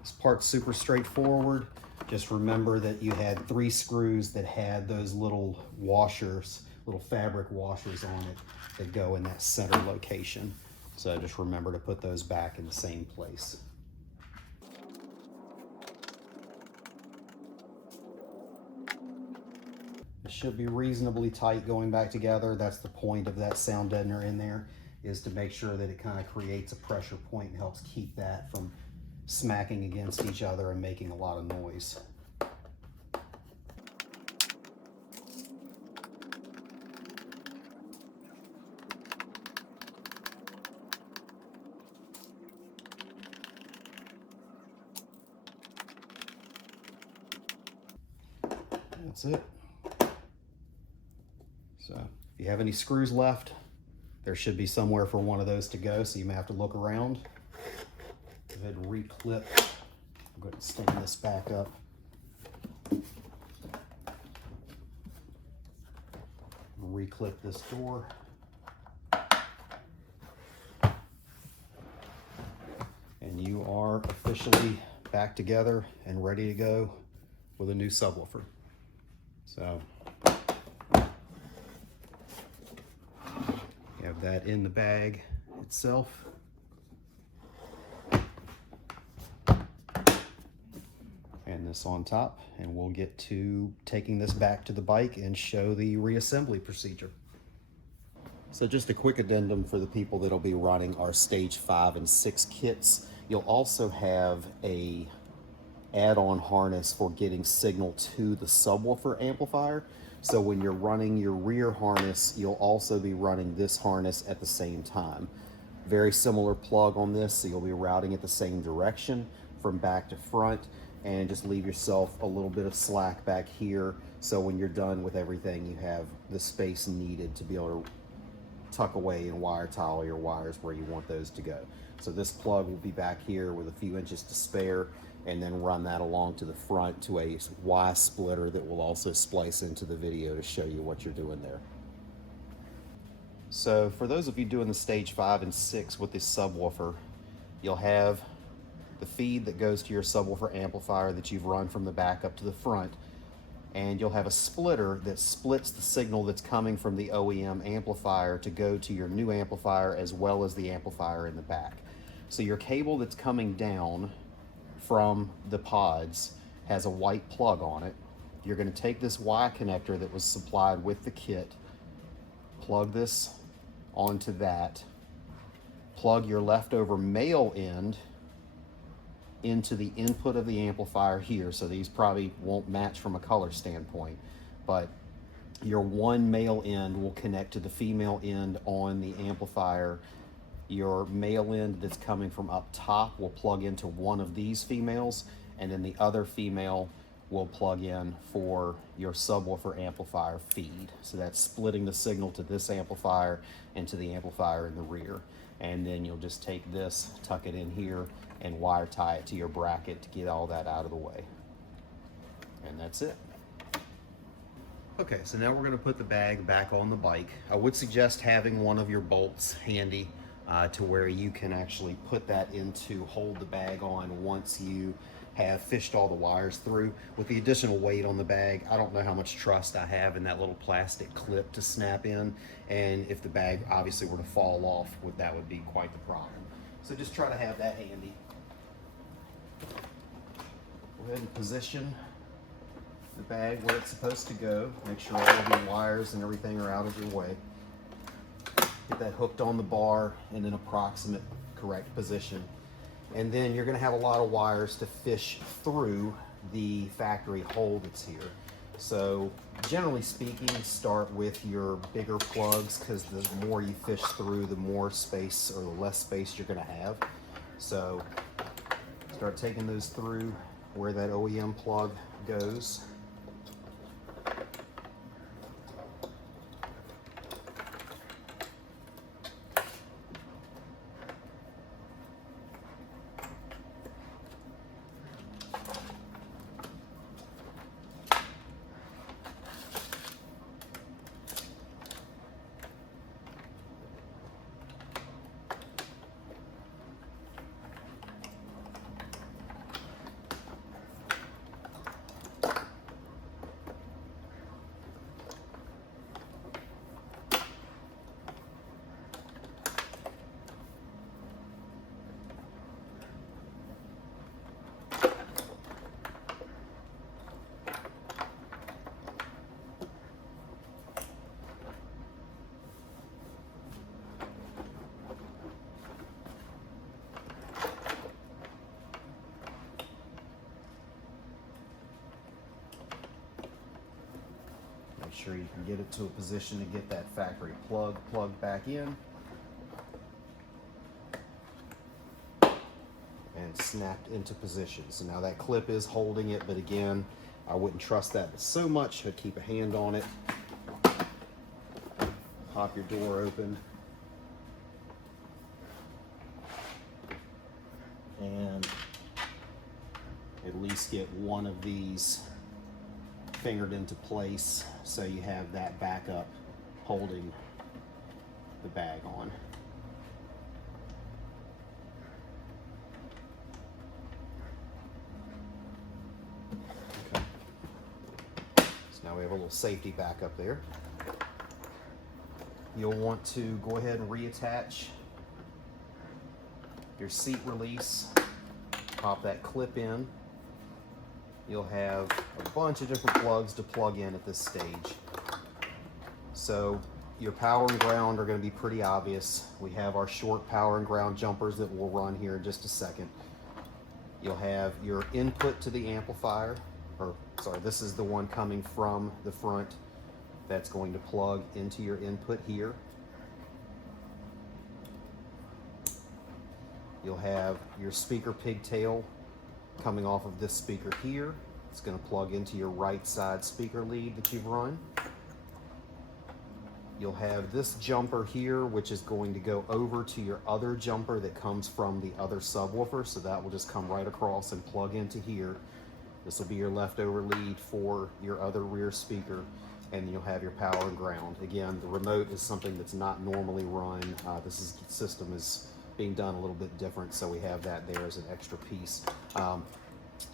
This part's super straightforward. Just remember that you had 3 screws that had those little washers, little fabric washers on it that go in that center location. So just remember to put those back in the same place. It should be reasonably tight going back together. That's the point of that sound deadener in there, is to make sure that it kind of creates a pressure point and helps keep that from smacking against each other and making a lot of noise. That's it. So if you have any screws left, there should be somewhere for one of those to go, so you may have to look around. Go ahead and reclip. I'm going to stand this back up. Reclip this door. And you are officially back together and ready to go with a new subwoofer. So you have that in the bag itself. And this on top, and we'll get to taking this back to the bike and show the reassembly procedure. So just a quick addendum for the people that'll be running our stage 5 and 6 kits. You'll also have a add-on harness for getting signal to the subwoofer amplifier. So when you're running your rear harness, you'll also be running this harness at the same time. Very similar plug on this, so you'll be routing it the same direction from back to front, and just leave yourself a little bit of slack back here, so when you're done with everything, you have the space needed to be able to tuck away and wire tile your wires where you want those to go. So this plug will be back here with a few inches to spare, and then run that along to the front to a Y splitter that will also splice into the video to show you what you're doing there. So for those of you doing the stage 5 and 6 with this subwoofer, you'll have the feed that goes to your subwoofer amplifier that you've run from the back up to the front, and you'll have a splitter that splits the signal that's coming from the OEM amplifier to go to your new amplifier as well as the amplifier in the back. So your cable that's coming down from the pods has a white plug on it. You're going to take this Y connector that was supplied with the kit, plug this onto that, plug your leftover male end into the input of the amplifier here. So these probably won't match from a color standpoint, but your one male end will connect to the female end on the amplifier. Your male end that's coming from up top will plug into one of these females, and then the other female will plug in for your subwoofer amplifier feed. So that's splitting the signal to this amplifier and to the amplifier in the rear. And then you'll just take this, tuck it in here, and wire tie it to your bracket to get all that out of the way. And that's it. Okay, so now we're gonna put the bag back on the bike. I would suggest having one of your bolts handy to where you can actually put that in to hold the bag on once you have fished all the wires through. With the additional weight on the bag, I don't know how much trust I have in that little plastic clip to snap in, and if the bag obviously were to fall off, that would be quite the problem. So just try to have that handy. Go ahead and position the bag where it's supposed to go. Make sure all of your wires and everything are out of your way. Get that hooked on the bar in an approximate correct position. And then you're going to have a lot of wires to fish through the factory hole that's here. So generally speaking, start with your bigger plugs, because the more you fish through, the more space or the less space you're going to have. So start taking those through where that OEM plug goes. Make sure you can get it to a position to get that factory plug plugged back in and snapped into position. So now that clip is holding it, but again, I wouldn't trust that so much. I'd keep a hand on it. Pop your door open and at least get one of these fingered into place so you have that backup holding the bag on. Okay. So now we have a little safety backup there. You'll want to go ahead and reattach your seat release, pop that clip in. You'll have a bunch of different plugs to plug in at this stage. So your power and ground are going to be pretty obvious. We have our short power and ground jumpers that we'll run here in just a second. You'll have your input to the amplifier, or sorry, this is the one coming from the front that's going to plug into your input here. You'll have your speaker pigtail coming off of this speaker here. It's going to plug into your right side speaker lead that you've run. You'll have this jumper here, which is going to go over to your other jumper that comes from the other subwoofer. So that will just come right across and plug into here. This will be your leftover lead for your other rear speaker. And you'll have your power and ground. Again, the remote is something that's not normally run. This system is being done a little bit different, so we have that there as an extra piece.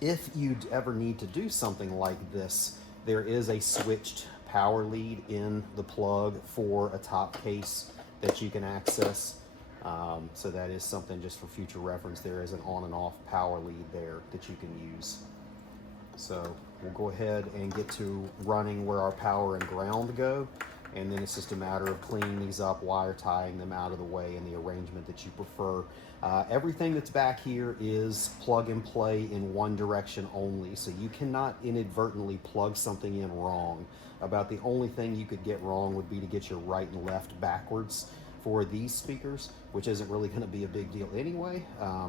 If you ever need to do something like this, there is a switched power lead in the plug for a top case that you can access. So that is something just for future reference. There is an on and off power lead there that you can use. So we'll go ahead and get to running where our power and ground go. And then it's just a matter of cleaning these up, wire tying them out of the way in the arrangement that you prefer. Everything that's back here is plug and play in one direction only, so you cannot inadvertently plug something in wrong. About the only thing you could get wrong would be to get your right and left backwards for these speakers, which isn't really going to be a big deal anyway.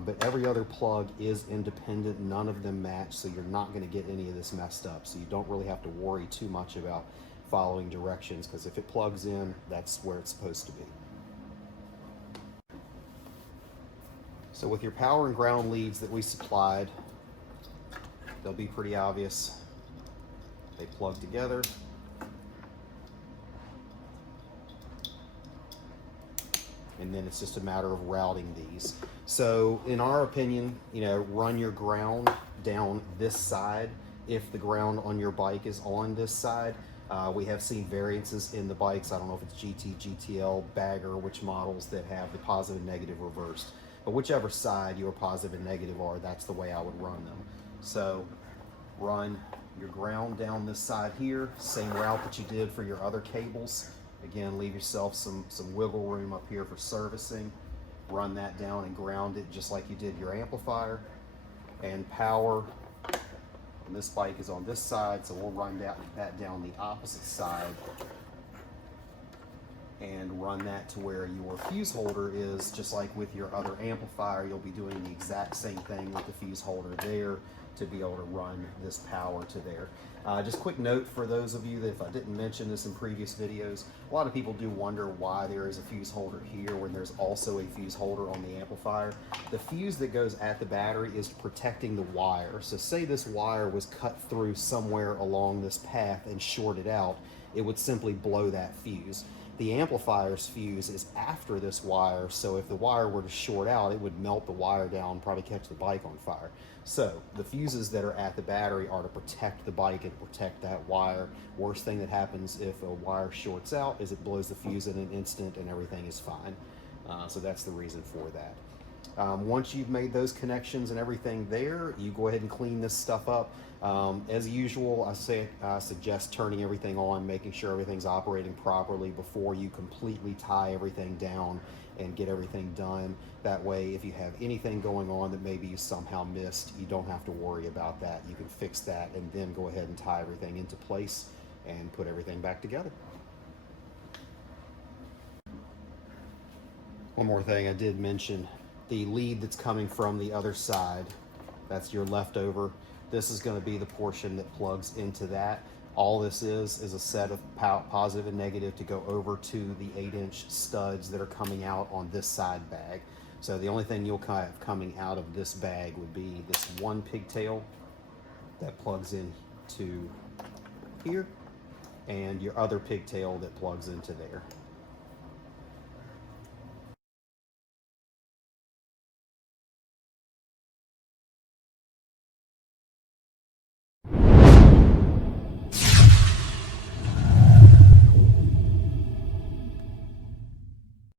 But every other plug is independent, none of them match, so you're not going to get any of this messed up. So you don't really have to worry too much about following directions, because if it plugs in, that's where it's supposed to be. So with your power and ground leads that we supplied, they'll be pretty obvious. They plug together. And then it's just a matter of routing these. So in our opinion, run your ground down this side if the ground on your bike is on this side. We have seen variances in the bikes. I don't know if it's GT, GTL, Bagger, which models that have the positive and negative reversed. But whichever side your positive and negative are, that's the way I would run them. So run your ground down this side here, same route that you did for your other cables. Again, leave yourself some wiggle room up here for servicing. Run that down and ground it just like you did your amplifier. And power, and this bike is on this side, so we'll run that down the opposite side and run that to where your fuse holder is. Just like with your other amplifier, you'll be doing the exact same thing with the fuse holder there to be able to run this power to there. Just quick note for those of you that if I didn't mention this in previous videos, a lot of people do wonder why there is a fuse holder here when there's also a fuse holder on the amplifier. The fuse that goes at the battery is protecting the wire. So say this wire was cut through somewhere along this path and shorted out, it would simply blow that fuse. The amplifier's fuse is after this wire, so if the wire were to short out, it would melt the wire down, probably catch the bike on fire. So the fuses that are at the battery are to protect the bike and protect that wire. Worst thing that happens if a wire shorts out is it blows the fuse in an instant and everything is fine. So that's the reason for that. Once you've made those connections and everything there, you go ahead and clean this stuff up. As usual, I suggest turning everything on, making sure everything's operating properly before you completely tie everything down and get everything done. That way, if you have anything going on that maybe you somehow missed, you don't have to worry about that. You can fix that and then go ahead and tie everything into place and put everything back together. One more thing I did mention, the lead that's coming from the other side, that's your leftover. This is going to be the portion that plugs into that. All this is a set of positive and negative to go over to the 8-inch studs that are coming out on this side bag. So the only thing you'll have coming out of this bag would be this one pigtail that plugs in to here and your other pigtail that plugs into there.